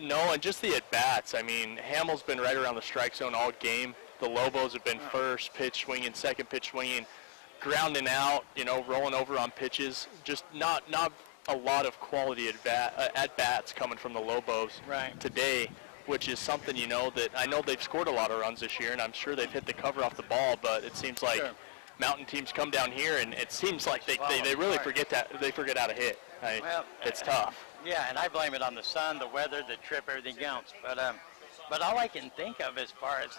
No, and just the at-bats. I mean, Hamill's been right around the strike zone all game. The Lobos have been first pitch swinging, second pitch swinging, grounding out, you know, rolling over on pitches. Just not a lot of quality at-bats coming from the Lobos today, which is something, you know, that I know they've scored a lot of runs this year, and I'm sure they've hit the cover off the ball, but it seems like mountain teams come down here, and it seems like they really forget how to hit. It's tough. Yeah, and I blame it on the sun, the weather, the trip, everything else. But all I can think of as far as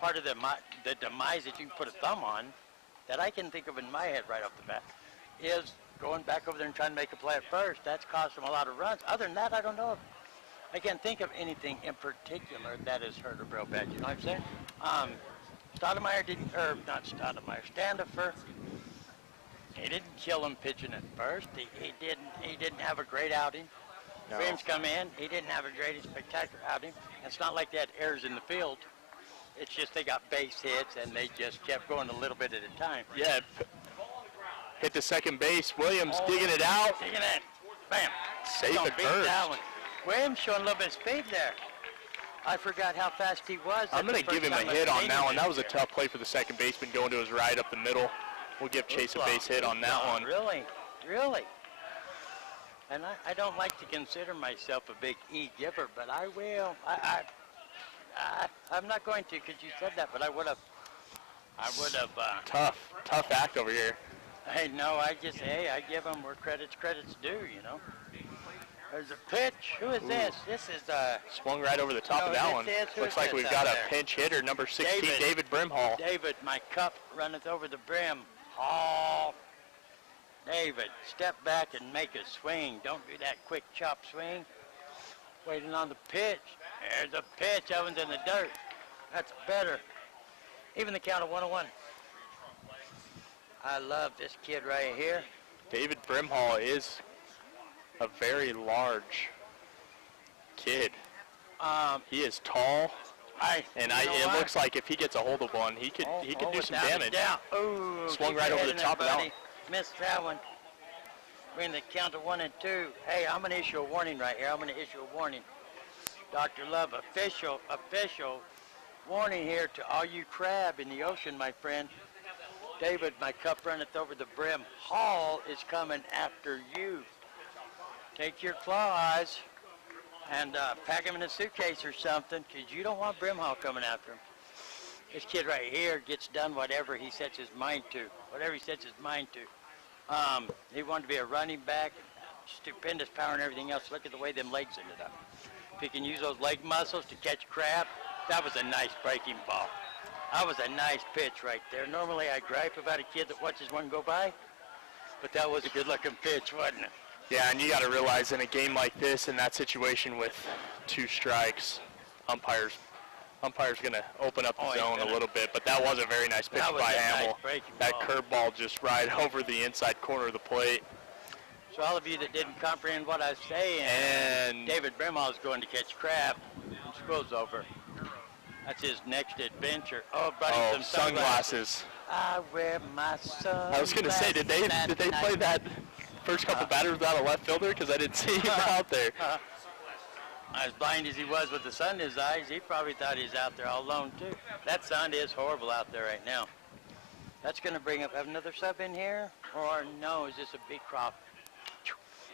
part of the demise that you can put a thumb on, that I can think of in my head right off the bat, is going back over there and trying to make a play at first. That's cost them a lot of runs. Other than that, I don't know. I can't think of anything in particular that has hurt a real bad. You know what I'm saying? Standifer. He didn't kill him pitching at first. He didn't have a great outing. No. Williams come in. He didn't have a great spectacular outing. It's not like they had errors in the field. It's just they got base hits and they just kept going a little bit at a time. Yeah. Hit the second base. Williams digging it out. Digging it. Bam. Safe at first. Williams showing a little bit of speed there. I forgot how fast he was. I'm going to give him a hit on that one. That was a tough play for the second baseman going to his right up the middle. We'll give Chase a base hit on that one. Really? And I don't like to consider myself a big E-giver, but I will. I'm not going to because you said that, but I would have. Tough act over here. Hey, no, I give them where credit's due, you know. There's a pitch. Who is this? This is swung right over the top of that one. Looks like we've got a pinch hitter, number 16, David Brimhall. David, my cup runneth over the brim. Oh, David, step back and make a swing. Don't do that quick chop swing. Waiting on the pitch. There's a pitch. That one's in the dirt. That's better. Even the count of 1-1. I love this kid right here. David Brimhall is a very large kid. He is tall. It looks like if he gets a hold of one, he could do some damage. Ooh, swung right over the top of that one. Missed that one. We're in the count of 1 and 2. Hey, I'm going to issue a warning right here. I'm going to issue a warning. Dr.Love, official warning here to all you crab in the ocean, my friend. David, my cup runneth over the brim. Hall is coming after you. Take your claws and pack him in a suitcase or something, because you don't want Brim Hall coming after him. This kid right here gets done whatever he sets his mind to. Whatever he sets his mind to. He wanted to be a running back, stupendous power and everything else. Look at the way them legs ended up. If he can use those leg muscles to catch crab, that was a nice breaking ball. That was a nice pitch right there. Normally I gripe about a kid that watches one go by, but that was a good-looking pitch, wasn't it? Yeah, and you got to realize in a game like this, in that situation with 2 strikes, umpire's going to open up the zone a little bit, but that was a very nice pitch by Hamill. Nice that curveball just right over the inside corner of the plate. So all of you that didn't comprehend what I was saying, and David Brimhall is going to catch crab. School's over. That's his next adventure. Oh, buddy, some sunglasses. I wear my sunglasses. I was going to say, did they play that first couple batters without a left fielder? Because I didn't see him out there. As blind as he was with the sun in his eyes, he probably thought he was out there all alone, too. That sun is horrible out there right now. That's going to bring up, have another sub in here? Or no, is this a big crop?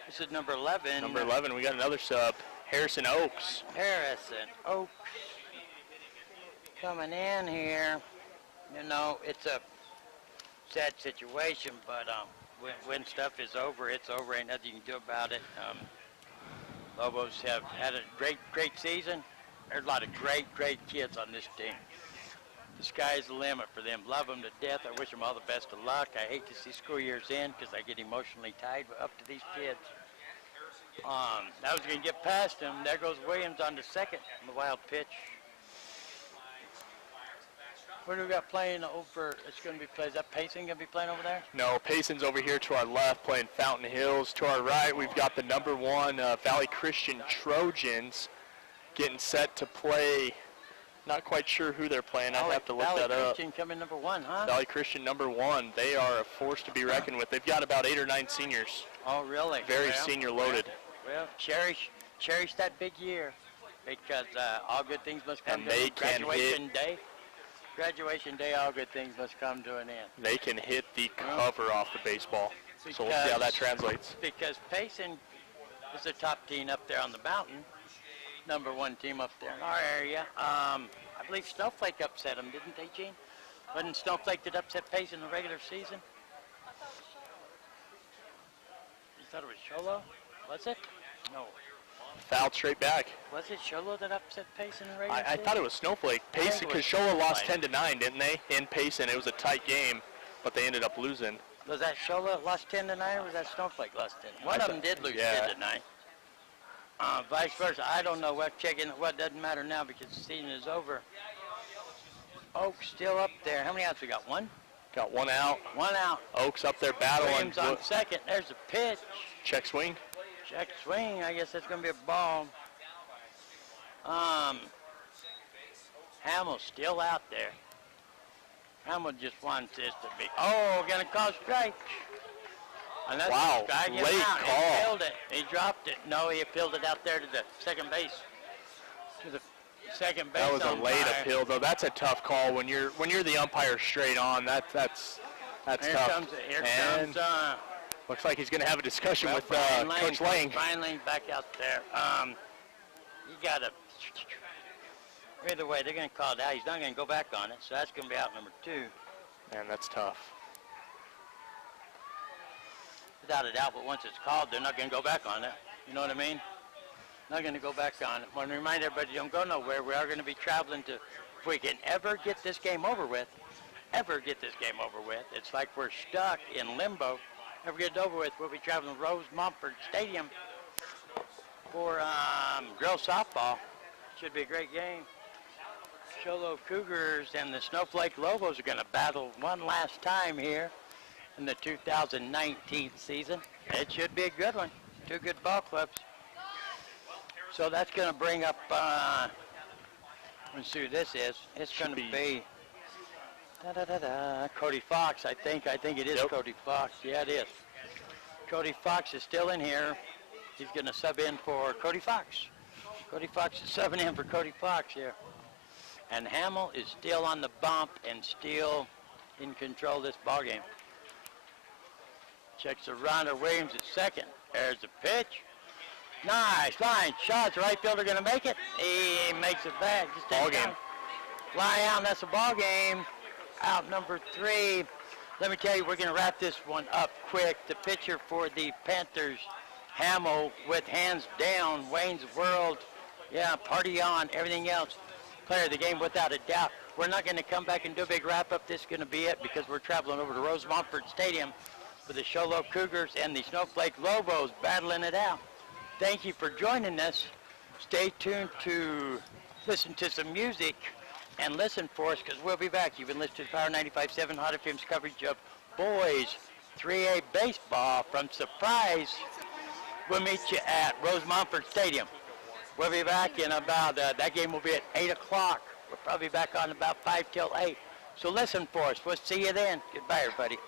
This is number 11. Number 11, we got another sub. Harrison Oaks. Harrison Oaks coming in here. You know, it's a sad situation, but when stuff is over, it's over. Ain't nothing you can do about it. Lobos have had a great season. There's a lot of great kids on this team. The sky's the limit for them. Love them to death. I wish them all the best of luck. I hate to see school years end because I get emotionally tied up to these kids. I was going to get past him. There goes Williams on the second. The wild pitch. What do we got playing over? It's going to be played. Is that Payson going to be playing over there? No, Payson's over here to our left playing Fountain Hills. To our right, we've got the number 1 Valley Christian Trojans getting set to play. Not quite sure who they're playing. I'd have to look that up. Valley Christian coming number 1, huh? Valley Christian number 1. They are a force to be reckoned with. They've got about 8 or 9 seniors. Oh, really? Very senior loaded. Well, cherish that big year, because all good things must come and to an end. Graduation day. Graduation day, all good things must come to an end. They can hit the cover off the baseball. So we'll see how that translates. Because Payson is the top team up there on the mountain, number 1 team up there in our area. I believe Snowflake upset them, didn't they, Gene? Wasn't Snowflake that upset Payson in the regular season? You thought it was Sholo? Was it? No. Fouled straight back. Was it Sholo that upset Payson in the regular season? I thought it was Snowflake. Payson, because Sholo lost 10-9, didn't they? In Payson, it was a tight game, but they ended up losing. Was that Sholo lost 10-9, or was that Snowflake lost 10? One of them did lose 10-9. Vice versa. I don't know. We're checking. What doesn't matter now because the season is over. Oaks still up there. How many outs we got? 1? Got 1 out. 1 out. Oaks up there battling. Williams on second. There's a pitch. Check swing. Check swing. I guess that's going to be a ball. Hamill's still out there. Hamill just wants this to be. Oh, going to call strike. Wow, late call. He filled it. He dropped it. No, he appealed it out there to the second base. To the second base. That was umpire. a late appeal, though. That's a tough call when you're the umpire straight on. That's Here tough. Here comes looks like he's going to have a discussion with Coach Lang. Brian Lang back out there. You got to. Either way, they're going to call it out. He's not going to go back on it, so that's going to be out number 2. Man, that's tough. Without a doubt, but once it's called, they're not going to go back on it. You know what I mean? Not going to go back on it. I want to remind everybody, don't go nowhere. We are going to be traveling to, if we can ever get this game over with, it's like we're stuck in limbo. Ever get it over with, we'll be traveling to Rose Mumford Stadium for girls softball. Should be a great game. Sholo Cougars and the Snowflake Lobos are going to battle one last time here in the 2019 season. It should be a good one. 2 good ball clubs. So that's going to bring up, let's see who this is. It's going to be Cody Fox, I think. I think it is Cody Fox. Yeah, it is. Cody Fox is still in here. He's going to sub in for Cody Fox. Cody Fox is subbing in for Cody Fox here. And Hamill is still on the bump and still in control of this ball game. Checks the runner. Williams at second. There's the pitch. Nice line shot. The right fielder going to make it. He makes it back. Just Ball game. Fly out, and that's a ball game. Out number 3. Let me tell you, we're going to wrap this one up quick. The pitcher for the Panthers, Hamill, with hands down, Wayne's World. Yeah, party on, everything else. Player of the game without a doubt. We're not going to come back and do a big wrap-up. This is going to be it because we're traveling over to Rosemont Stadium for the Sholo Cougars and the Snowflake Lobos battling it out. Thank you for joining us. Stay tuned to listen to some music and listen for us because we'll be back. You've been listening to Power 95.7 Hot FM's coverage of boys 3A baseball from Suprise. We'll meet you at Rosemont Stadium. We'll be back in about, that game will be at 8 o'clock. We'll probably be back on about 5 till 8. So listen for us. We'll see you then. Goodbye, everybody.